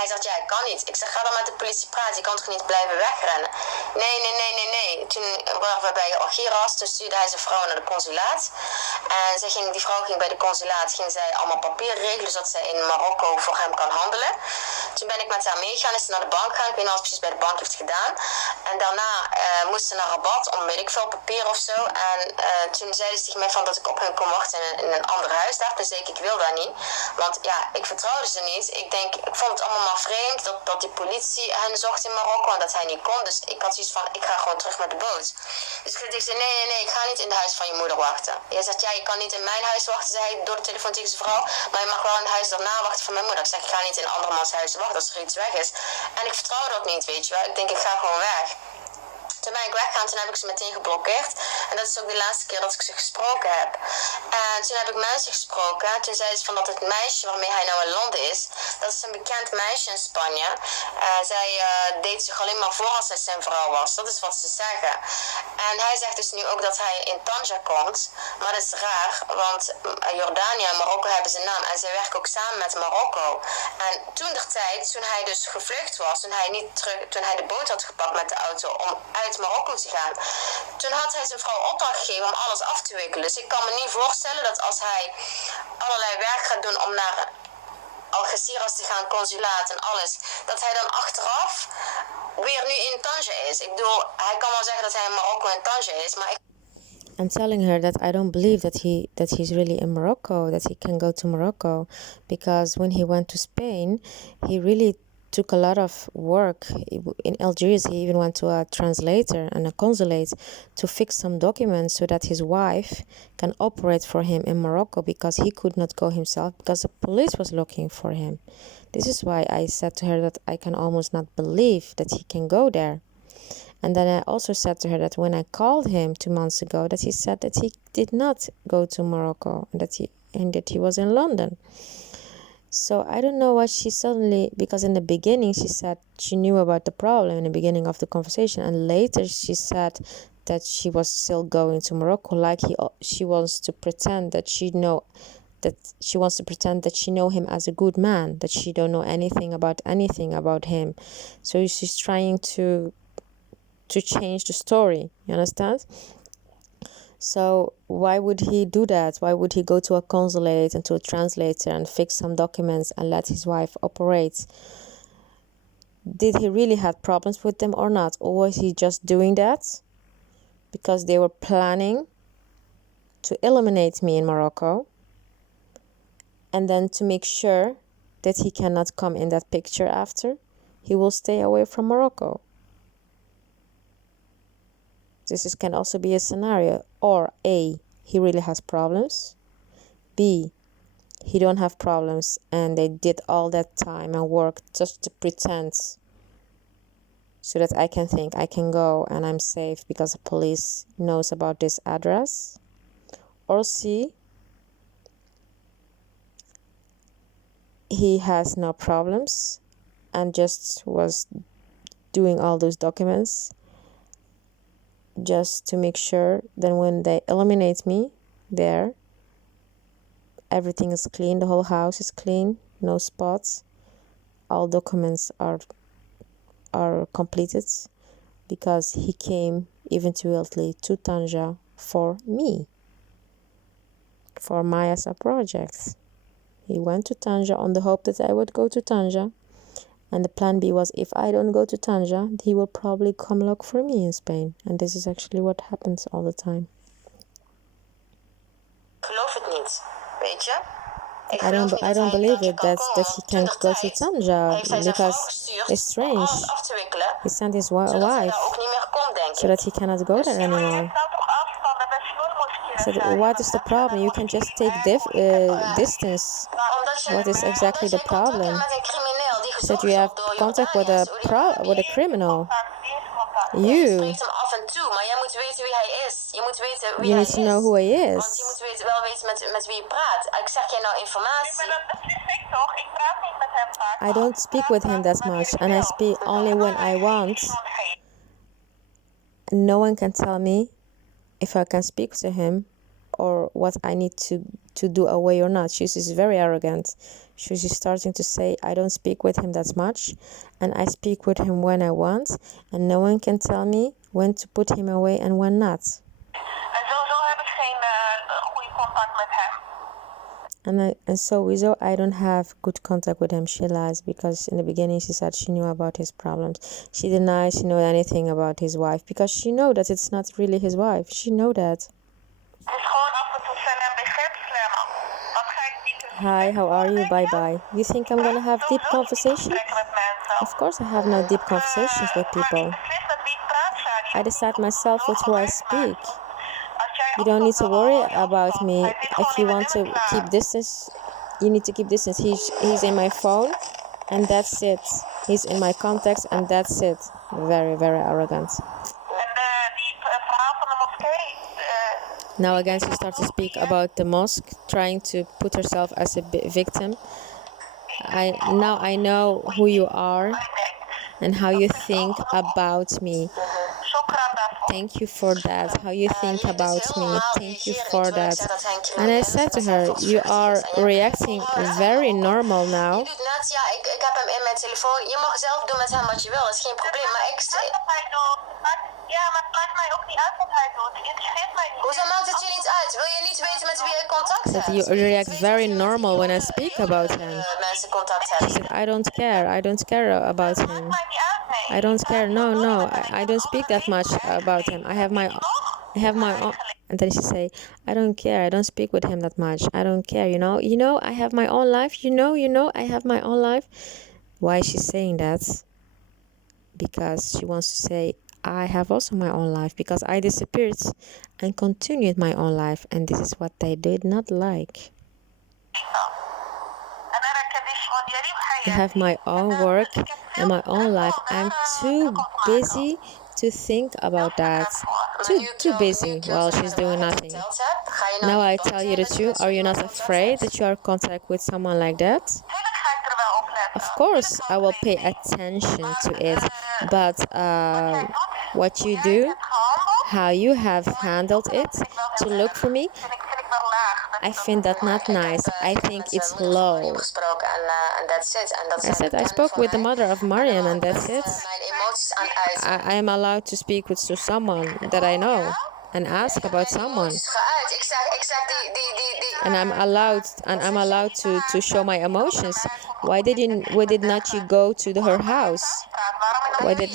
Hij zegt, ja, ik kan niet. Ik zeg, ga dan met de politie praten. Je kan toch niet blijven wegrennen? Nee. Toen waren we bij Algiers. Toen stuurde hij zijn vrouw naar de consulaat. En die vrouw ging bij de consulaat, ging zij allemaal papieren regelen, zodat zij in Marokko voor hem kan handelen. Toen ben ik met haar meegegaan, is ze naar de bank gegaan. Ik weet niet wat ze precies bij de bank heeft gedaan. En daarna moest ze naar Rabat om weet ik veel papier of zo. En toen zeiden ze tegen mij van dat ik op hen kon wachten in een ander huis daar. Toen zei ik wil dat niet. Want ja, ik vertrouwde ze niet. Ik vond het allemaal maar vreemd dat die politie hen zocht in Marokko en dat hij niet kon. Dus ik had zoiets van, ik ga gewoon terug met de boot. Dus ik zei, nee, ik ga niet in het huis van je moeder wachten. Hij zegt, ja, je kan niet in mijn huis wachten, zei hij door de telefoon tegen zijn vrouw. Maar je mag wel in het huis daarna wachten van mijn moeder. Ik zeg, ik ga niet in andermans huis wachten als er iets weg is. En ik vertrouw dat niet, weet je wel. Ik denk, ik ga gewoon weg. Toen ben ik weggegaan, toen heb ik ze meteen geblokkeerd. En dat is ook de laatste keer dat ik ze gesproken heb. En toen heb ik mensen gesproken. Toen zeiden ze van dat het meisje waarmee hij nou in Londen is, dat is een bekend meisje in Spanje. Zij deed zich alleen maar voor als hij zijn vrouw was. Dat is wat ze zeggen. En hij zegt dus nu ook dat hij in Tanja komt. Maar dat is raar, want Jordanië en Marokko hebben zijn naam. En zij werken ook samen met Marokko. En toen hij dus gevlucht was, toen hij de boot had gepakt met de auto om uit Marokko te gaan, toen had hij zijn vrouw opdracht gegeven om alles af te wikkelen. Dus ik kan me niet voorstellen dat als hij allerlei werk gaat doen om naar Algeciras te gaan, consulaat en alles, dat hij dan achteraf weer nu in Tanja is. Ik bedoel, hij kan wel zeggen dat hij in Marokko in Tanja is, maar I'm telling her that I don't believe that he's really in Morocco, that he can go to Morocco, because when he went to Spain, he really took a lot of work. In Algiers, he even went to a translator and a consulate to fix some documents so that his wife can operate for him in Morocco, because he could not go himself because the police was looking for him. This is why I said to her that I can almost not believe that he can go there. And then I also said to her that when I called him 2 months ago, that he said that he did not go to Morocco and that he was in London. So I don't know why she suddenly, because in the beginning she said she knew about the problem in the beginning of the conversation, and later she said that she was still going to Morocco, like she wants to pretend that she know him as a good man, that she don't know anything about him. So she's trying to change the story, you understand? So why would he do that? Why would he go to a consulate and to a translator and fix some documents and let his wife operate? Did he really have problems with them or not? Or was he just doing that because they were planning to eliminate me in Morocco, and then to make sure that he cannot come in that picture after, he will stay away from Morocco? This can also be a scenario. Or A, he really has problems. B, he don't have problems and they did all that time and work just to pretend so that I can think I can go and I'm safe because the police knows about this address. Or C, he has no problems and just was doing all those documents just to make sure that when they eliminate me there, everything is clean, the whole house is clean, no spots, all documents are completed, because he came eventually to Tanja for me, for my as a project. He went to Tanja on the hope that I would go to Tanja. And the plan B was, if I don't go to Tanja, he will probably come look for me in Spain. And this is actually what happens all the time. Ik geloof het niet, weet je? I don't believe it that he can't go to Tanja, because it's strange. He sent his wife so that he cannot go there anymore. I said, what is the problem? You can just take distance. What is exactly the problem? She said you have contact with a criminal. You. spreekt hem af en toe, maar jij moet weten wie hij is. Je moet weten wie You hij need to know who he Want je is. moet wel weten met wie je praat. Ik zeg je nou informatie. Maar dat wist ik toch? Ik praat niet met hem vaak. I don't speak with him that much, and I speak only when I want. No one can tell me if I can speak to him or what I need to do away or not. She's very arrogant. She's starting to say I don't speak with him that much, and I speak with him when I want, and no one can tell me when to put him away and when not. En sowieso heb ik geen goede contact met hem. And so I don't have good contact with him. She lies because in the beginning she said she knew about his problems. She denies she knows anything about his wife because she know that it's not really his wife. She know that. Het is gewoon af en toe zijn begrip slemmen. Wat ga ik niet Hi, how are you? Bye bye. You think I'm gonna have deep conversation? Of course I have no deep conversations with people. I decide myself with who I speak. You don't need to worry about me. If you want to keep distance, you need to keep distance. He's in my phone, and that's it. He's in my contacts, and that's it. Very, very arrogant. Now again, she starts to speak about the mosque, trying to put herself as a victim. Now I know who you are and how you think about me. Thank you for that. How you think about me. Thank you for that. And I said to her, you are reacting very normal now. Ja, ik heb hem in mijn telefoon. Je mag zelf doen met hem wat je wil, dat is geen probleem. Maar ik... Ja, maar het maakt mij ook niet uit wat hij doet. Het interesseert mij niet. Hoezo maakt het je niet uit? Wil je niet weten met wie je contact hebt? That you react very normal when I speak about him. Mensen contact She hebben. said, I don't care. I don't care about him. I don't care. No, I don't speak that much about him. I have my own. And then she say, I don't care. I don't speak with him that much. I don't care. You know, I have my own life. You know, I have my own life. Why is she saying that? Because she wants to say, I have also my own life because I disappeared and continued my own life, and this is what they did not like. I have my own work and my own life. I'm too busy to think about that. Too busy while she's doing nothing. Now I tell you the truth. Are you not afraid that you are in contact with someone like that? Of course, I will pay attention to it. But what you do, how you have handled it to look for me, I find that not nice. I think it's low. I said I spoke with the mother of Mariam and that's it. I am allowed to speak with someone that I know and ask about someone. And I'm allowed to show my emotions. Why did not you go to her house? Why did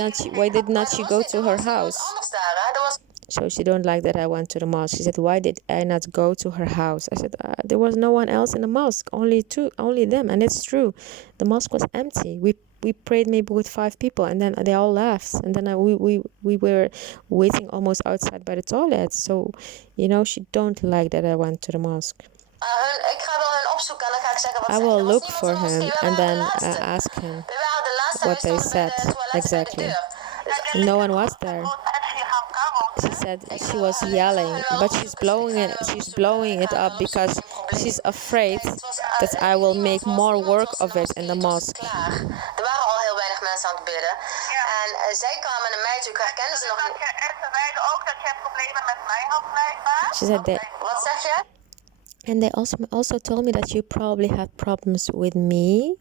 not you go to her house? So she don't like that I went to the mosque. She said, why did I not go to her house? I said, there was no one else in the mosque, only them. And it's true. The mosque was empty. We prayed maybe with 5 people and then they all left. And then we were waiting almost outside by the toilet. So, she don't like that I went to the mosque. I will look for him and then ask him what they said exactly. No one was there. She said she was yelling, but she's blowing it up because she's afraid that I will make more work of it in the mosque. Mensen aan het bidden. En zij kwamen naar mij toe, ik herkende ze nog niet. Ze zeiden ook dat je problemen met mij had, blijkbaar. She said that. Wat zeg je? And they also told me that you probably had problems with me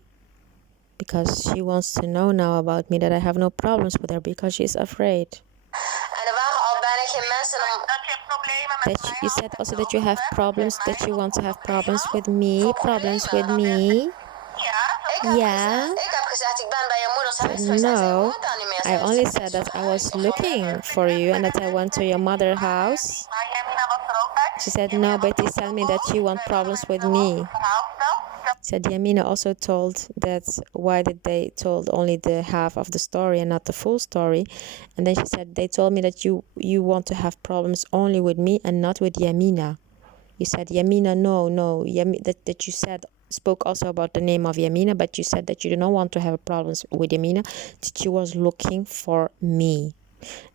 because she wants to know now about me that I have no problems with her because she's afraid. En er waren al bijna geen mensen om... Dat je problemen met mij You said also that you have problems, that you want to have problems with me, problems with me. Yeah. Ik heb gezegd, ik ben bij je moeders huis geweest. No, I only said that I was looking for you and that I went to your mother's house. She said, no, but they tell me that you want problems with me. Said Yamina also told that why did they told only the half of the story and not the full story. And then she said, they told me that you want to have problems only with me and not with Yamina. You said, Yamina, no, that you said spoke also about the name of Yamina, but you said that you do not want to have problems with Yamina, that she was looking for me.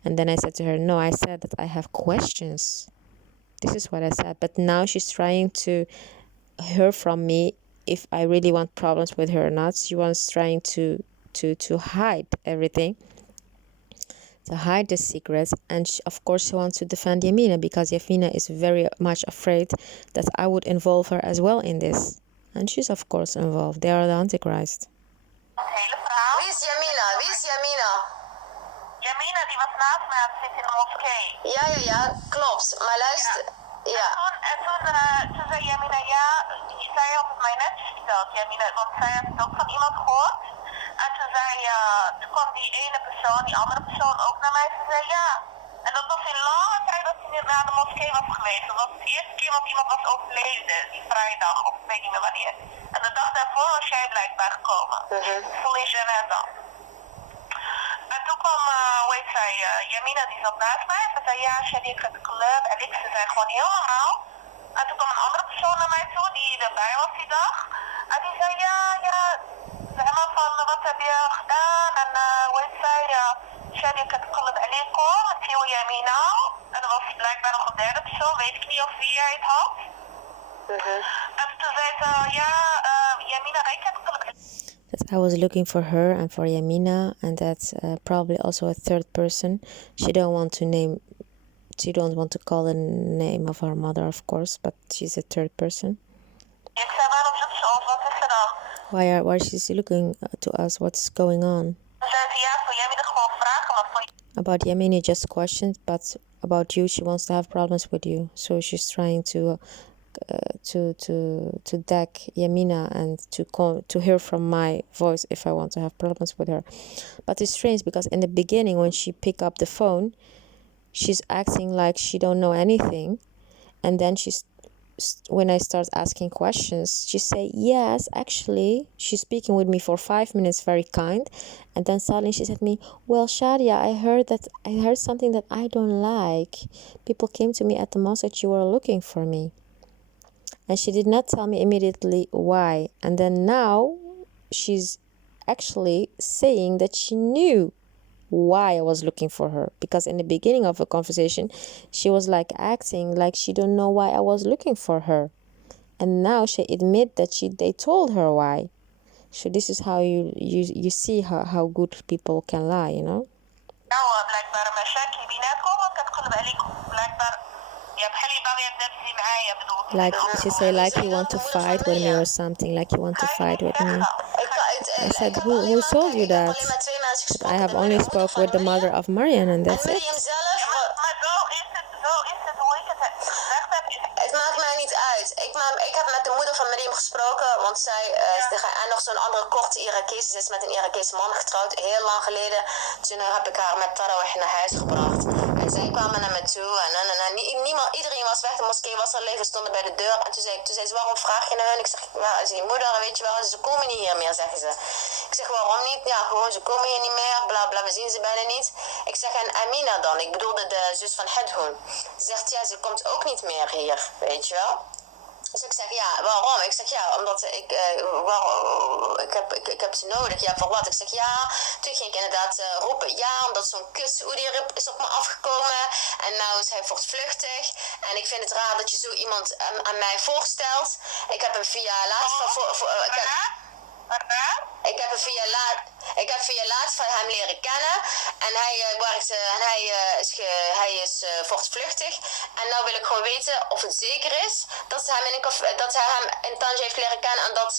And then I said to her, no, I said that I have questions. This is what I said. But now she's trying to hear from me if I really want problems with her or not. She was trying to hide everything, to hide the secrets. And of course she wants to defend Yamina, because Yamina is very much afraid that I would involve her as well in this. And she's of course involved. They are the Antichrist. Wie is Yamina? Wie is Yamina? Yamina die was naast mij aan het zitten in de moskee. Ja, klopt. Maar luister... Ja. Toen zei Yamina, ja, zij had het mij net verteld, Yamina, want zij had het ook van iemand gehoord. En toen kwam die ene persoon, die andere persoon ook naar mij en zei ja. En dat was in lange tijd dat hij naar de moskee was geweest. Dat was de eerste keer dat iemand was overleden, die vrijdag, of ik weet niet meer wanneer. En de dag daarvoor was jij blijkbaar gekomen. Voel je dan. En toen kwam, Yamina die zat naast mij. Ze zei ja, Shadi, ik heb de club. En ze zei gewoon heel normaal. En toen kwam een andere persoon naar mij toe die erbij was die dag. En die zei ja, zeg maar van wat heb je gedaan? En Shadi, ik heb de club alaikum. Het viel Yamina. En er was blijkbaar nog een derde persoon, weet ik niet of wie jij het had. En toen zei ze ja, Yamina, ik heb de club. That I was looking for her and for Yamina, and that's probably also a third person. She don't want to call the name of her mother, of course, but she's a third person. Ik zei, waarom zoekt ze ons? Wat is er dan? Why she's looking to us? What's going on? Toen zei ze, ja, voor Yamina gewoon vragen, want voor About Yamina, just questions, but about you, she wants to have problems with you. So she's trying to deck Yamina and to hear from my voice if I want to have problems with her. But it's strange because in the beginning when she pick up the phone, she's acting like she don't know anything, and then when I start asking questions, she say yes, actually she's speaking with me for 5 minutes, very kind, and then suddenly she said to me, well, Shadia, I heard something that I don't like. People came to me at the mosque that you were looking for me. And she did not tell me immediately why. And then now she's actually saying that she knew why I was looking for her. Because in the beginning of the conversation, she was like acting like she don't know why I was looking for her. And now she admit that they told her why. So this is how you see how good people can lie, you know? blijkbaar مشاكل بيناتكم وكتقلب عليكم blijkbaar يا بحال باغي تدابزي معايا bedoel. Like she say like you want to fight with me or something, like you want to fight with me. I said, who told you that? But I have only spoke with the mother of Mariam and that's it. Maar zo is het hoe ik het gezegd heb. Het maakt mij niet uit. Ik heb met de moeder van Mariam gesproken, want zij en nog zo'n andere korte Irakese. Ze is met een Irakese man getrouwd, heel lang geleden. Toen heb ik haar met tarawih naar huis gebracht. En zij kwamen naar me toe en iedereen was weg. De moskee was al leeg, we stonden bij de deur. En toen zei ze, waarom vraag je naar hun? Ik zeg, ja, is die moeder, weet je wel, ze komen niet hier meer, zeggen ze. Ik zeg, waarom niet? Ja, gewoon, ze komen hier niet meer, bla bla, we zien ze bijna niet. Ik zeg, en Amina dan? Ik bedoelde de zus van Hedhoen. Ze zegt, ja, ze komt ook niet meer hier, weet je wel. Dus ik zeg, ja, waarom? Ik zeg, ja, omdat ik heb ze nodig. Ja, voor wat? Ik zeg, ja, toen ging ik inderdaad roepen. Ja, omdat zo'n kut Saoedi is op me afgekomen. En nou is hij voortvluchtig. En ik vind het raar dat je zo iemand aan mij voorstelt. Ik heb hem via ik heb via laatst van hem leren kennen. En hij is voortvluchtig. En nou wil ik gewoon weten of het zeker is dat hij hem in Tanger heeft leren kennen. En dat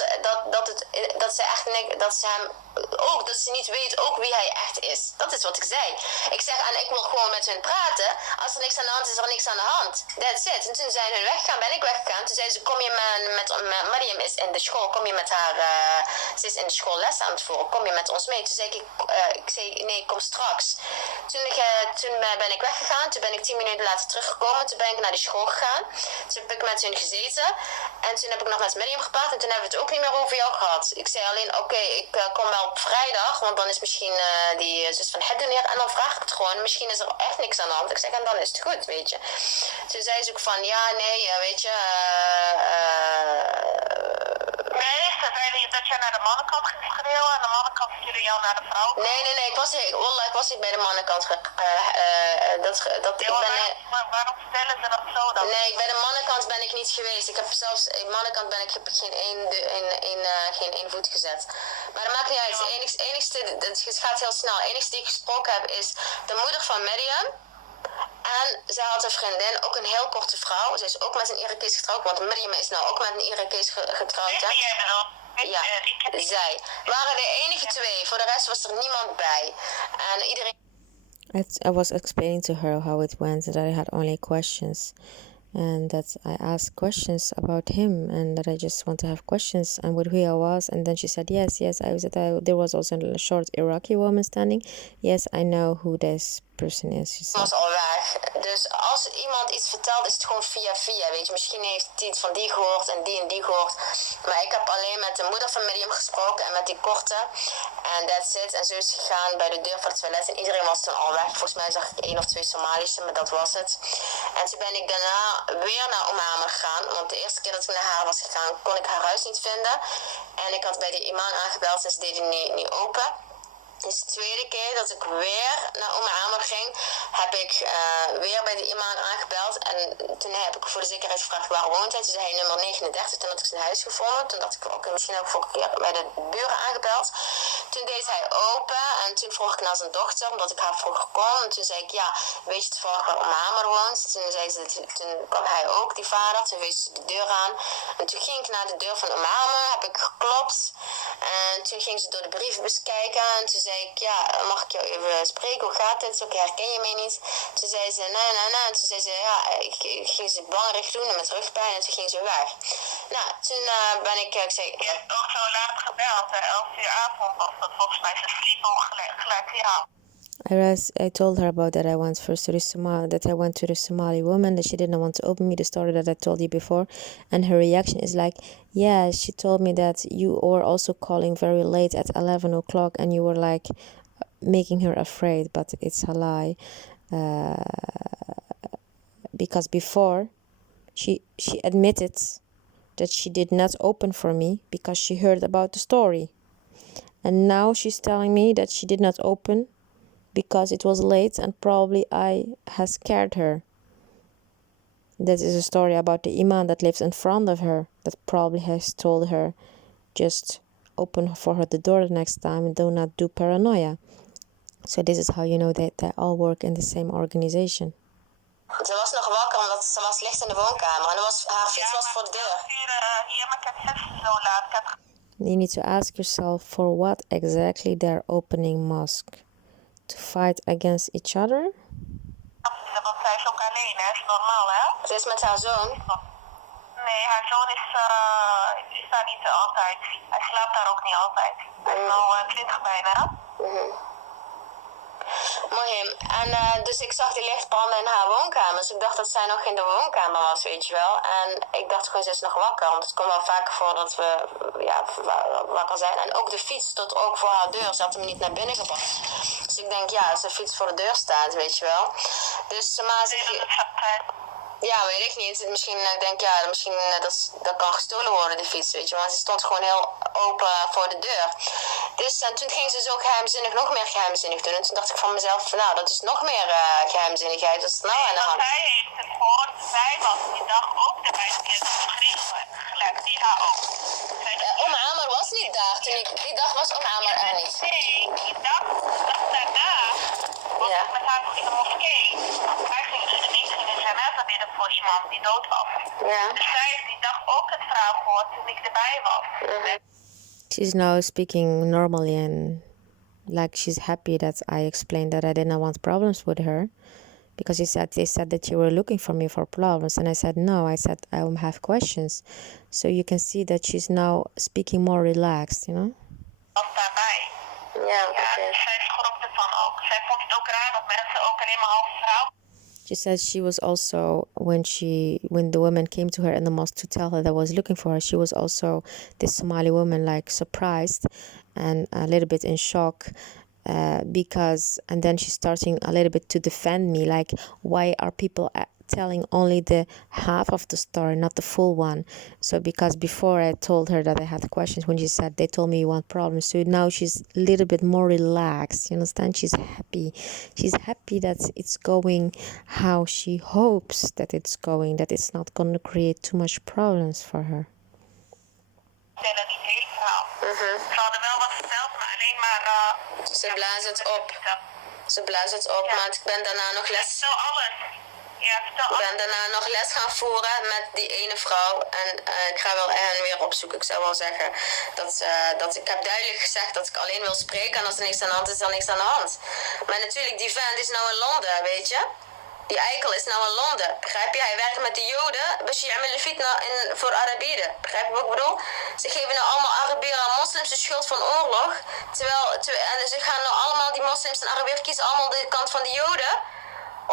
ze niet weet ook wie hij echt is. Dat is wat ik zei. Ik zeg, en ik wil gewoon met hun praten. Als er niks aan de hand is, is er niks aan de hand. That's it. En toen zijn hun weggegaan, ben ik weggegaan. Toen zei ze, kom je met Mariam is in de school, kom je met haar, ze is in de school les aan het voeren, kom je met ons mee? Toen zei ik zei, nee, kom straks. Toen ben ik weggegaan, toen ben ik 10 minuten later teruggekomen, toen ben ik naar die school gegaan. Toen heb ik met hun gezeten. En toen heb ik nog met Mariam gepraat en toen hebben we het ook niet meer over jou gehad. Ik zei alleen, oké, ik kom wel op vrijdag, want dan is misschien die zus van Hedden hier. En dan vraag ik het gewoon, misschien is er echt niks aan de hand. Ik zeg, en dan is het goed, weet je. Toen zei ze ook van, ja, nee, weet je. Nee, niet dat jij naar de mannenkant ging schreeuwen en de mannenkant stuurde jou naar de vrouw? Nee. Ik was niet bij de mannenkant. Waarom stellen ze dat zo dan? Nee, bij de mannenkant ben ik niet geweest. Ik heb zelfs, in de mannenkant heb ik geen één voet gezet. Maar dat maakt niet uit. Het gaat heel snel. Het enigste die ik gesproken heb is de moeder van Miriam. En zij had een vriendin, ook een heel korte vrouw. Zij is ook met een Irakees getrouwd, want Miriam is nou ook met een Irakees getrouwd. Weet jij bedoelt? Ja, zij waren de enige twee. Voor de rest was er niemand bij. En iedereen... I was explaining to her how it went, that I had only questions, and that I asked questions about him, and that I just want to have questions and with who I was. And then she said, yes, there was also a short Iraqi woman standing. Yes, I know who this person is, she said. was al weg. Dus als iemand iets vertelt, is het gewoon via. Weet je, misschien heeft hij het van die gehoord en die gehoord. Maar ik heb alleen met de moeder van Miriam gesproken en met die korte. En that's it. En zo is het gegaan bij de deur van het toilet. En iedereen was toen al weg. Volgens mij zag ik 1 of 2 Somalische, maar dat was het. En toen ben ik daarna weer naar Omamer gegaan. Want de eerste keer dat ik naar haar was gegaan, kon ik haar huis niet vinden. En ik had bij die imam aangebeld en ze deden niet open. Dus de tweede keer dat ik weer naar Omamer ging, heb ik weer bij de imam aangebeld. En toen heb ik voor de zekerheid gevraagd waar woont hij. Toen zei hij nummer 39. Toen had ik zijn huis gevonden. Toen dacht ik, oké, misschien heb ik voor een keer bij de buren aangebeld. Toen deed hij open en toen vroeg ik naar zijn dochter, omdat ik haar vroeg kon. En toen zei ik, ja, weet je toevallig waar Omamer woont? Toen kwam hij ook, die vader. Toen wees ze de deur aan. En toen ging ik naar de deur van Omamer, heb ik geklopt. En toen ging ze door de brieven bekijken. En toen zei ik, ja, mag ik jou even spreken? Hoe gaat het? Ook herken je mij niet? Toen zei ze, nee. En toen zei ze, ja, ik ging ze belangrijk doen met rugpijn. En toen ging ze weg. Nou, toen ben ik zei... Je hebt ook zo laat gebeld, 11 uur avond was dat volgens mij. Ze sliep al gelijk jou. I told her about that I went to the Somali woman, that she didn't want to open me, the story that I told you before, and her reaction is like, yeah, she told me that you were also calling very late at 11 o'clock and you were like making her afraid, but it's a lie, because before she admitted that she did not open for me because she heard about the story, and now she's telling me that she did not open because it was late and probably I has scared her. That is a story about the imam that lives in front of her, that probably has told her, just open for her the door the next time and do not do paranoia. So this is how you know that they all work in the same organization. Ze was nog wakker omdat ze was licht in de woonkamer en haar fiets was voor de deur. You need to ask yourself for what exactly they're opening mosque. To fight against each other? Want zij is ook alleen, hè? Is normaal, hè? Ze is met haar zoon. Nee, haar zoon is daar niet altijd. Hij slaapt daar ook niet altijd. Hij is al 20 bijna. Mooi. En dus ik zag die lichtbranden in haar woonkamer. Dus ik dacht dat zij nog in de woonkamer was, weet je wel. En ik dacht gewoon, ze is nog wakker. Want het komt wel vaker voor dat we wakker zijn. En ook de fiets stond ook voor haar deur. Ze had hem niet naar binnen gebracht. Dus ik denk, ja, als de fiets voor de deur staat, weet je wel. Dus maar ja, weet ik niet. Misschien denk ja, dat kan gestolen worden, de fiets, weet je. Maar ze stond gewoon heel open voor de deur. Dus en toen ging ze zo nog meer geheimzinnig doen. En toen dacht ik van mezelf, nou, dat is nog meer geheimzinnigheid. Wat is er nou aan de hand? Zij heeft het gehoord. Zij was die dag ook de meisje gelijk. Die haar ook. Amer was niet daar. Die dag was Amer er niet. Nee, die dag daarna was ik met haar in de moskee. Wij gingen janaza bidden voor iemand die dood was. Ja. Dus zij heeft die dag ook het verhaal gehoord toen ik erbij was. She's now speaking normally and like she's happy that I explained that I didn't want problems with her, because they said that you were looking for me for problems, and I said no. I said I will have questions. So you can see that she's now speaking more relaxed, you know. Was daarbij. Ja, zij schrok ervan ook. Zij vond het ook raar dat mensen ook alleen maar half vrouw. She said she was also, when the woman came to her in the mosque to tell her that I was looking for her, she was also, this Somali woman, like surprised and a little bit in shock, because, and then she's starting a little bit to defend me, like, why are people telling only the half of the story, not the full one. So because before I told her that I had questions, when she said they told me you want problems, so now she's a little bit more relaxed, you understand? She's happy that it's going how she hopes that it's going, that it's not going to create too much problems for her. Dat niet hele verhaal. Ze hadden wel wat verteld, maar alleen maar... Ze blazen het op. Ze blazen het op, Ja. maar ik ben daarna nog les... Vertel alles. Ja, vertel Ik alles. ben daarna nog les gaan voeren met die ene vrouw. En ik ga wel hen weer opzoeken. Ik zou wel zeggen dat ik heb duidelijk gezegd dat ik alleen wil spreken. En als er niks aan de hand is, dan niks aan de hand. Maar natuurlijk, die vent is nou in Londen, weet je. Die eikel is nou in Londen. Begrijp je? Hij werkt met de Joden. Voor Arabieren. Begrijp je wat ik bedoel? Ze geven nou allemaal Arabieren en moslims de schuld van oorlog. En ze gaan nou allemaal, die moslims en Arabieren kiezen allemaal de kant van de Joden.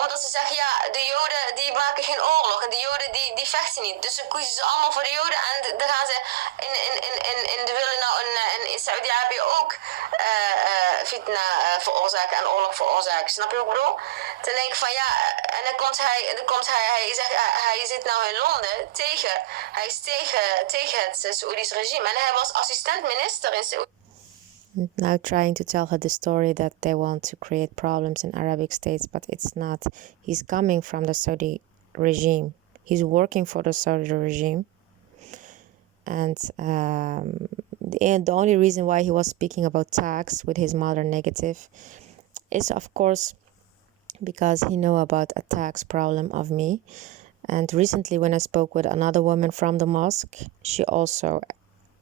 Omdat ze zeggen, ja, de Joden die maken geen oorlog. En de Joden die vechten niet. Dus dan kiezen ze allemaal voor de Joden. En dan gaan ze de willen nou in Saudi-Arabië ook fitna veroorzaken en oorlog veroorzaken. Snap je wat ik bedoel? Dan denk ik van ja, en dan komt hij zegt, hij zit nou in Londen hij is tegen het Saoedisch regime. En hij was assistent-minister in Saoedi. Now trying to tell her the story that they want to create problems in Arabic states, but it's not. He's coming from the Saudi regime. He's working for the Saudi regime. And the only reason why he was speaking about tax with his mother negative is, of course, because he know about a tax problem of me. And recently when I spoke with another woman from the mosque, she also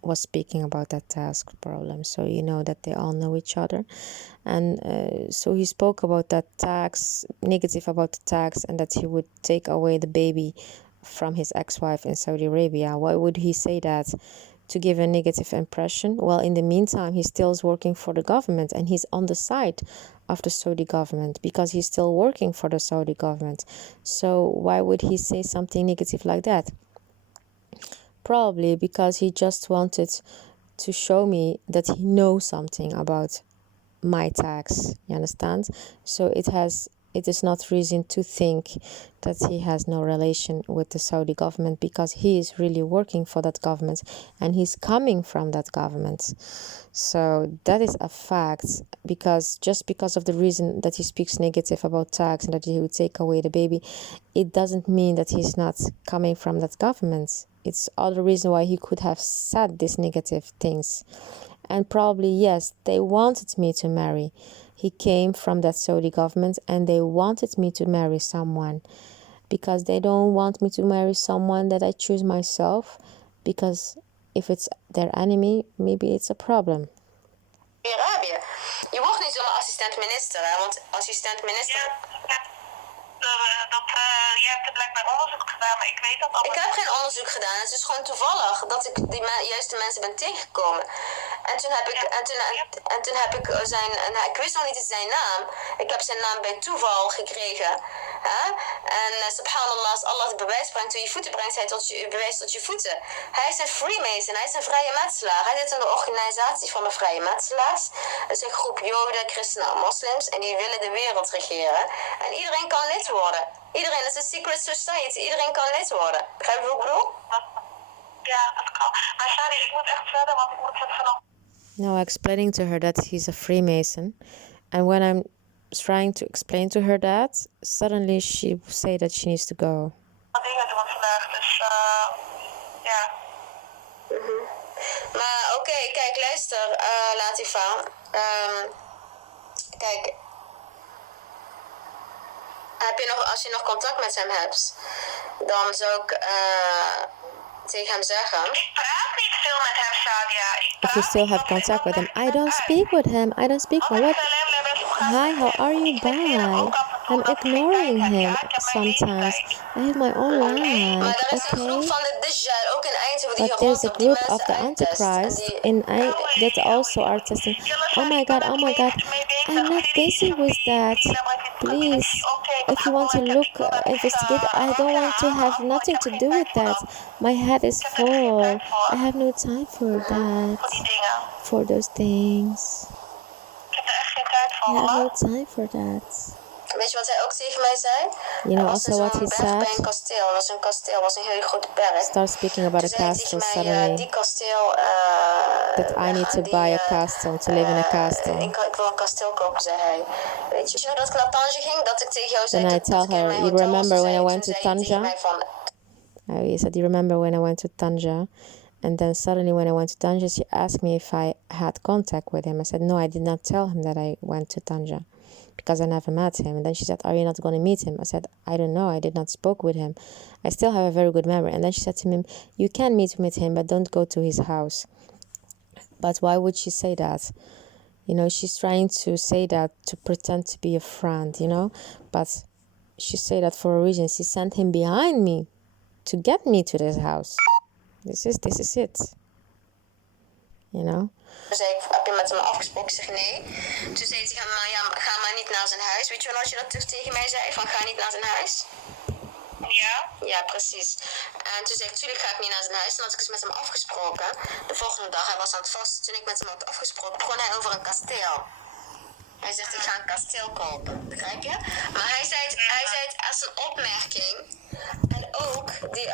was speaking about that tax problem. So you know that they all know each other. And so he spoke about that tax, negative about the tax, and that he would take away the baby from his ex-wife in Saudi Arabia. Why would he say that? To give a negative impression? Well, in the meantime, he still is working for the government, and he's on the side of the Saudi government because he's still working for the Saudi government. So why would he say something negative like that? Probably because he just wanted to show me that he knows something about my tax, you understand? So it is not reason to think that he has no relation with the Saudi government, because he is really working for that government and he's coming from that government. So that is a fact, because just because of the reason that he speaks negative about tax and that he would take away the baby, it doesn't mean that he's not coming from that government. It's other reason why he could have said these negative things. And probably, yes, they wanted me to marry. He came from that Saudi government and they wanted me to marry someone, because they don't want me to marry someone that I choose myself, because if it's their enemy, maybe it's a problem. Arabië. Je wordt niet zomaar assistent-minister, hè? Want assistent-minister... Je hebt er blijkbaar onderzoek gedaan, maar ik weet dat allemaal. Ik heb geen onderzoek gedaan. Het is gewoon toevallig dat ik die juiste mensen ben tegengekomen. En toen heb ik ik wist nog niet eens zijn naam. Ik heb zijn naam bij toeval gekregen. Hè? En subhanallah, als Allah het bewijs brengt tot je voeten, brengt hij bewijs tot je voeten. Hij is een Freemason, hij is een vrije metselaar. Hij zit in de organisatie van de vrije metselaars. Het is een groep Joden, christenen en moslims. En die willen de wereld regeren. En iedereen kan lid worden. Iedereen, het is een secret society. Iedereen kan lid worden. Begrijp je wat ik bedoel? Ja, dat kan. Maar Shadi, ik moet echt verder, want ik moet het vanaf... Now explaining to her that he's a Freemason, and when I'm trying to explain to her that, suddenly she say that she needs to go. Dingen doen vandaag, dus ja. Maar oké, kijk, luister, Latifa. Kijk, als je nog contact met hem hebt, dan zou ik tegen hem zeggen... Ik praat niet veel met hem, Shadia. If you still have contact with him, I don't speak with him. I don't speak with what? Hi, how are you? Bye. I'm ignoring him sometimes. I have my own life. Maar er is een groep Okay. van de Dajjal, ook in Eindhoven, die But there's a rondom die group mensen of the uittest. Antichrist that also are testing. Oh my God, oh my God. I'm not busy with that. Please, if you want to look, investigate, I don't want to have nothing to do with that. My head is full. I have no time for that. For those things. Ik heb er echt geen tijd I voor. have no time for that. Weet je wat hij ook tegen mij zei? You know, Er was also dus what he een berg bij said? een kasteel. Er was een kasteel, was een hele grote berg. Start speaking about Toen a zei hij tegen castle mij, suddenly. die kasteel, That I need to buy a castle, to live in a castle. ik wil een kasteel kopen, zei hij. Weet je nog dat ik naar Tanger ging? Dat ik tegen jou zei, Then I dat tell ik in her, mijn you hotel was, remember toen when I zei went to hij tegen Tanja? mij van... He said, you remember when I went to Tanja? And then suddenly when I went to Tanja, she asked me if I had contact with him. I said, no, I did not tell him that I went to Tanja because I never met him. And then she said, are you not going to meet him? I said, I don't know. I did not spoke with him. I still have a very good memory. And then she said to me, you can meet with him, but don't go to his house. But why would she say that? You know, she's trying to say that to pretend to be a friend, you know? But she said that for a reason. She sent him behind me to get me to this house. This is it. You know? Toen zei ik, heb je met hem afgesproken? Ik zeg nee. Toen zei hij, ga maar niet naar zijn huis. Weet je wel, als je dat dus tegen mij zei, van ga niet naar zijn huis? Ja? Ja, precies. En toen zei ik, tuurlijk ga ik niet naar zijn huis. Toen had ik dus met hem afgesproken. De volgende dag, hij was aan het vasten. Toen ik met hem had afgesproken, begon hij over een kasteel. Hij zegt, ik ga een kasteel kopen. Begrijp je? Maar hij zei het als een opmerking. En ook, die